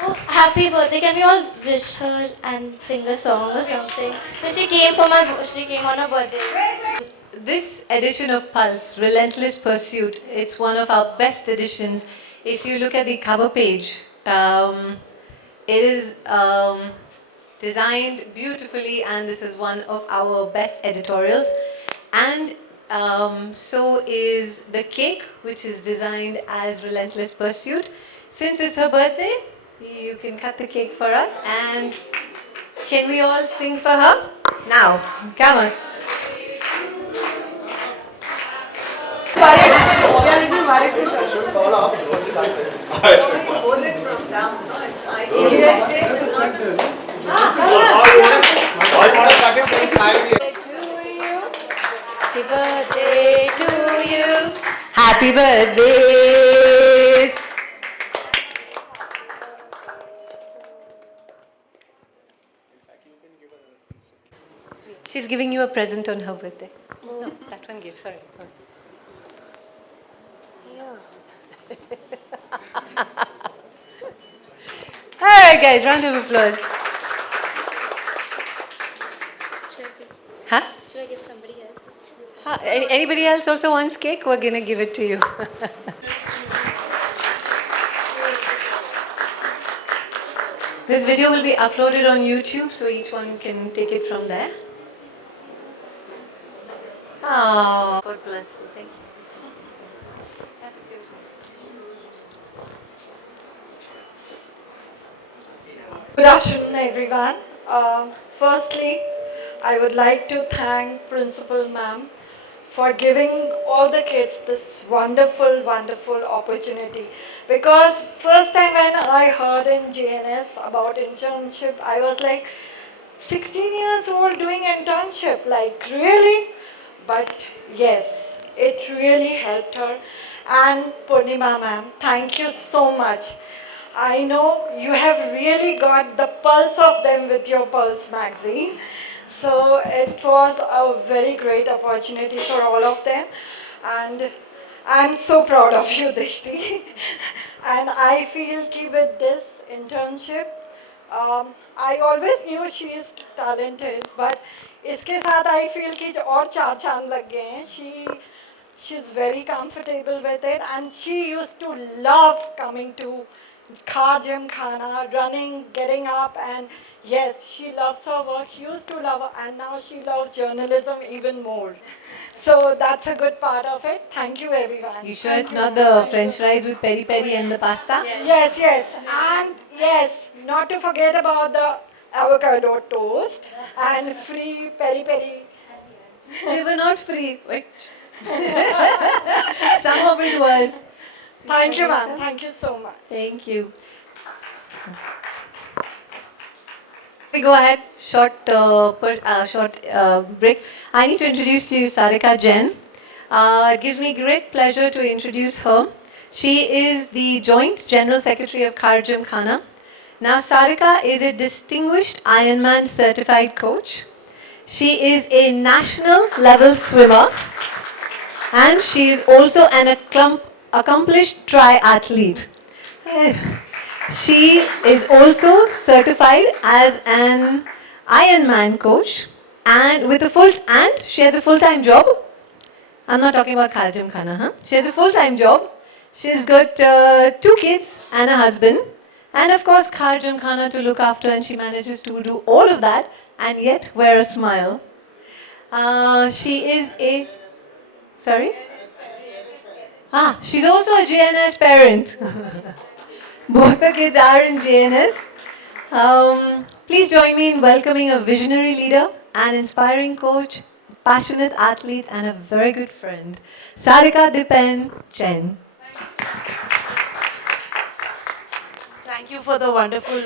Oh, happy birthday. Can we all wish her and sing a song or something? So she came on her birthday. This edition of Pulse, Relentless Pursuit, it's one of our best editions. If you look at the cover page, it is designed beautifully, and this is one of our best editorials. And so is the cake, which is designed as Relentless Pursuit. Since it's her birthday, you can cut the cake for us. And can we all sing for her? Now, come on. Should fall off. Hold it from down. No, it's nice. Happy birthday to you. Happy birthday. She's giving you a present on her birthday. No, that one give, sorry. Alright guys, round of applause. Huh? Should I give somebody else? Huh? Anybody else also wants cake? We're gonna give it to you. This video will be uploaded on YouTube, so each one can take it from there. Oh, God bless you. Thank you. Good afternoon, everyone. Firstly, I would like to thank Principal Ma'am for giving all the kids this wonderful, wonderful opportunity. Because first time when I heard in JNS about internship, I was like, 16 years old doing internship, like really? But yes, it really helped her. And Purnima ma'am, thank you so much. I know you have really got the pulse of them with your Pulse magazine. So it was a very great opportunity for all of them. And I'm so proud of you, Dishti. And I feel कि with this internship, I always knew she is talented, but इसके साथ I feel कि और चार चांद लग गए हैं. She's very comfortable with it, and she used to love coming to Khar Gymkhana, running, getting up, and yes, she loves her work. She used to love her, and now she loves journalism even more. So that's a good part of it. Thank you, everyone. You sure it's not the French fries with peri peri and the pasta? Yes, yes. And yes, not to forget about the avocado toast and free peri peri. They were not free. Wait. Some of it was. Thank you, ma'am. Thank you so much. Thank you. We go ahead. Short break. I need to introduce to you Sarika Jain. It gives me great pleasure to introduce her. She is the Joint General Secretary of Khar Gymkhana. Now, Sarika is a distinguished Ironman certified coach. She is a national level swimmer, and she is also an accomplished triathlete. She is also certified as an Ironman coach, and she has a full-time job. I'm not talking about Khar Gymkhana, huh? She has a full-time job. She's got 2 kids and a husband, and of course Khar Gymkhana to look after, and she manages to do all of that and yet wear a smile. She is a... Sorry? She's also a GNS parent. Both the kids are in GNS. Please join me in welcoming a visionary leader, an inspiring coach, passionate athlete and a very good friend, Sarika Dipen Chen. Thank you for the wonderful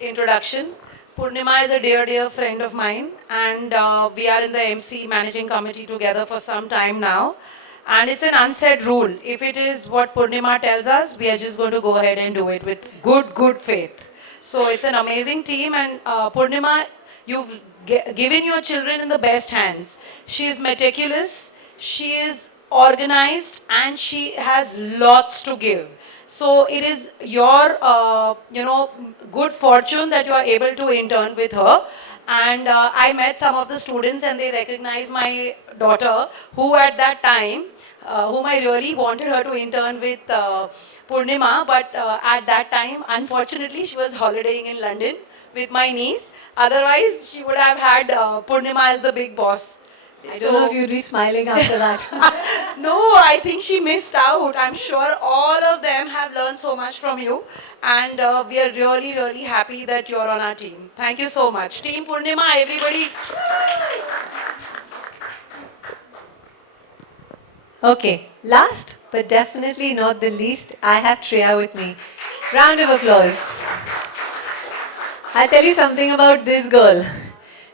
introduction. Purnima is a dear, dear friend of mine, and we are in the MC managing committee together for some time now. And it's an unsaid rule. If it is what Purnima tells us, we are just going to go ahead and do it with good faith. So it's an amazing team, and Purnima, you've given your children in the best hands. She is meticulous, she is organized, and she has lots to give. So it is your, good fortune that you are able to intern with her. And I met some of the students and they recognized my daughter, who at that time, whom I really wanted her to intern with Purnima, but at that time, unfortunately, she was holidaying in London with my niece. Otherwise, she would have had Purnima as the big boss. I don't know if you'd be smiling after that. No, I think she missed out. I'm sure all of them have learned so much from you. And we are really, really happy that you're on our team. Thank you so much. Team Purnima, everybody. Okay, last but definitely not the least, I have Tria with me. Round of applause. I'll tell you something about this girl.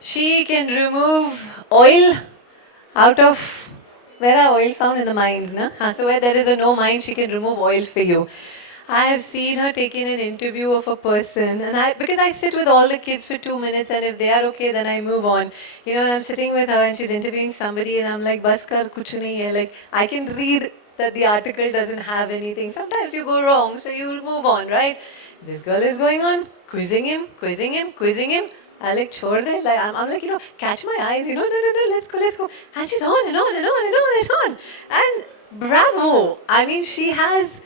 She can remove oil out of, where are oil found? In the mines, na? So where there is a no mine, she can remove oil for you. I have seen her taking an interview of a person, and because I sit with all the kids for 2 minutes, and if they are okay, then I move on. You know, and I'm sitting with her, and she's interviewing somebody, and I'm like, "Bas kar, kuch nahi hai." Like, I can read that the article doesn't have anything. Sometimes you go wrong, so you move on, right? This girl is going on, quizzing him, quizzing him, quizzing him. I like, chhod de. Like, I'm like, catch my eyes, let's go, let's go. And she's on and on and on and on and on. And bravo. I mean, she has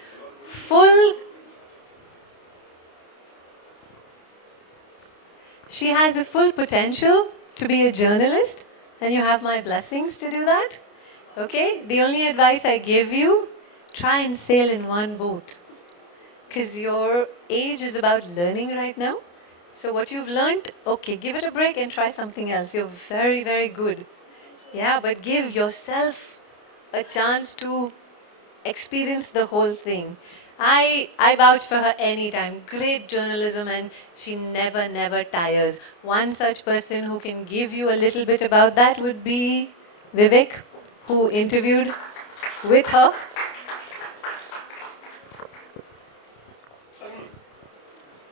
a full potential to be a journalist, and you have my blessings to do that. Okay? The only advice I give you, try and sail in one boat. Because your age is about learning right now. So what you've learned, okay, give it a break and try something else. You're very, very good. Yeah, but give yourself a chance to experience the whole thing. I vouch for her anytime. Great journalism, and she never, never tires. One such person who can give you a little bit about that would be Vivek, who interviewed with her.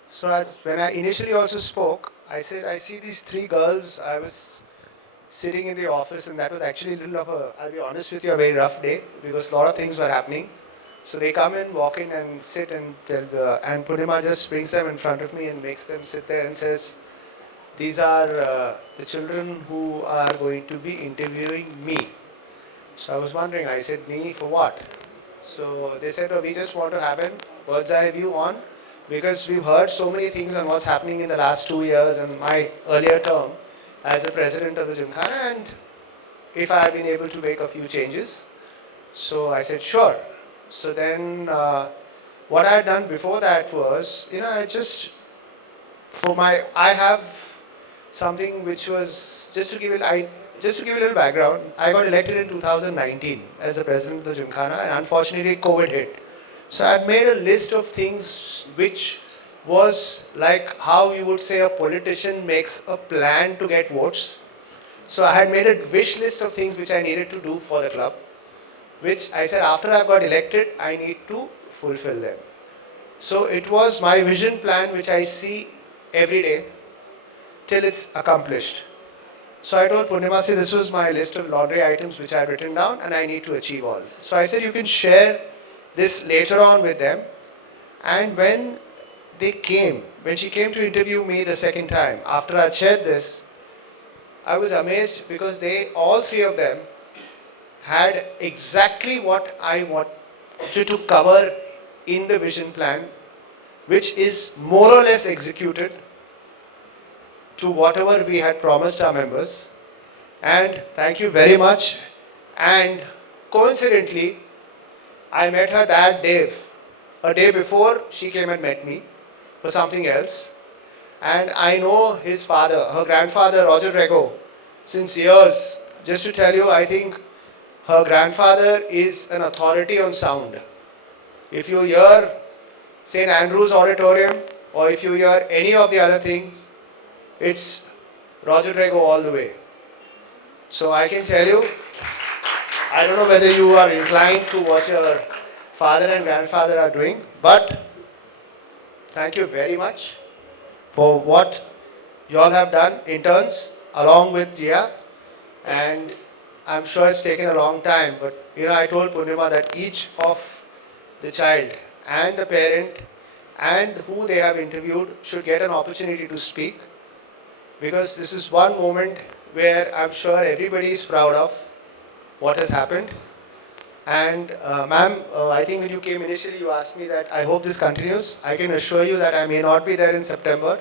So when I initially also spoke, I said, I see these three girls. I was sitting in the office, and that was actually a little of a, I'll be honest with you, a very rough day, because a lot of things were happening. So they come in, walk in and sit and tell, and Purnima just brings them in front of me and makes them sit there and says, these are the children who are going to be interviewing me. So I was wondering, I said, me for what? So they said, oh, we just want to have a bird's eye view on, because we've heard so many things on what's happening in the last 2 years and my earlier term as the president of the Gymkhana, and if I have been able to make a few changes. So I said, sure. So then what I had done before that was, I have something which was, just to give you a little background, I got elected in 2019 as the president of the Gymkhana, and unfortunately COVID hit. So I had made a list of things which was like how you would say a politician makes a plan to get votes. So I had made a wish list of things which I needed to do for the club, which I said after I got elected, I need to fulfill them. So it was my vision plan which I see every day till it's accomplished. So I told Purnima, this was my list of laundry items which I had written down and I need to achieve all. So I said you can share this later on with them. And when she came to interview me the second time, after I shared this, I was amazed because all three of them had exactly what I wanted to cover in the vision plan, which is more or less executed to whatever we had promised our members. And thank you very much. And coincidentally, I met her dad, Dave, a day before she came and met me for something else. And I know his father, her grandfather, Roger Drego, since years, just to tell you, I think her grandfather is an authority on sound. If you hear St. Andrew's Auditorium or if you hear any of the other things, it's Roger Drego all the way. So I can tell you, I don't know whether you are inclined to what your father and grandfather are doing, but thank you very much for what you all have done, interns, along with Rhea. And I'm sure it's taken a long time, but I told Purnima that each of the child and the parent and who they have interviewed should get an opportunity to speak, because this is one moment where I'm sure everybody is proud of what has happened. And ma'am, I think when you came initially, you asked me that I hope this continues. I can assure you that I may not be there in September,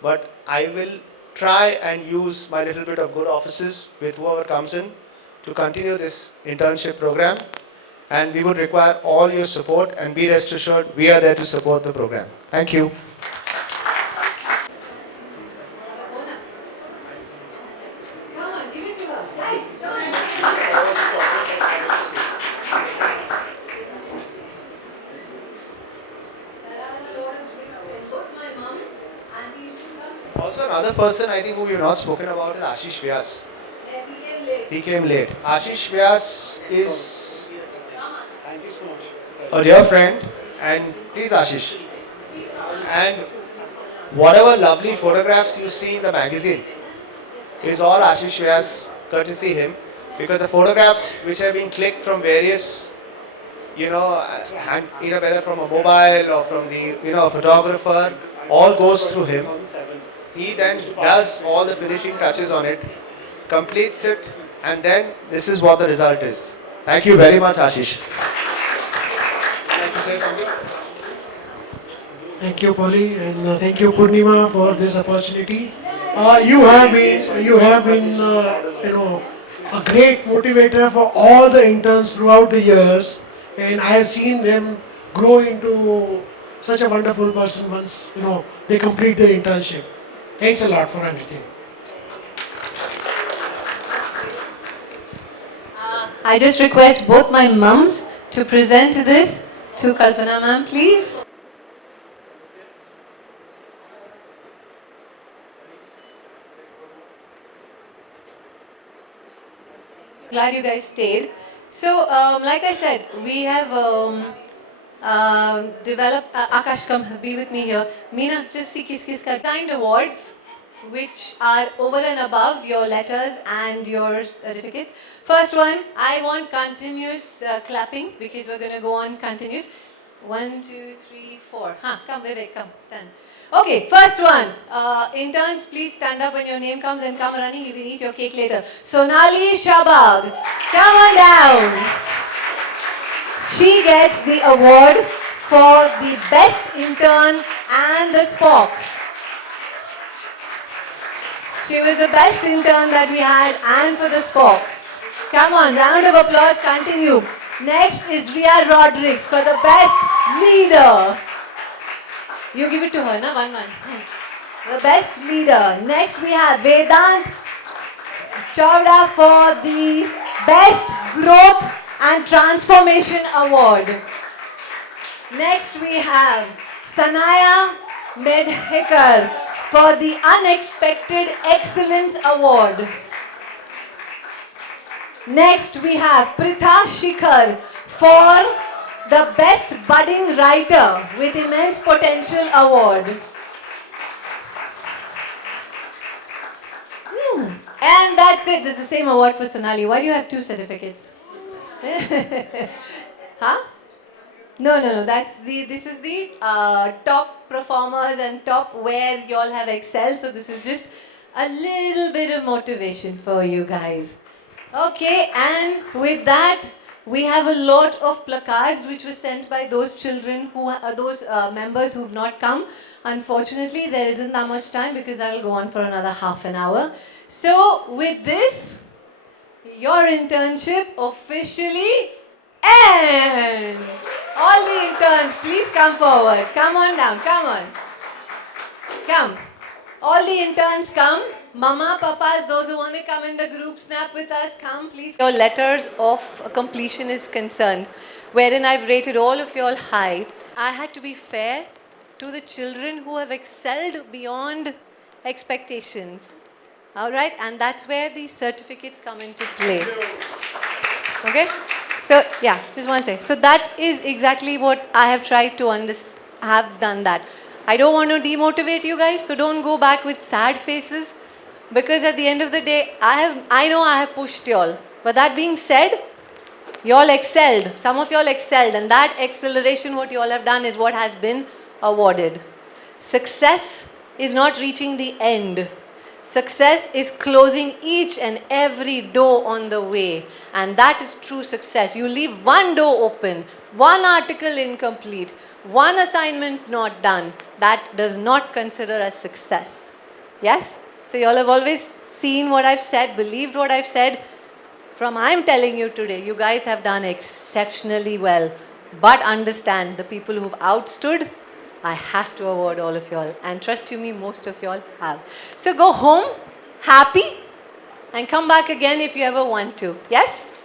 but I will try and use my little bit of good offices with whoever comes in to continue this internship program. And we would require all your support, and be rest assured we are there to support the program. Thank you. Also, another person I think who we have not spoken about is Ashish Vyas. He came late. Ashish Vyas is a dear friend, and please Ashish. And whatever lovely photographs you see in the magazine is all Ashish Vyas, courtesy him, because the photographs which have been clicked from various, whether from a mobile or from the, a photographer, all goes through him. He then does all the finishing touches on it, completes it, and then this is what the result is. Thank you very much, Ashish. Would you like to say something? Thank you, Polly, and thank you, Purnima, for this opportunity. You have been, a great motivator for all the interns throughout the years, and I have seen them grow into such a wonderful person once, they complete their internship. Thanks a lot for everything. I just request both my mums to present this to Kalpana ma'am, please. Glad you guys stayed. So, like I said, we have developed, Akash, come be with me here. Meena, just see kis ka kind awards, which are over and above your letters and your certificates. First one, I want continuous clapping, because we're going to go on continuous. 1, 2, 3, 4. Come Vivek, come, stand. Okay, first one. Interns, please stand up when your name comes and come running. You can eat your cake later. Sonali Shabag, come on down. She gets the award for the best intern and the Spock. She was the best intern that we had, and for the Spock. Come on, round of applause, continue. Next is Rhea Rodrigues for the best leader. You give it to her, na? 1-1. The best leader. Next we have Vedant Chawda for the best growth and transformation award. Next we have Sanaya Medhekar for the unexpected excellence award. Next we have Pritha for the best budding writer with immense potential award. And that's it. This is the same award for Sonali. Why do you have 2 certificates? Huh? No. This is the top performers and top where you all have excelled. So this is just a little bit of motivation for you guys. Okay, and with that, we have a lot of placards which were sent by those children those members who have not come. Unfortunately, there isn't that much time because I will go on for another half an hour. So with this, your internship officially ends. All the interns, please come forward. Come on down, come on. Come. All the interns come. Mama, papas, those who want to come in the group snap with us, come please. Your letters of completion is concerned, wherein I've rated all of you all high. I had to be fair to the children who have excelled beyond expectations. All right, and that's where these certificates come into play. Okay, so yeah, just one second. So that is exactly what I have tried to have done that. I don't want to demotivate you guys, so don't go back with sad faces, because at the end of the day, I know I have pushed y'all. But that being said, y'all excelled. Some of y'all excelled, and that acceleration, what y'all have done, is what has been awarded. Success is not reaching the end. Success is closing each and every door on the way, and that is true success. You leave one door open, one article incomplete, one assignment not done. That does not consider as success. Yes? So you all have always seen what I've said, believed what I've said. From I'm telling you today, you guys have done exceptionally well. But understand, the people who've outstood, I have to award all of y'all. And trust you me, most of y'all have. So go home happy and come back again if you ever want to. Yes?